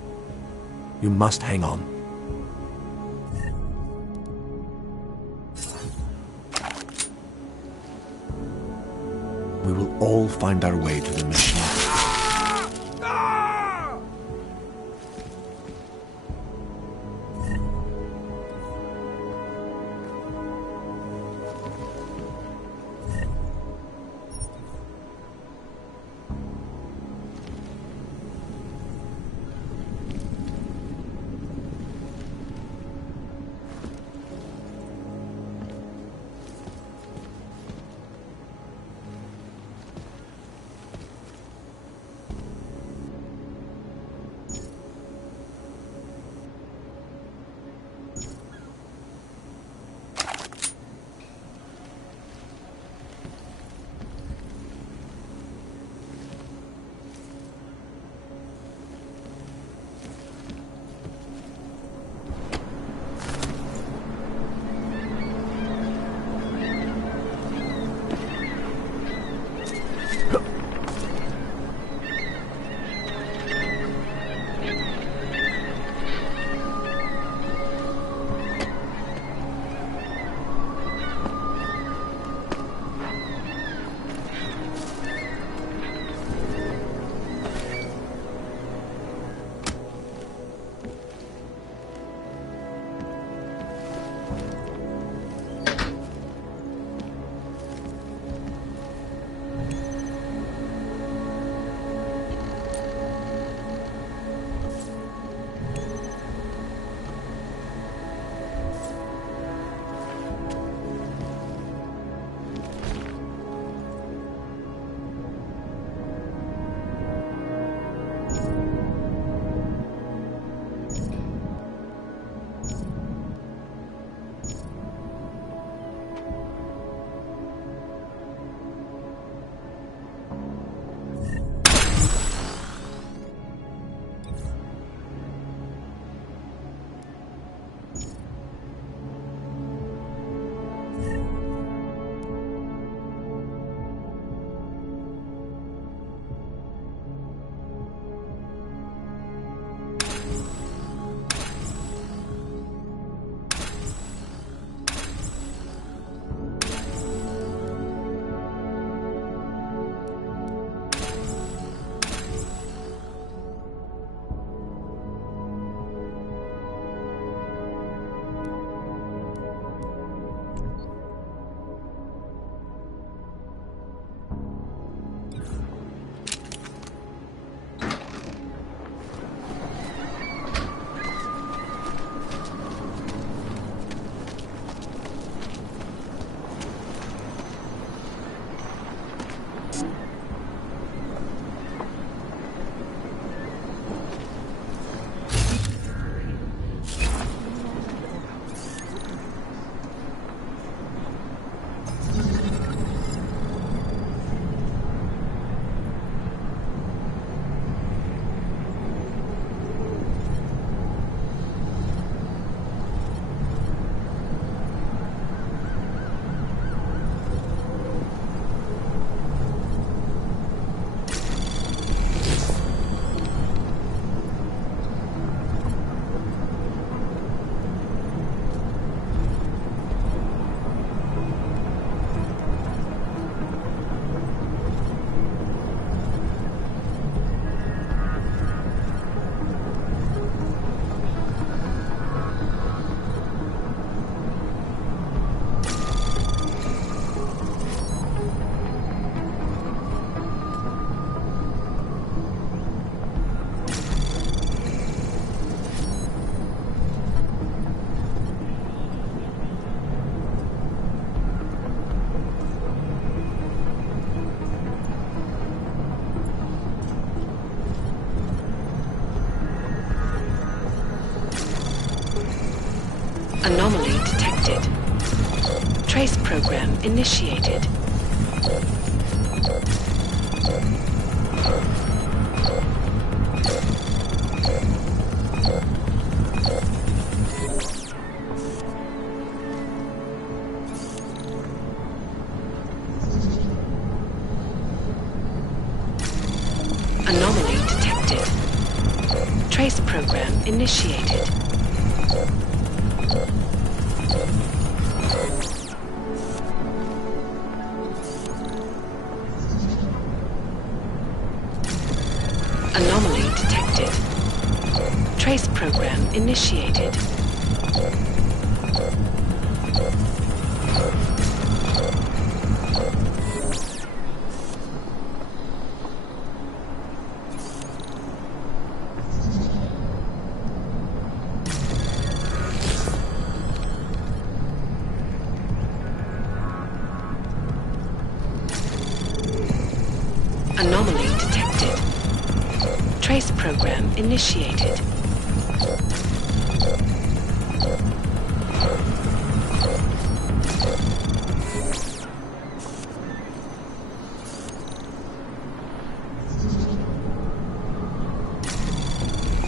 You must hang on. We will all find our way to the machine. Anomaly detected. Trace program initiated. Anomaly detected. Trace program initiated. Anomaly detected. Trace program initiated. Anomaly detected. Trace program initiated.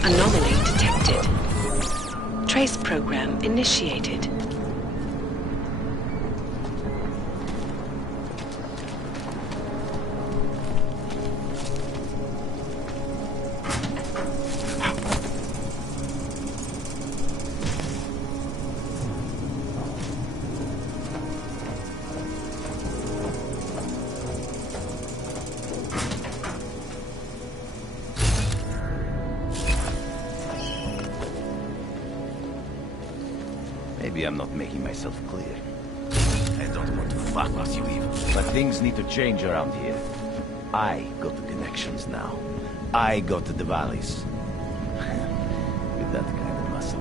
Anomaly detected. Trace program initiated. Maybe I'm not making myself clear. I don't want to fuck with you even, but things need to change around here. I got the connections now. I got the valleys. With that kind of muscle,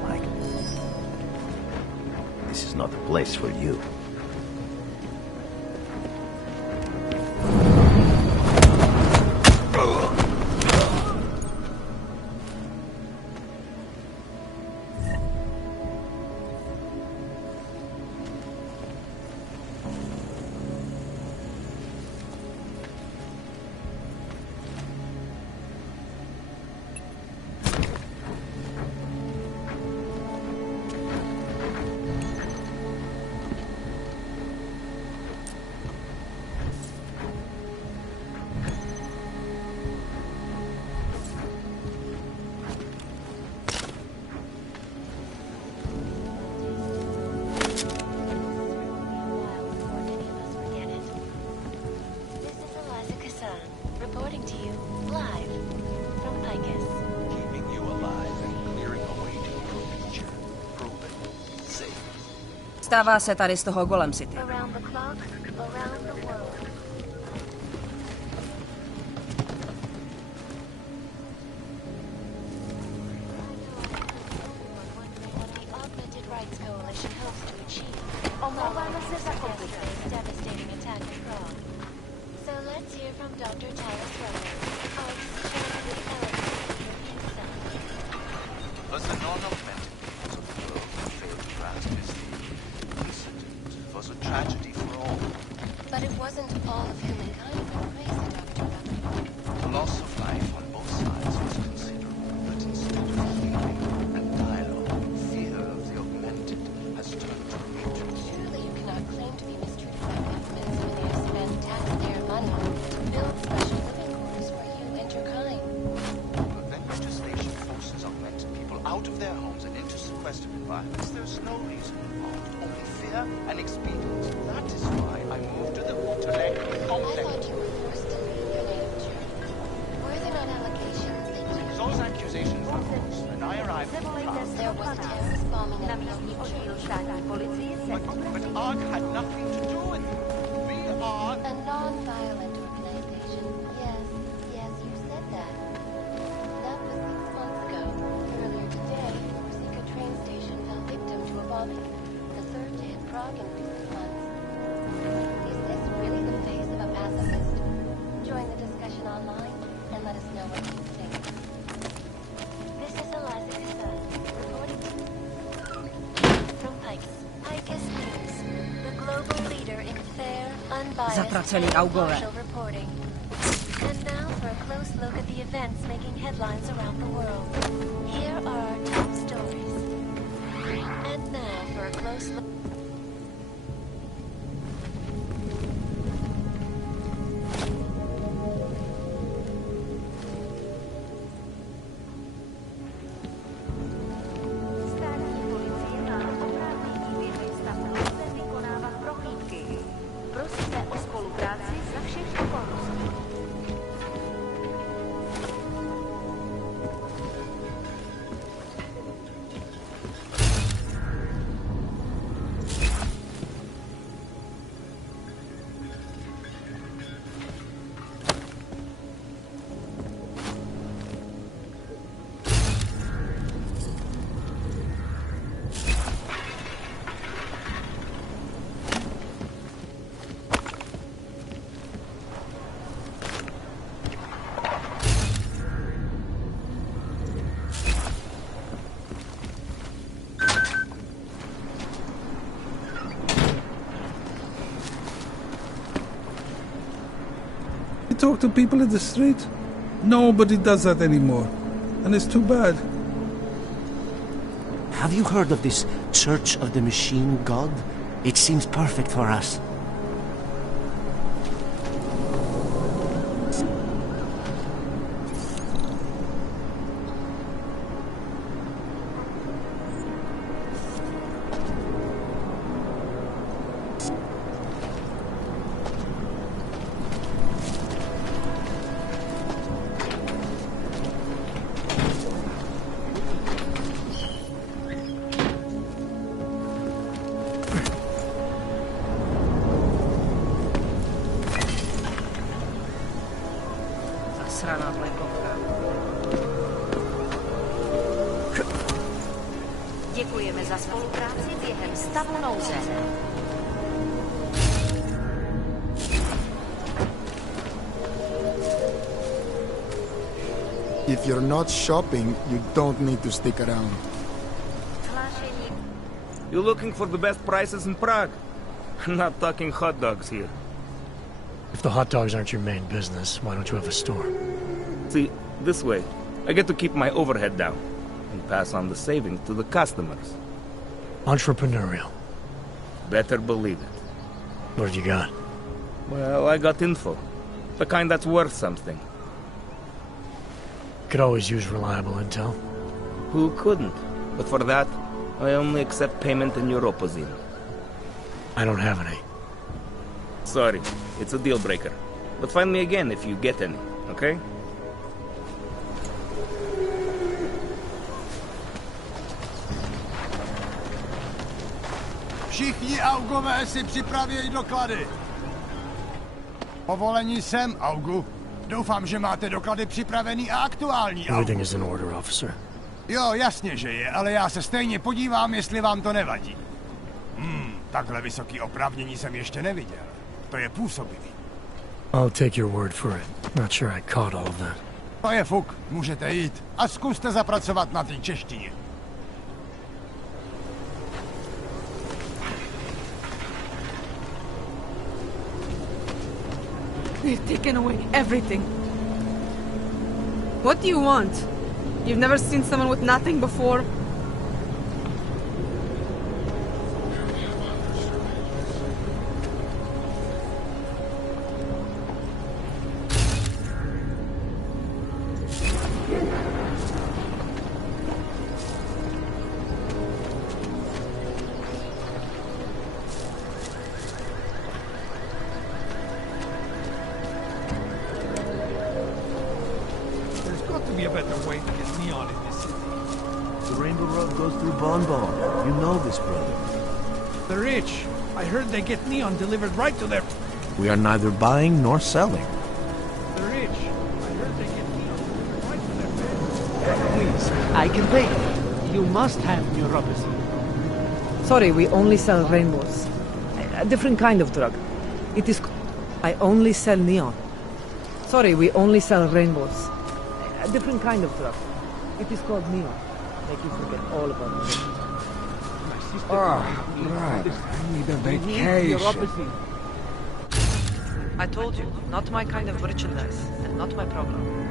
this is not a place for you. Reporting to you, live, from Picus. Keeping you alive and clearing a way to your future. Proven. Safe. Stává se tady z toho Golem City. Around the clock, around the world. What the Augmented Rights Coalition hopes to achieve. Devastating attack at Prague. So let's hear from Dr. Talos Rhodes, Arts Chairman of the European Summit. As the non-augmented peoples of the world who failed to grasp this incident was a tragedy for all. But it wasn't all of humankind who praised Dr. Rhodes. The loss of life on both sides was considerable, but instead of healing and dialogue, fear of the augmented has turned to hatred. Surely you cannot claim to be mistreated by governments when they have spent taxpayer money to build special living quarters for you and your kind. When legislation forces augmented people out of their homes and into sequestered environments, there's no reason involved, only fear and expedience. That is why I moved to the Utelek complex. I thought you were forced to leave your native Germany. Were there not allegations that you... Those accusations were false. When I arrived in Prague, There was terrorist bombing at the church. but ARC had nothing to do with it. We are... A non-violent organization. Yes, you said that. That was 6 months ago. Earlier today, the Rosika train station fell victim to a bombing. The third day in Prague in recent months. Is this really the face of a pacifist? Join the discussion online and let us know what you think. This is Eliza Cassan, reporting to you from Pikes. Leader in fair, unbiased, Zatracený and augové. impartial reporting. And now for a close look at the events making headlines around the world. Here are our top stories. And now for a close look. Talk to people in the street? Nobody does that anymore. And it's too bad. Have you heard of this Church of the Machine God? It seems perfect for us. Zasraná plekovka. Děkujeme za spolupráci během stavu nouze. If you're not shopping, you don't need to stick around. You looking for the best prices in Prague? Not talking hot dogs here. If the hot dogs aren't your main business, why don't you have a store? See, this way, I get to keep my overhead down and pass on the savings to the customers. Entrepreneurial. Better believe it. What have you got? Well, I got info. The kind that's worth something. Could always use reliable intel. Who couldn't? But for that, I only accept payment in Europozine. I don't have any. Sorry, it's a deal breaker. But find me again if you get any, okay? Všichni augové si připravějí doklady. Povolení sem, Augu. Doufám, že máte doklady připravený a aktuální, Augu. Everything is in order, officer. Jo, jasně, že je, ale já se stejně podívám, jestli vám to nevadí. Takhle vysoký oprávnění jsem ještě neviděl. To je působivý. I'll take your word for it. Not sure I caught all of that. To je fuk, můžete jít. A zkuste zapracovat na té češtině. They've taken away everything. What do you want? You've never seen someone with nothing before? Be a better way to get neon in this city. The Rainbow Road goes through Bon Bon. You know this, brother. The rich. I heard they get neon delivered right to their... We are neither buying nor selling. The rich. I heard they get neon delivered right to their beds. Please, I can pay. You must have neuropathy. Sorry, we only sell rainbows. A different kind of drug. It is... I only sell neon. Sorry, we only sell rainbows. A different kind of drug. It is called neon. Make you forget all about it. Oh, God. I need a We need vacation. neuropathy. I told you, not my kind of merchandise, and not my problem.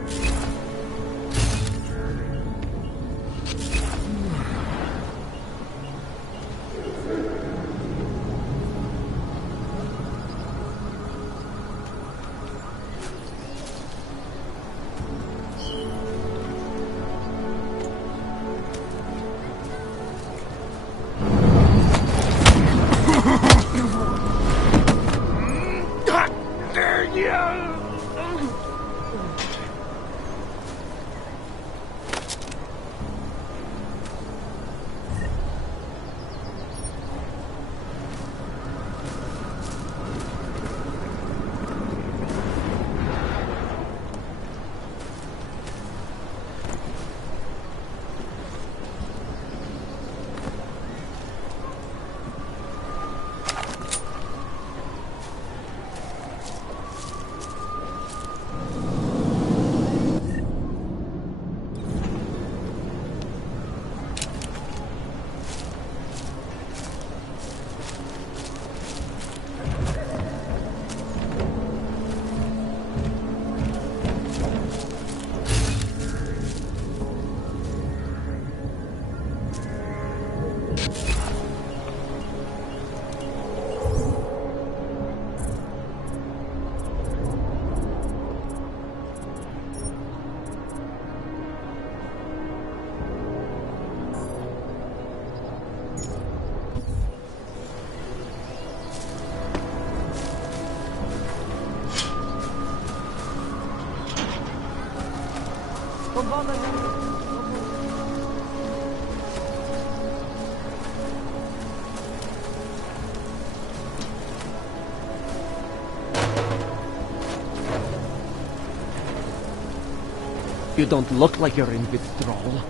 You don't look like you're in withdrawal.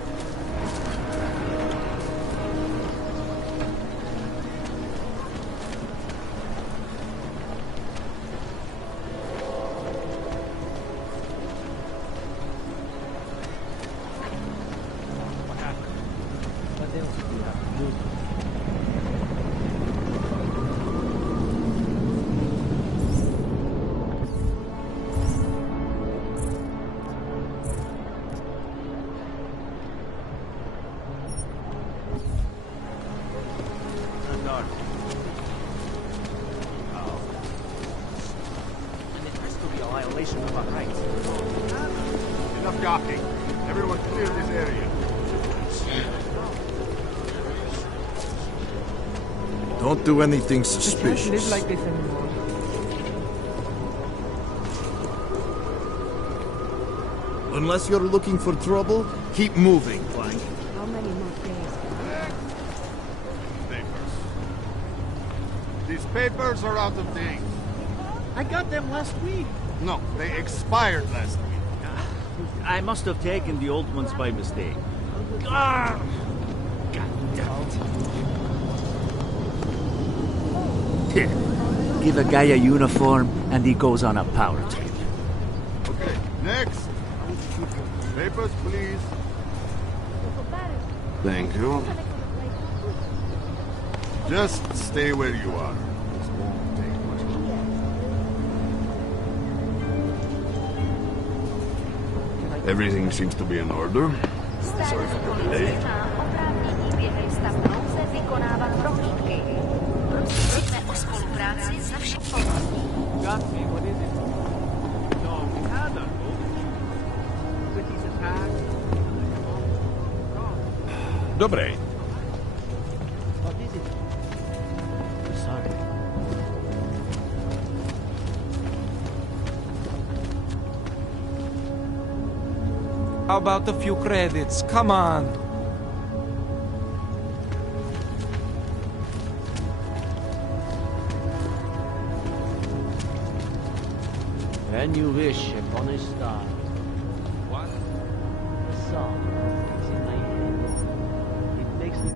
Enough gawking. Everyone clear this area. Don't do anything We can't live suspicious. like this anymore. Unless you're looking for trouble, keep moving, Plank. How many more days? Papers. These papers are out of date. I got them last week. No, they expired last week. I must have taken the old ones by mistake. God damn it. Give a guy a uniform and he goes on a power trip. Okay, next. Papers, please. Thank you. Just stay where you are. This won't take much longer. Everything seems to be in order. Sorry for the delay. Got me, what is it? No, we had a British attack. Dobre. What is it? Sorry. How about a few credits? Come on. When you wish upon a star. What? The song is in my head. It makes me...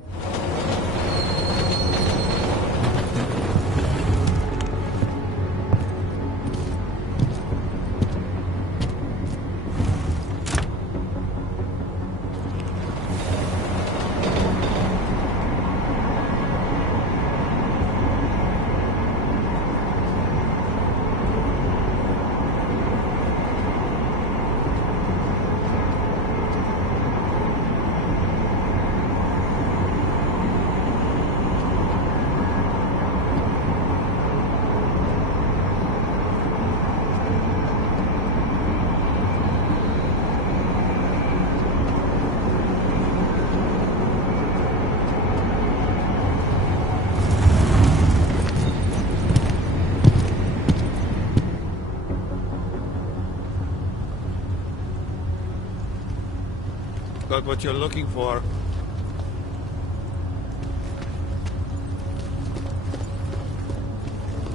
got what you're looking for.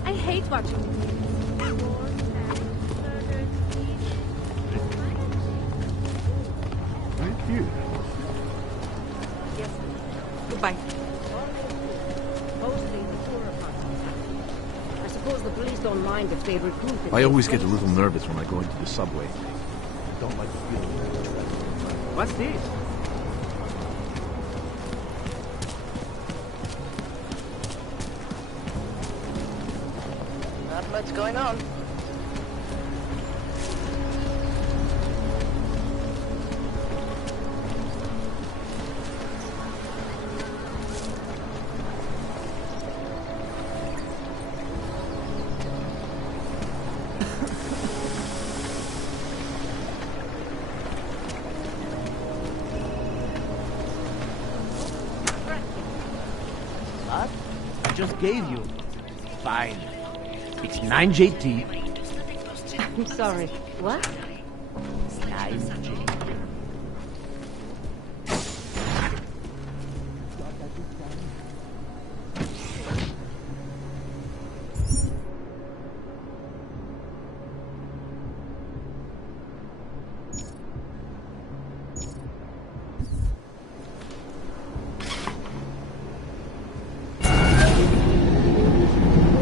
I hate watching Thank you. Yes. Goodbye. I suppose the police don't mind if they recruit. I always get a little nervous when I go into the subway. I don't like the feeling. What's this? Not much going on. What? I just gave you. Fine. It's 9JT. I'm sorry. What? 9J.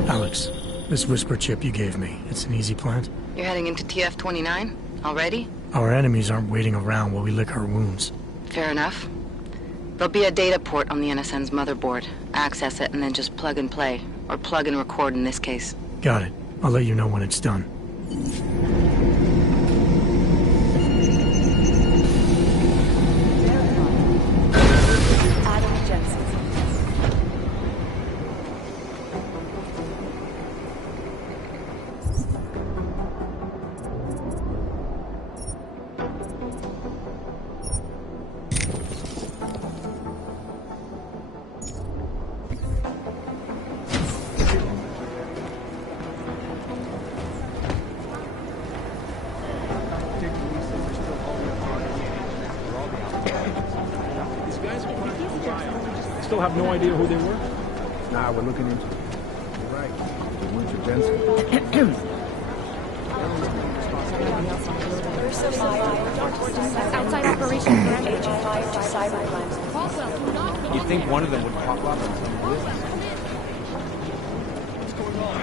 Alex, this whisper chip you gave me, it's an easy plant? You're heading into TF-29? Already? Our enemies aren't waiting around while we lick our wounds. Fair enough. There'll be a data port on the NSN's motherboard. Access it and then just plug and play. Or plug and record in this case. Got it. I'll let you know when it's done. Adam Jensen. Still have no idea who they were? Nah, we're looking into it. You're right. The Winter Jensen. Outside operation You think one of them would pop up on some list? What's going on?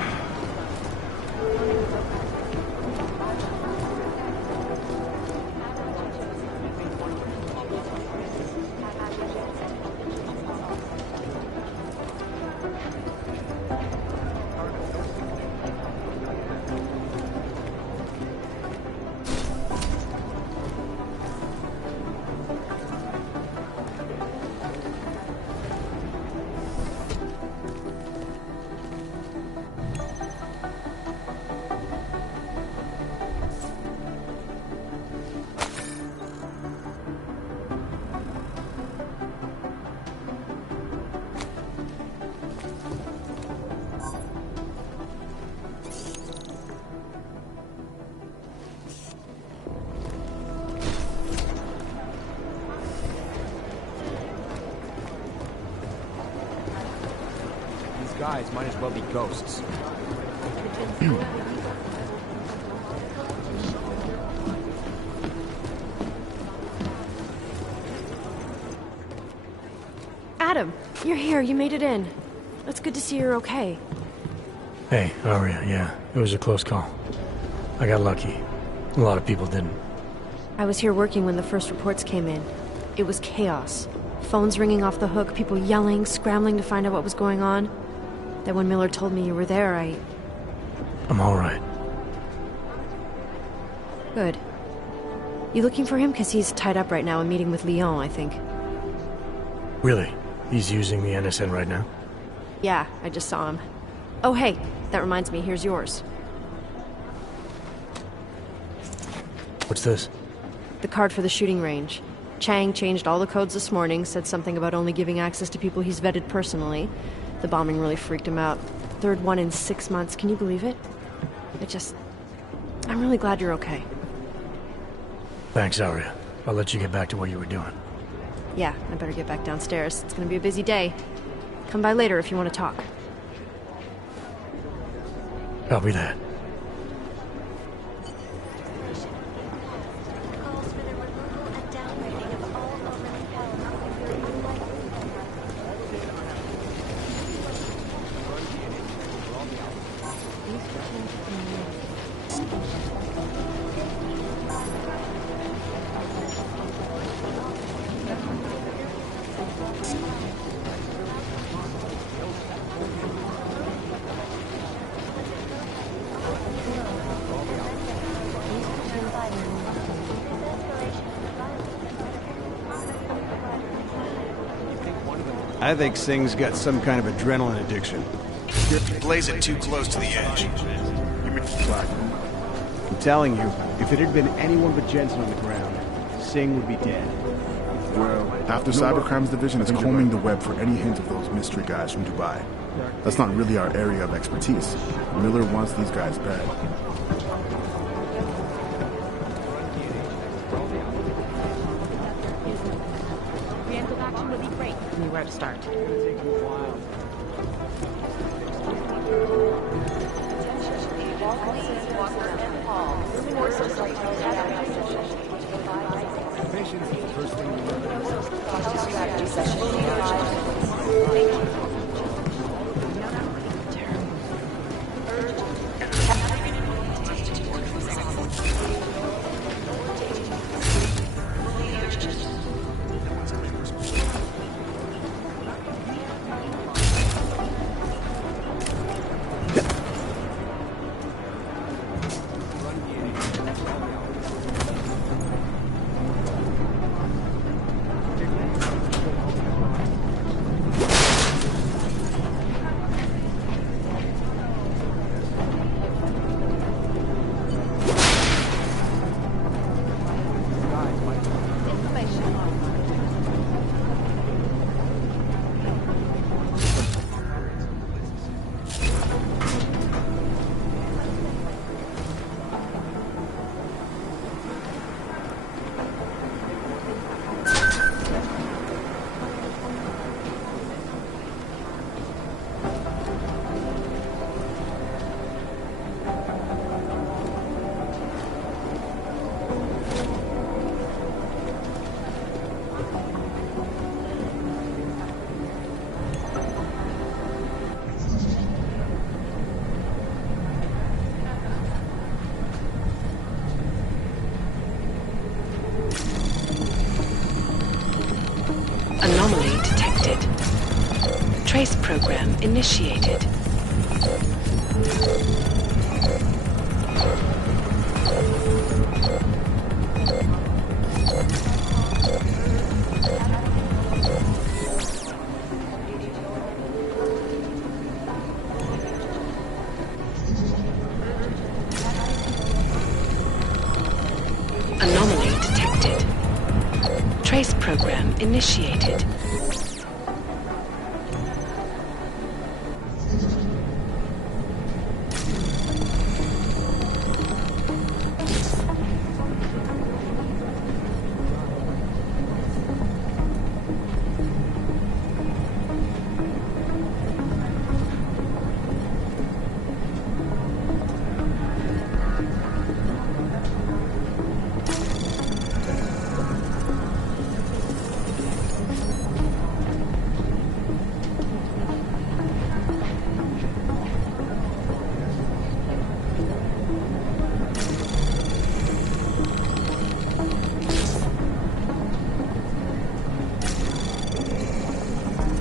Guys might as well be ghosts. Adam, you're here. You made it in. It's good to see you're okay. Hey, Aria, yeah, it was a close call. I got lucky. A lot of people didn't. I was here working when the first reports came in. It was chaos. Phones ringing off the hook, people yelling, scrambling to find out what was going on. Then when Miller told me you were there, I'm all right. Good. You looking for him? Because he's tied up right now and meeting with Leon, I think. Really? He's using the NSN right now? Yeah, I just saw him. Oh, hey, that reminds me, here's yours. What's this? The card for the shooting range. Chang changed all the codes this morning, said something about only giving access to people he's vetted personally. The bombing really freaked him out. Third one in 6 months, can you believe it? I'm really glad you're okay. Thanks, Aria. I'll let you get back to what you were doing. Yeah, I better get back downstairs. It's gonna be a busy day. Come by later if you want to talk. Copy that. I think Singh's got some kind of adrenaline addiction. Blaze it too close to the edge. I'm telling you, if it had been anyone but Jensen on the ground, Singh would be dead. Well, after Cybercrime's division is combing the web for any hint of those mystery guys from Dubai. That's not really our area of expertise. Miller wants these guys bad. Preemptive action would be great. Knew where to start. Anomaly detected. Trace program initiated. Anomaly detected. Trace program initiated.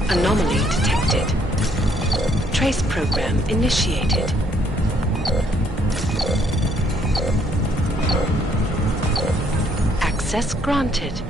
Anomaly detected. Trace program initiated. Access granted.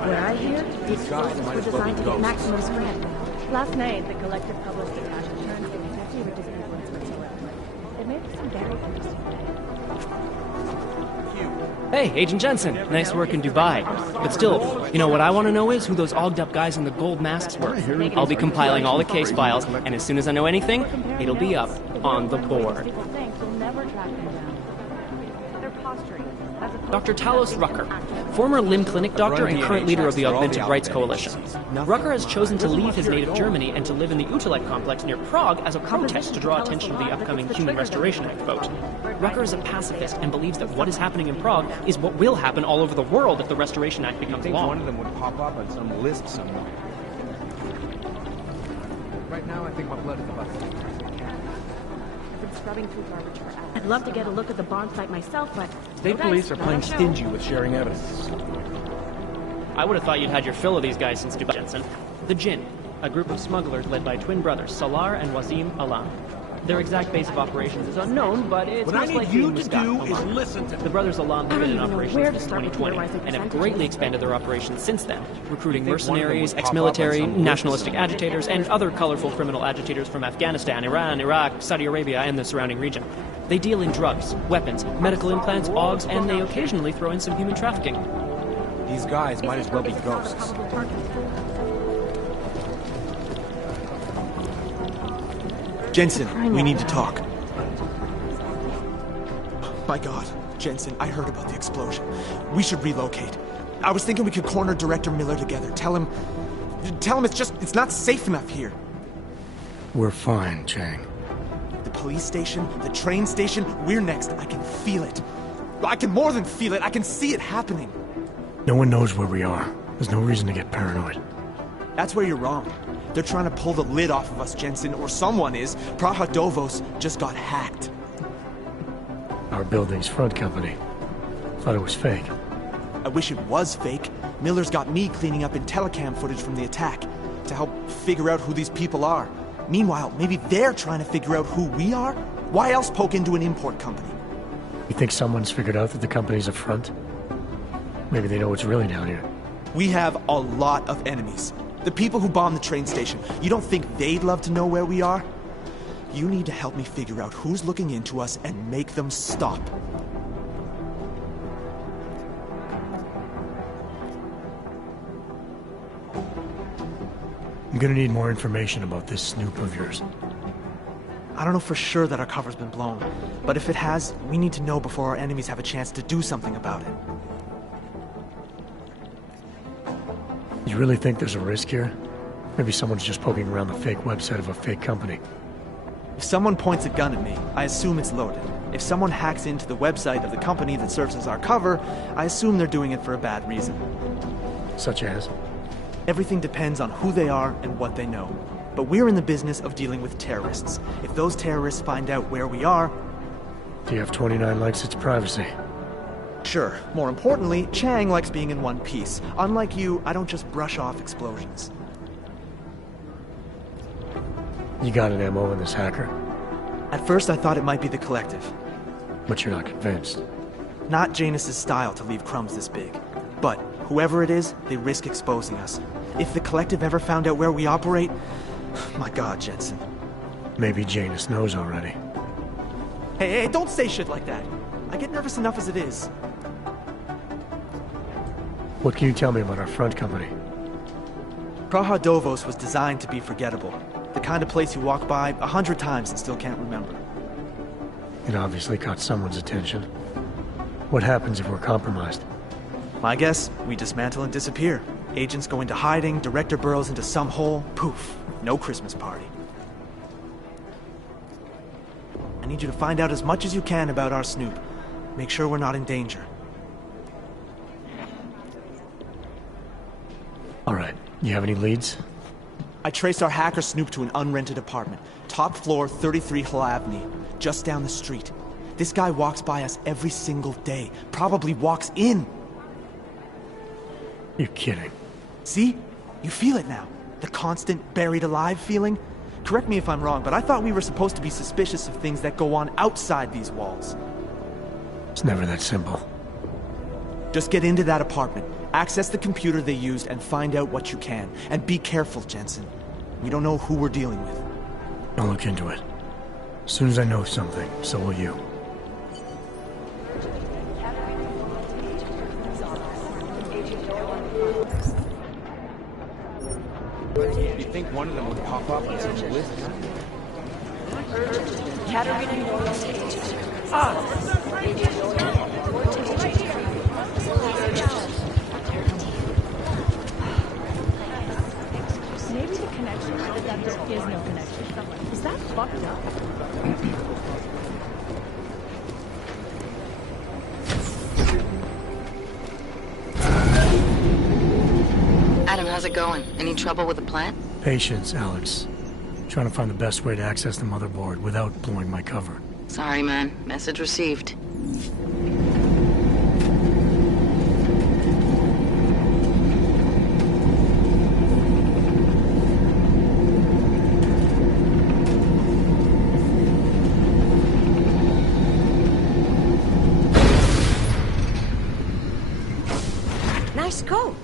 Where I hear, these explosives were designed to get maximum spread. Last night, the collective published a cash return for the 50 richest people in Switzerland. It may be some very interesting Hey, Agent Jensen. Nice work in Dubai. But still, you know what I want to know is who those ogged-up guys in the gold masks were. I'll be compiling all the case files, and as soon as I know anything, it'll be up on the board. People think you'll never track them down. They're posturing. Dr. Talos Rucker, former limb clinic doctor and current leader of the Augmented Rights Coalition. Rucker has chosen to leave his native Germany and to live in the Utilite complex near Prague as a protest to draw attention to the upcoming Human Restoration Act vote. Rucker is a pacifist and believes that what is happening in Prague is what will happen all over the world if the Restoration Act becomes law. One of them would pop up on some list somewhere. Right now, I think my blood is about Scrubbing through garbage for hours. I'd love to get a look at the bomb site myself, but State police are playing stingy with sharing evidence. I would have thought you'd had your fill of these guys since Dubai, Jensen. The Jinn, a group of smugglers led by twin brothers Salar and Wasim Alam. Their exact base of operations is unknown, but it's What I most need likely you in to Muscat, do is Oman. listen to me. The brothers Alam have been in operations where to since start with 2020 theorizing and have percentages. greatly expanded their operations since then, recruiting You think one of them mercenaries, would pop up ex-military, on some list nationalistic somewhere? agitators, and other colorful criminal agitators from Afghanistan, Iran, Iraq, Saudi Arabia, and the surrounding region. They deal in drugs, weapons, medical implants, augs, and they occasionally throw in some human trafficking. These guys might as well be ghosts. Jensen, we need to talk. My God, Jensen, I heard about the explosion. We should relocate. I was thinking we could corner Director Miller together. Tell him it's not safe enough here. We're fine, Chang. The police station, the train station, we're next. I can feel it. I can more than feel it. I can see it happening. No one knows where we are. There's no reason to get paranoid. That's where you're wrong. They're trying to pull the lid off of us, Jensen, or someone is. Praha Dovos just got hacked. Our building's front company. Thought it was fake. I wish it was fake. Miller's got me cleaning up IntelliCam footage from the attack to help figure out who these people are. Meanwhile, maybe they're trying to figure out who we are? Why else poke into an import company? You think someone's figured out that the company's a front? Maybe they know what's really down here. We have a lot of enemies. The people who bombed the train station. You don't think they'd love to know where we are? You need to help me figure out who's looking into us and make them stop. I'm gonna need more information about this snoop of yours. I don't know for sure that our cover's been blown, but if it has, we need to know before our enemies have a chance to do something about it. You really think there's a risk here? Maybe someone's just poking around the fake website of a fake company. If someone points a gun at me, I assume it's loaded. If someone hacks into the website of the company that serves as our cover, I assume they're doing it for a bad reason. Such as? Everything depends on who they are and what they know. But we're in the business of dealing with terrorists. If those terrorists find out where we are... TF-29 likes its privacy. Sure. More importantly, Chang likes being in one piece. Unlike you, I don't just brush off explosions. You got an MO in this hacker? At first I thought it might be the Collective. But you're not convinced? Not Janus's style to leave crumbs this big. But whoever it is, they risk exposing us. If the Collective ever found out where we operate... My God, Jensen. Maybe Janus knows already. Hey, don't say shit like that. I get nervous enough as it is. What can you tell me about our front company? Praha Dovos was designed to be forgettable. The kind of place you walk by 100 times and still can't remember. It obviously caught someone's attention. What happens if we're compromised? My guess, we dismantle and disappear. Agents go into hiding, Director burrows into some hole, poof, no Christmas party. I need you to find out as much as you can about our Snoop. Make sure we're not in danger. All right, you have any leads? I traced our hacker Snoop to an unrented apartment. Top floor, 33 Hill Avenue, just down the street. This guy walks by us every single day. Probably walks in. You're kidding. See? You feel it now. The constant buried alive feeling. Correct me if I'm wrong, but I thought we were supposed to be suspicious of things that go on outside these walls. It's never that simple. Just get into that apartment, access the computer they used, and find out what you can. And be careful, Jensen. We don't know who we're dealing with. I'll look into it. As soon as I know something, so will you. You think one of them would pop up on some list? Maybe the connection is that there is no connection. Is that fucked up? Adam, how's it going? Any trouble with the plant? Patience, Alex. Trying to find the best way to access the motherboard without blowing my cover. Sorry, man. Message received. Nice code.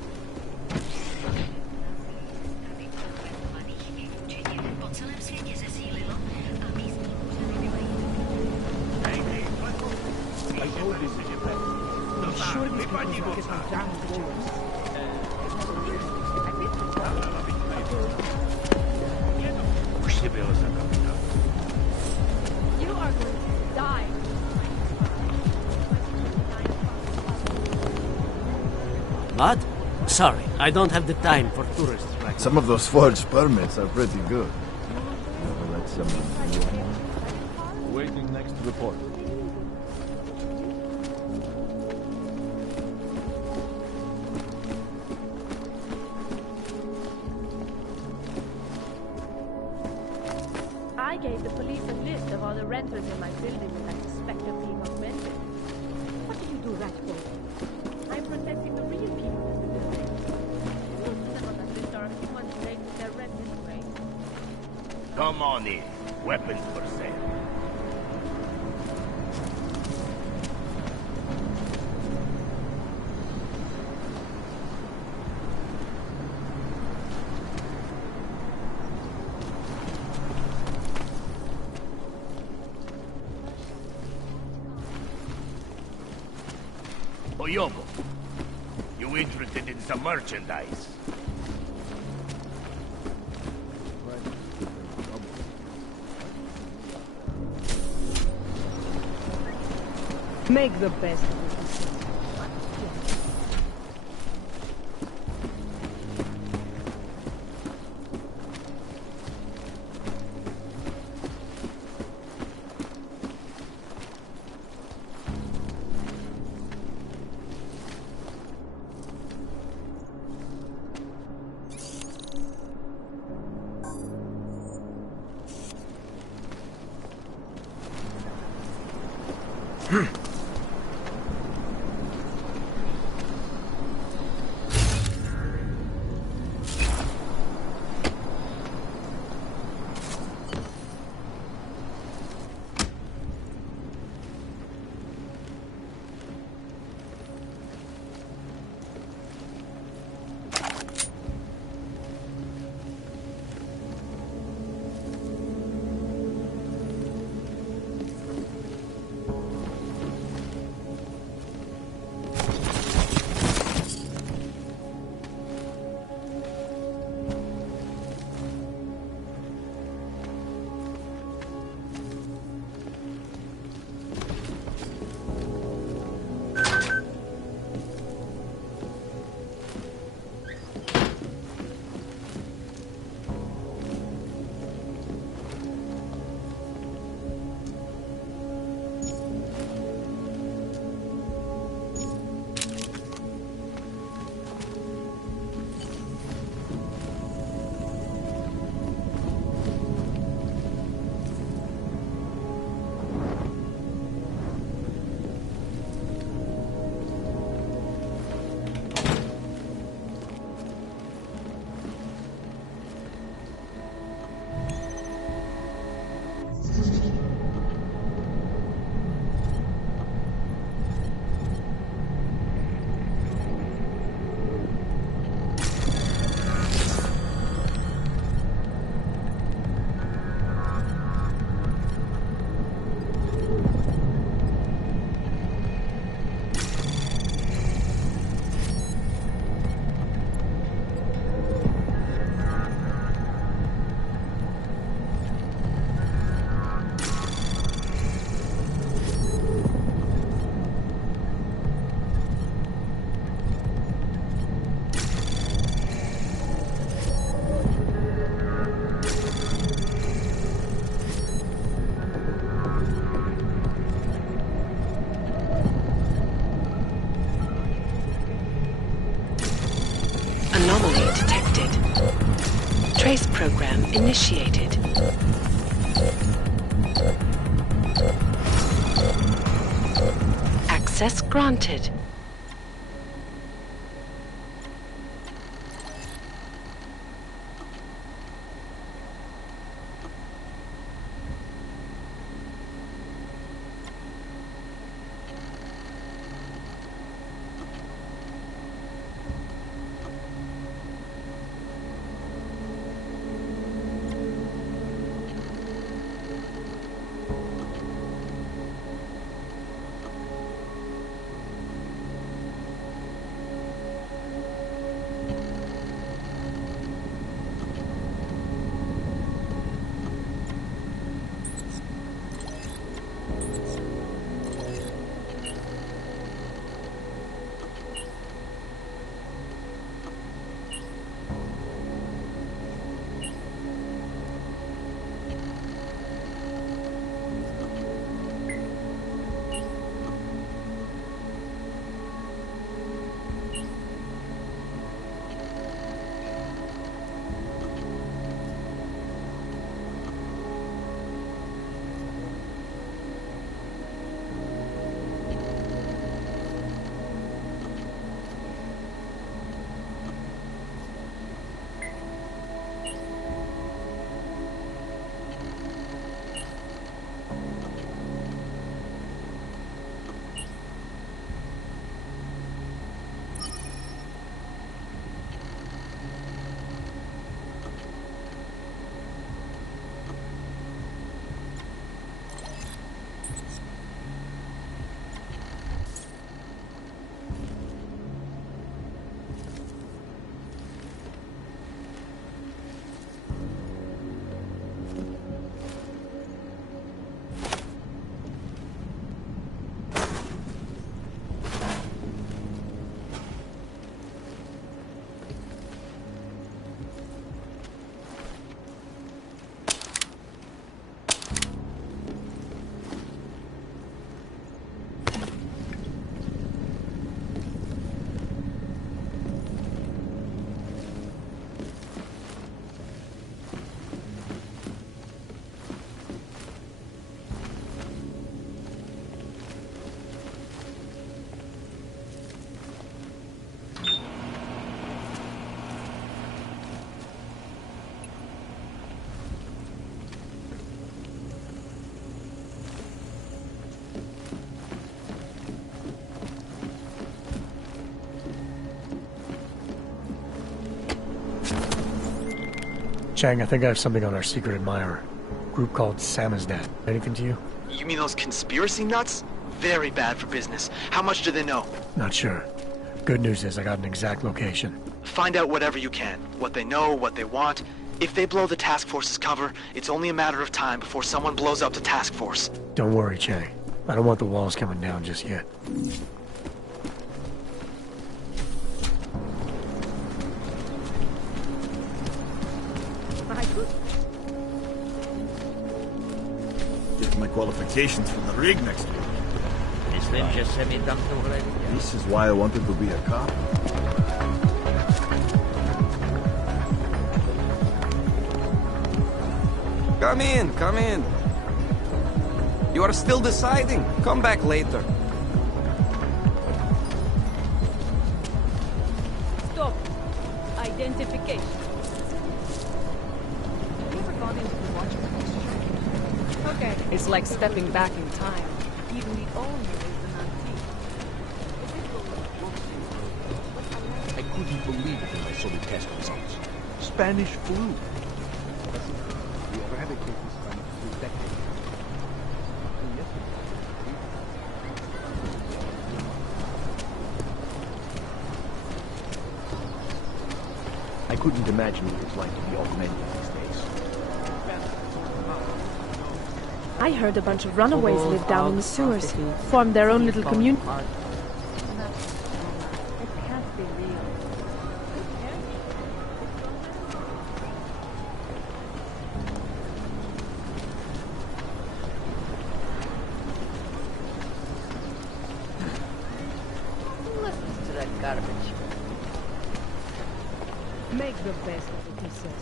You are going to die. What? Sorry, I don't have the time for tourists right now. Some of those forged permits are pretty good. Let someone... Waiting next report. I gave the police a list of all the renters in my building that I suspect of being augmented. What do you do that for? I'm protecting the real people in the building. Most of them on that list are a few months late with their rent anyway. Come on in. Weapons for sale. Oyobo, you interested in some merchandise? Make the best of it. initiated. Access granted. Chang, I think I have something on our secret admirer. Group called Samizdat. Anything to you? You mean those conspiracy nuts? Very bad for business. How much do they know? Not sure. Good news is I got an exact location. Find out whatever you can. What they know, what they want. If they blow the task force's cover, it's only a matter of time before someone blows up the task force. Don't worry, Chang. I don't want the walls coming down just yet. Get my qualifications for the rig next week. This is why I wanted to be a cop. Come in, come in. You are still deciding. Come back later. Stop. Identification. Have you ever gone into the watchman's shack? Okay. It's like stepping back in time. Even the owner is an antique. I couldn't believe it when I saw the test results. Spanish flu. We eradicate this Spanish flu decades ago. I couldn't imagine what it's like to be augmented these days. I heard a bunch of runaways live down in the sewers, formed their own little community. It can't be real. Listen to that garbage. Make the best of it, he says.